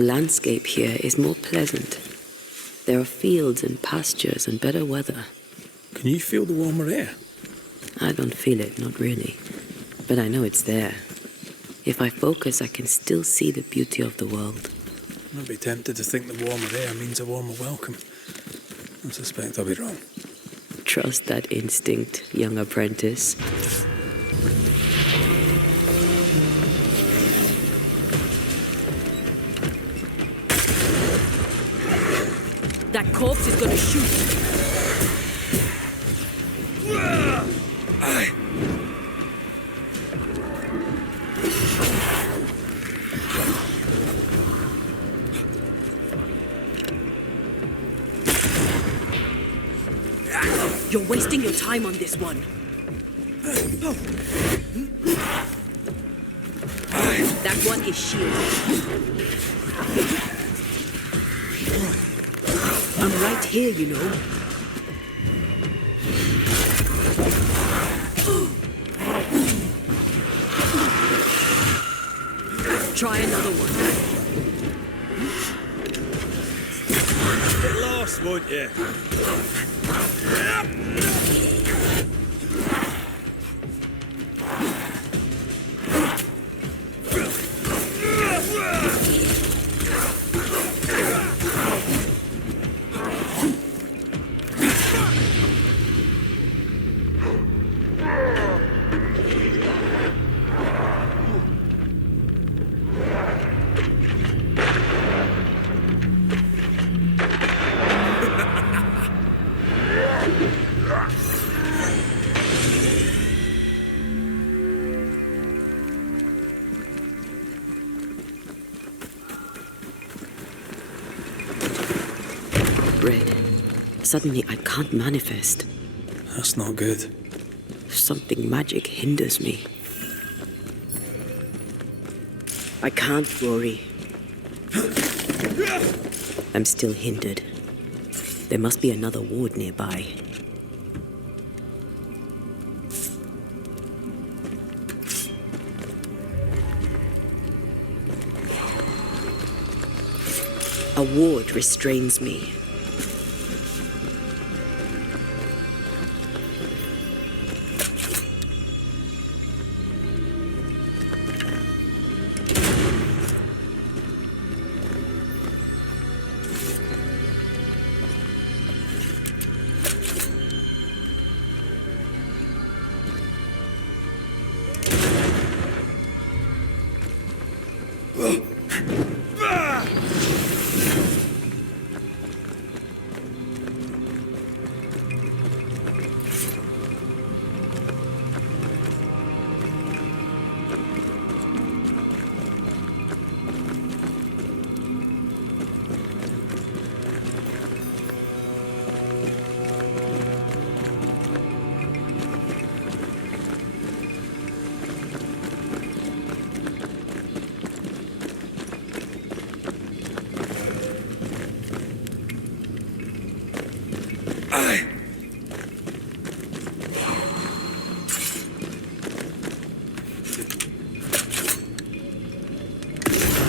The landscape here is more pleasant. There are fields and pastures and better weather. Can you feel the warmer air? I don't feel it, not really. But I know it's there. If I focus, I can still see the beauty of the world. I'd be tempted to think the warmer air means a warmer welcome. I suspect I'll be wrong. Trust that instinct, young apprentice. That corpse is gonna shoot. You're wasting your time on this one. That one is shielded. I'm right here, you know. Try another one. Get lost, won't you? Red. Suddenly I can't manifest. That's not good. Something magic hinders me. I can't worry. I'm still hindered. There must be another ward nearby. A ward restrains me.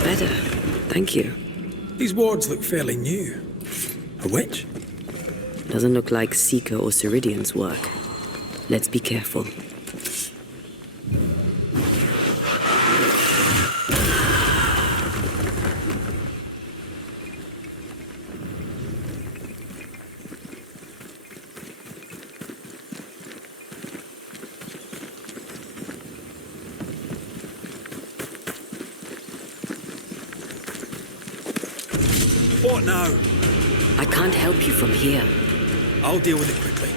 Better. Thank you. These wards look fairly new. A witch? Doesn't look like Seeker or Ceridian's work. Let's be careful. What now? I can't help you from here. I'll deal with it quickly.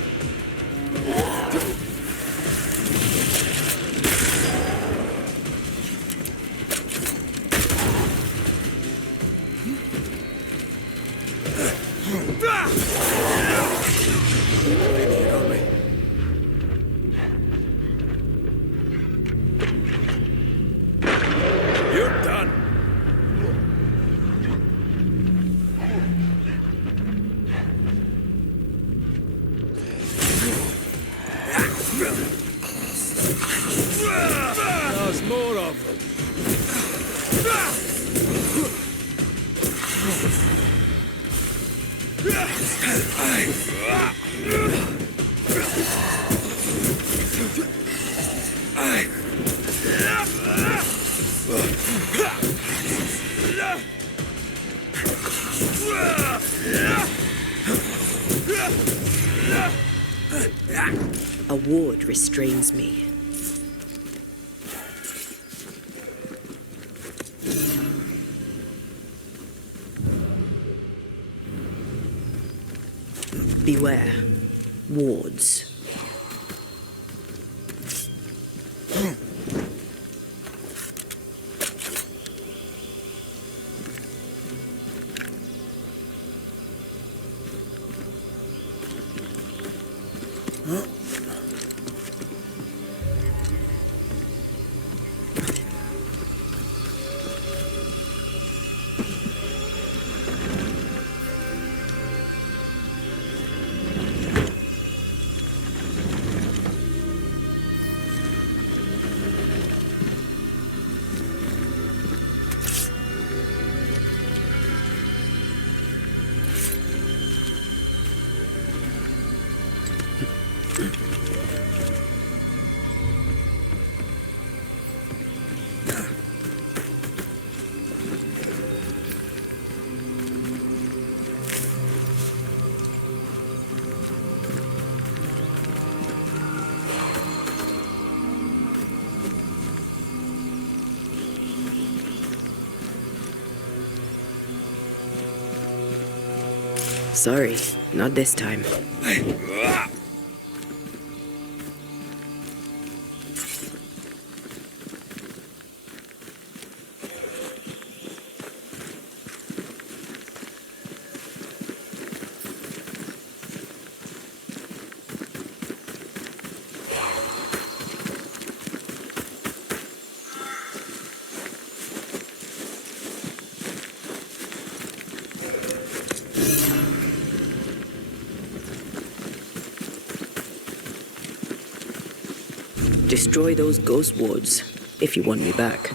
You're done. A ward restrains me. Beware. Wards. Sorry, not this time. Destroy those ghost wards if you want me back.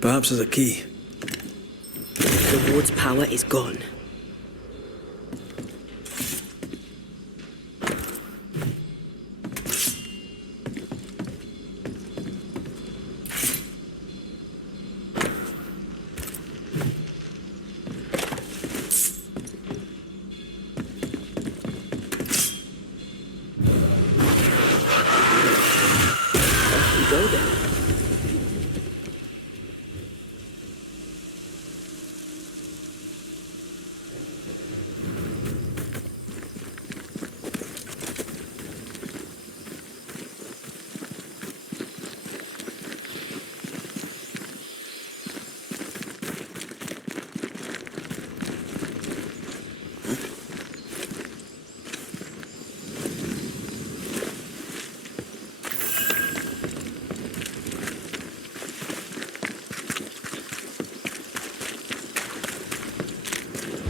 Perhaps there's a key. The ward's power is gone. Go then.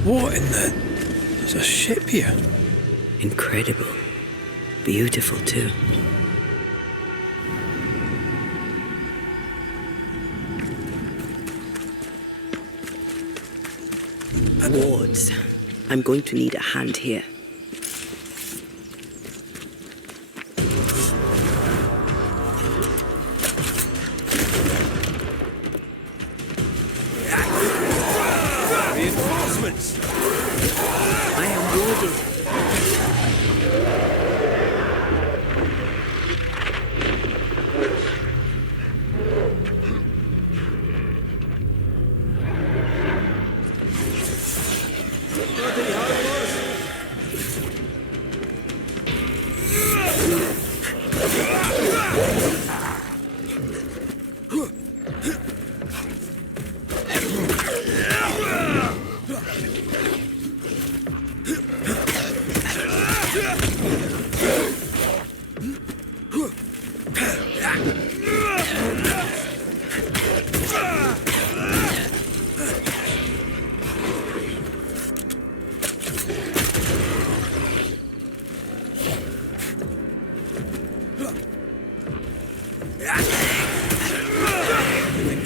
What in the... There's a ship here. Incredible. Beautiful too. Wards. I'm going to need a hand here. Reinforcements! I am warded.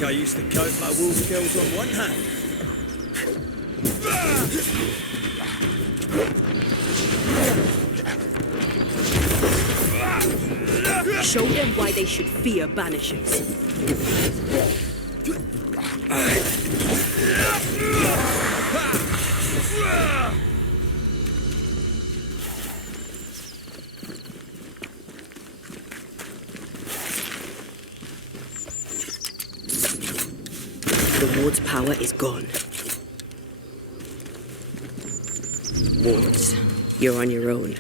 I used to cope my wolf kills on one hand. Show them why they should fear banishers. The ward's power is gone. Wards, you're on your own.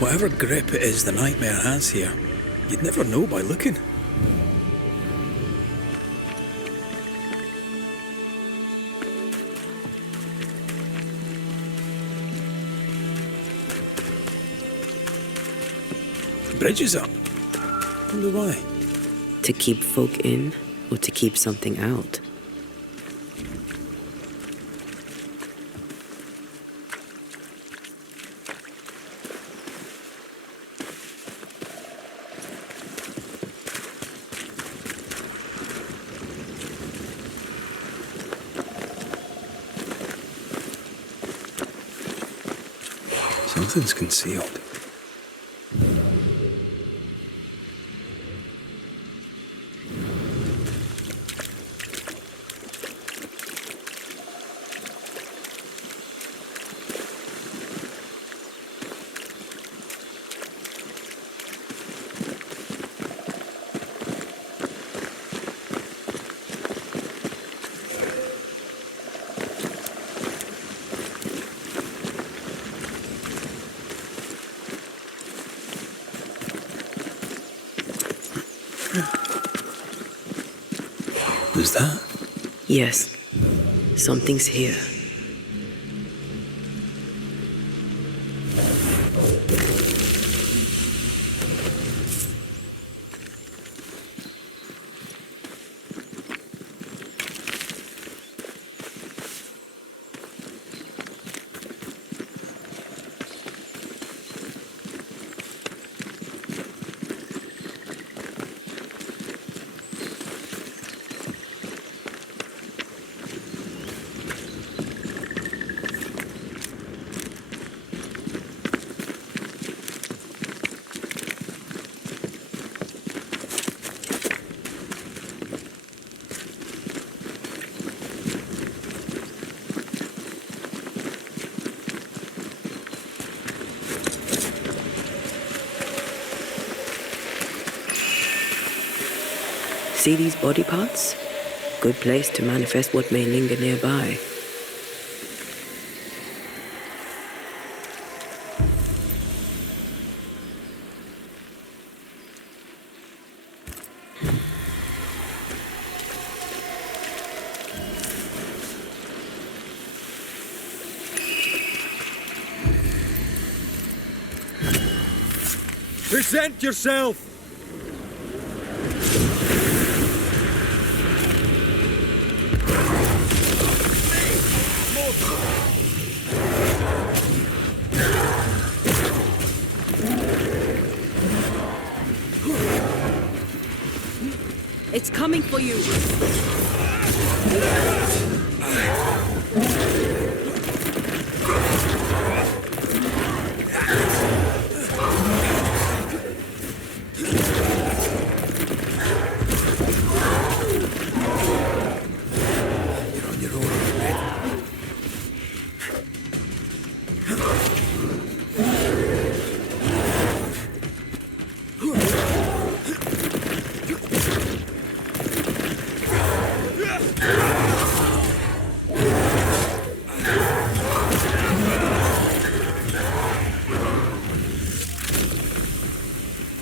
Whatever grip it is the nightmare has here, you'd never know by looking. Bridge is up. Wonder why? To keep folk in, or to keep something out? Something's concealed. Who's that? Yes, something's here. See these body parts? Good place to manifest what may linger nearby. Present yourself! It's coming for you.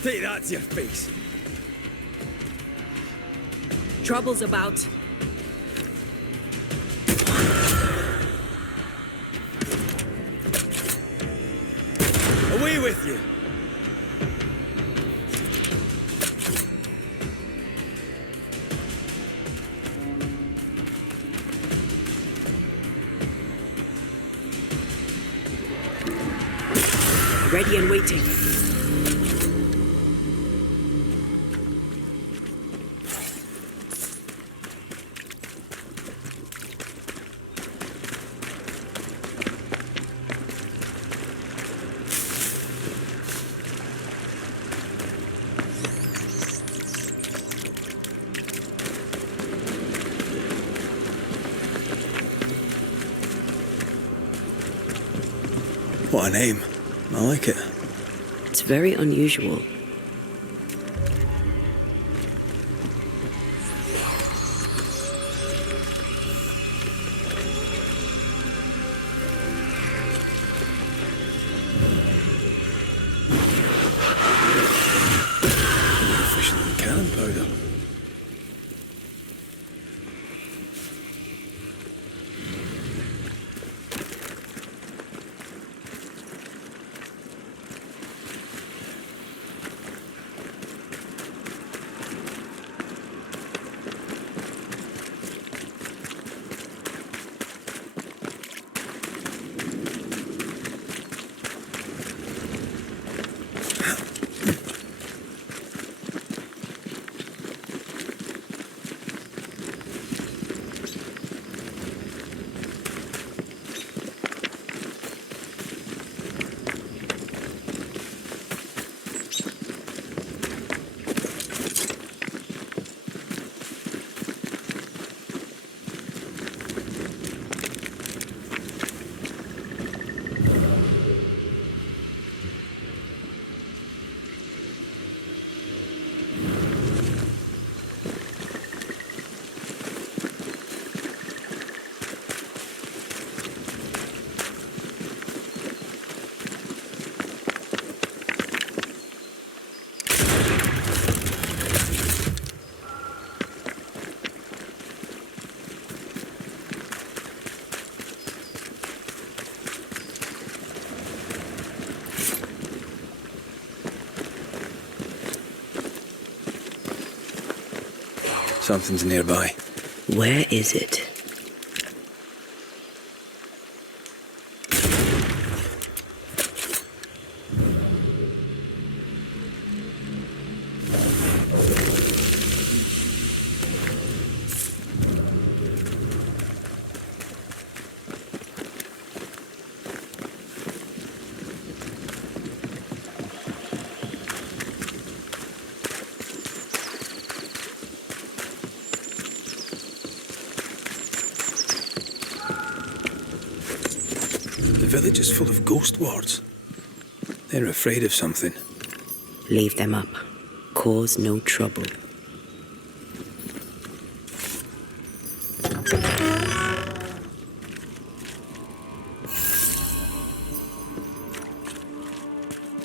Take that to your face. Trouble's about. with you. Ready and waiting. What a name. I like it. It's very unusual. Efficient than cannon powder. Something's nearby. Where is it? The village is full of ghost wards. They're afraid of something. Leave them up. Cause no trouble.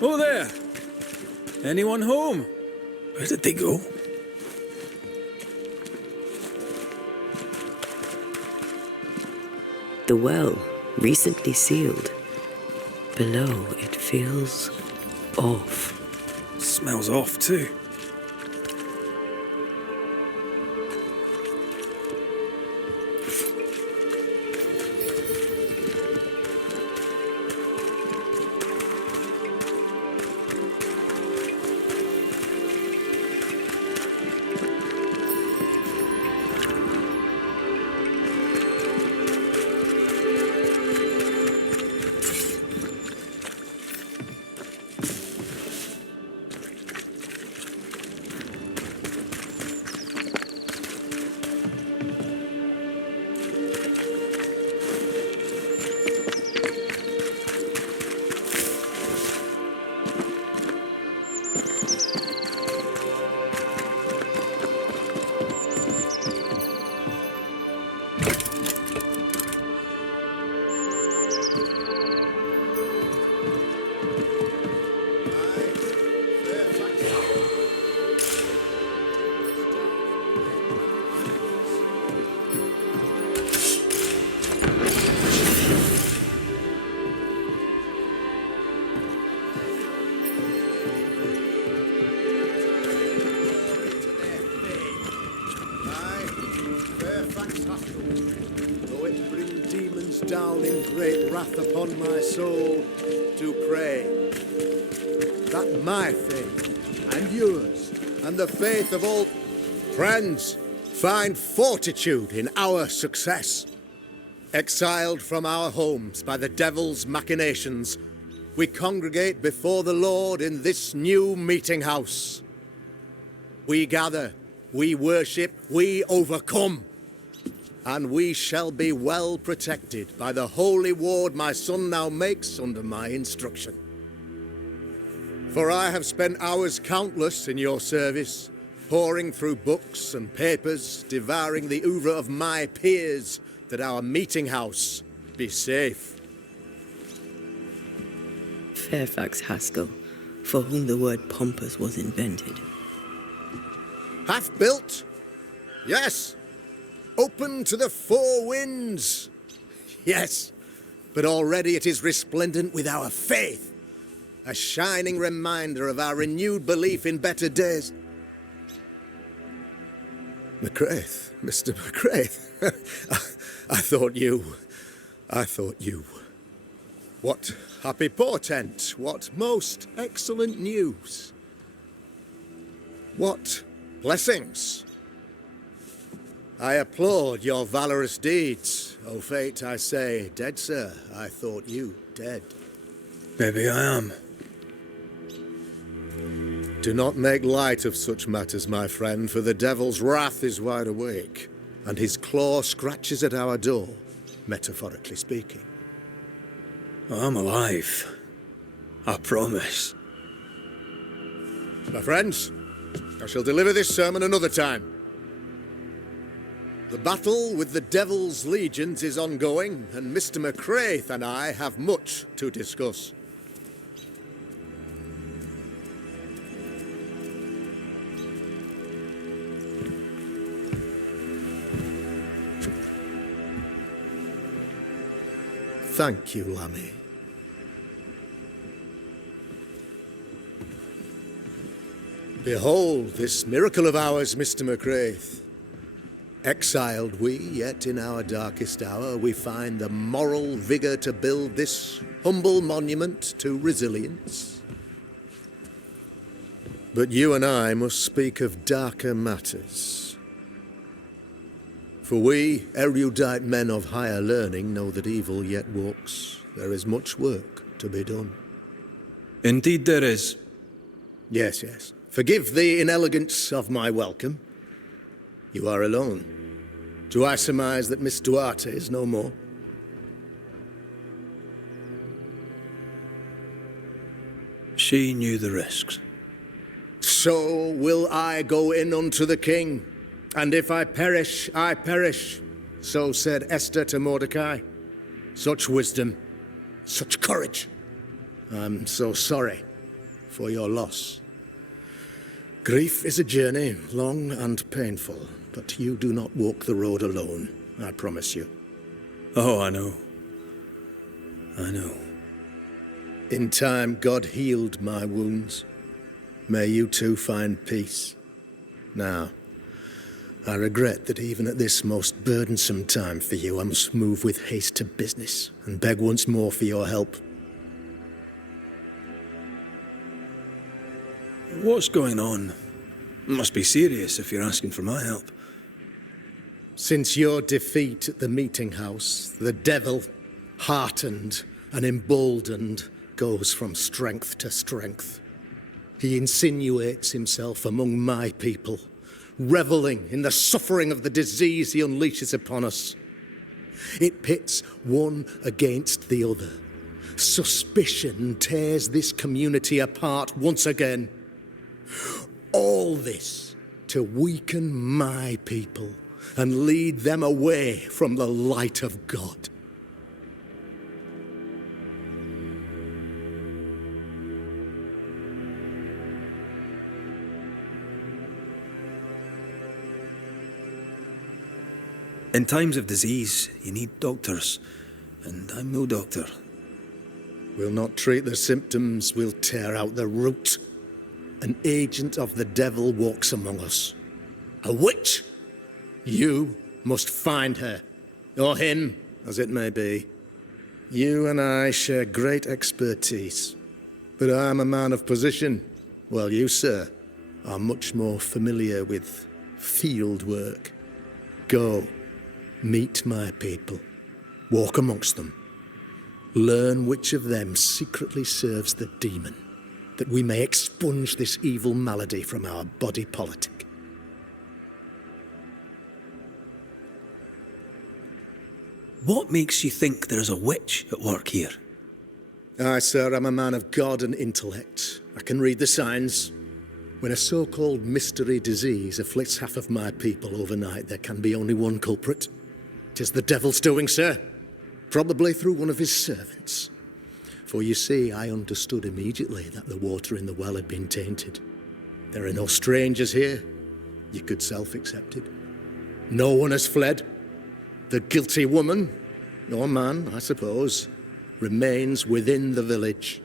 Oh there! Anyone home? Where did they go? The well, recently sealed. Below, it feels off. Smells off too. comes down in great wrath upon my soul to pray that my faith and yours and the faith of all friends find fortitude in our success. Exiled from our homes by the devil's machinations, we congregate before the Lord in this new meeting house. We gather, we worship, we overcome, and we shall be well protected by the holy ward my son now makes under my instruction. For I have spent hours countless in your service, poring through books and papers, devouring the oeuvre of my peers, that our meeting house be safe. Fairfax Haskell, for whom the word pompous was invented. Half built? Yes. Open to the four winds? Yes. But already it is resplendent with our faith, a shining reminder of our renewed belief in better days. McCraith, Mr. McCraith, I thought you. What happy portent, what most excellent news. What blessings. I applaud your valorous deeds. O fate, I say, dead sir, I thought you dead. Maybe I am. Do not make light of such matters, my friend, for the devil's wrath is wide awake, and his claw scratches at our door, metaphorically speaking. I'm alive. I promise. My friends, I shall deliver this sermon another time. The battle with the devil's legions is ongoing, and Mr. McCraith and I have much to discuss. Thank you, Lammy. Behold this miracle of ours, Mr. McCraith. Exiled we, yet in our darkest hour we find the moral vigour to build this humble monument to resilience. But you and I must speak of darker matters. For we, erudite men of higher learning, know that evil yet walks. There is much work to be done. Indeed there is. Yes, yes. Forgive the inelegance of my welcome. You are alone. Do I surmise that Miss Duarte is no more? She knew the risks. So will I go in unto the king. And if I perish, I perish. So said Esther to Mordecai. Such wisdom, such courage. I'm so sorry for your loss. Grief is a journey, long and painful, but you do not walk the road alone, I promise you. Oh, I know. I know. In time, God healed my wounds. May you too find peace. Now, I regret that even at this most burdensome time for you, I must move with haste to business and beg once more for your help. What's going on? It must be serious if you're asking for my help. Since your defeat at the meeting house, the devil, heartened and emboldened, goes from strength to strength. He insinuates himself among my people, reveling in the suffering of the disease he unleashes upon us. It pits one against the other. Suspicion tears this community apart once again. All this to weaken my people and lead them away from the light of God. In times of disease, you need doctors, and I'm no doctor. We'll not treat the symptoms, we'll tear out the root. An agent of the devil walks among us. A witch! You must find her, or him, as it may be. You and I share great expertise, but I'm a man of position, while you, sir, are much more familiar with field work. Go, meet my people, walk amongst them, learn which of them secretly serves the demon, that we may expunge this evil malady from our body politic. What makes you think there is a witch at work here? Aye, sir, I'm a man of God and intellect. I can read the signs. When a so-called mystery disease afflicts half of my people overnight, there can be only one culprit. 'Tis the devil's doing, sir. Probably through one of his servants. For you see, I understood immediately that the water in the well had been tainted. There are no strangers here. You could self-accept it. No one has fled. The guilty woman, or man, I suppose, remains within the village.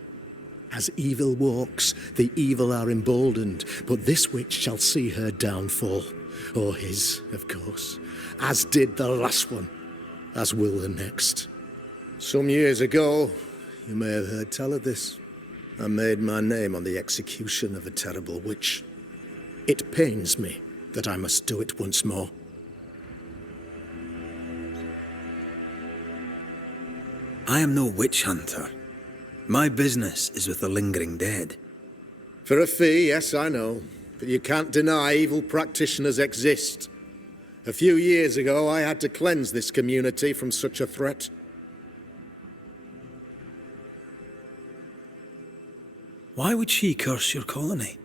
As evil walks, the evil are emboldened, but this witch shall see her downfall, or his, of course, as did the last one, as will the next. Some years ago, you may have heard tell of this, I made my name on the execution of a terrible witch. It pains me that I must do it once more. I am no witch hunter. My business is with the lingering dead. For a fee, yes, I know. But you can't deny evil practitioners exist. A few years ago, I had to cleanse this community from such a threat. Why would she curse your colony?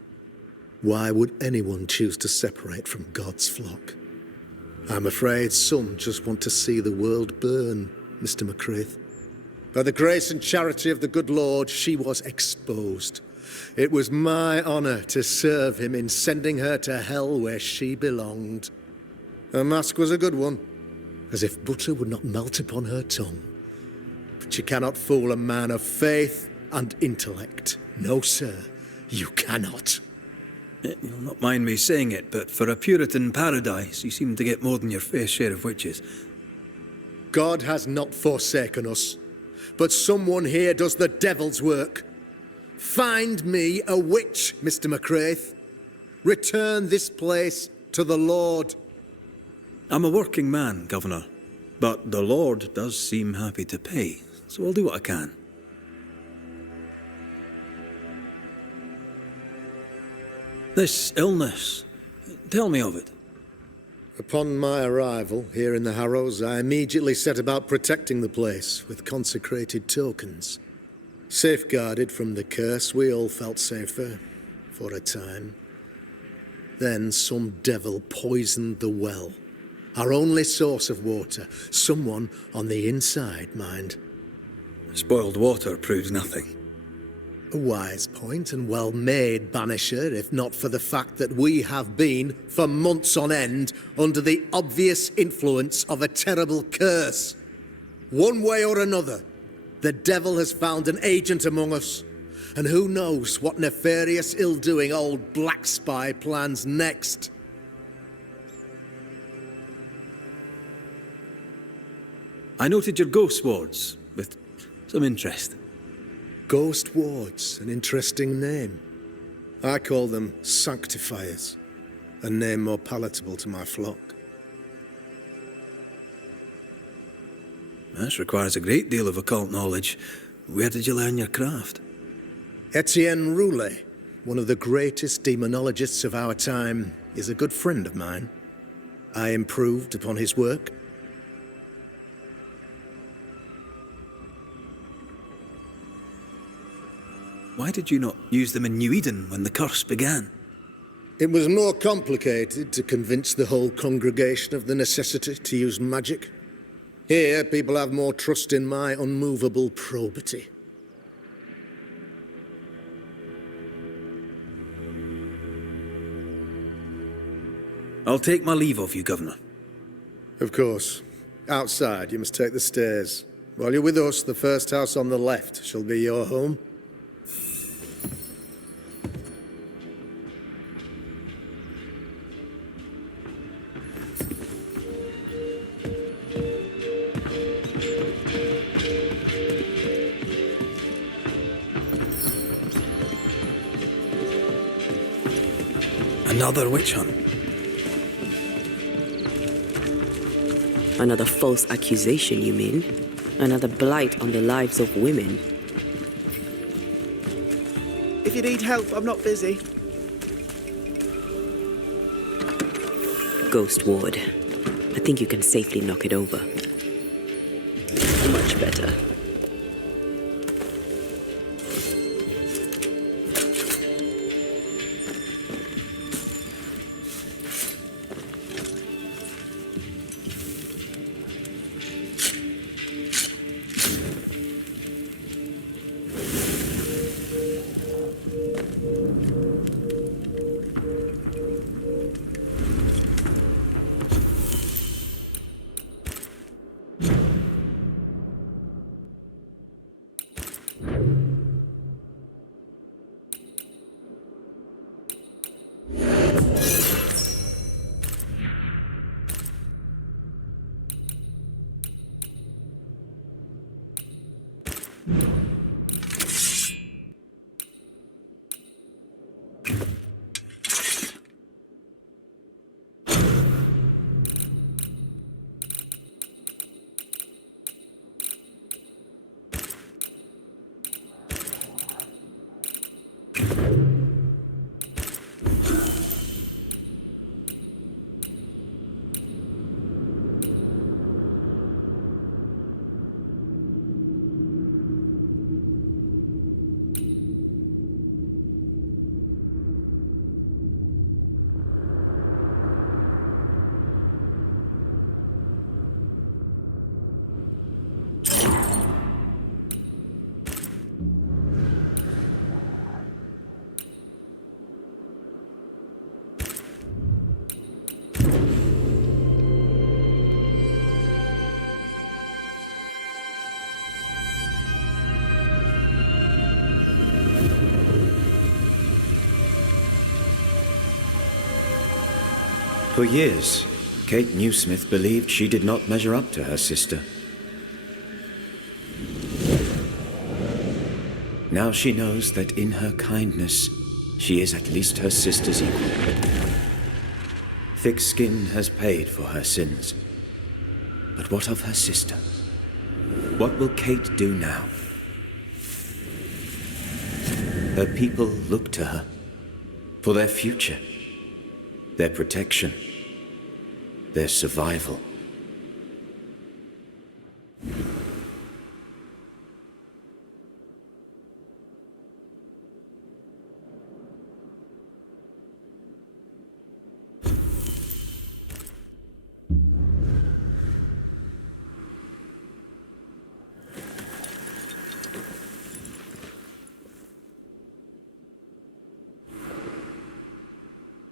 Why would anyone choose to separate from God's flock? I'm afraid some just want to see the world burn, Mr. McCraith. By the grace and charity of the good Lord, she was exposed. It was my honor to serve him in sending her to hell where she belonged. Her mask was a good one, as if butter would not melt upon her tongue. But you cannot fool a man of faith and intellect. No, sir, you cannot. You'll not mind me saying it, but for a Puritan paradise, you seem to get more than your fair share of witches. God has not forsaken us. But someone here does the devil's work. Find me a witch, Mr. McCraith. Return this place to the Lord. I'm a working man, Governor, but the Lord does seem happy to pay, so I'll do what I can. This illness, tell me of it. Upon my arrival here in the Harrows, I immediately set about protecting the place with consecrated tokens. Safeguarded from the curse, we all felt safer, for a time. Then some devil poisoned the well, our only source of water. Someone on the inside, mind. Spoiled water proves nothing. A wise point and well made, Banisher, if not for the fact that we have been, for months on end, under the obvious influence of a terrible curse. One way or another, the devil has found an agent among us, and who knows what nefarious ill-doing old Black Spy plans next. I noted your ghost wards with some interest. Ghost wards, an interesting name. I call them sanctifiers, a name more palatable to my flock. This requires a great deal of occult knowledge. Where did you learn your craft? Etienne Roulet, one of the greatest demonologists of our time, is a good friend of mine. I improved upon his work. Why did you not use them in New Eden when the curse began? It was more complicated to convince the whole congregation of the necessity to use magic. Here, people have more trust in my unmovable probity. I'll take my leave of you, Governor. Of course. Outside, you must take the stairs. While you're with us, the first house on the left shall be your home. Another witch hunt. Another false accusation, you mean? Another blight on the lives of women? If you need help, I'm not busy. Ghost Ward. I think you can safely knock it over. Much better. For years, Kate Newsmith believed she did not measure up to her sister. Now she knows that in her kindness, she is at least her sister's equal. Thick Skin has paid for her sins. But what of her sister? What will Kate do now? Her people look to her for their future, their protection, their survival.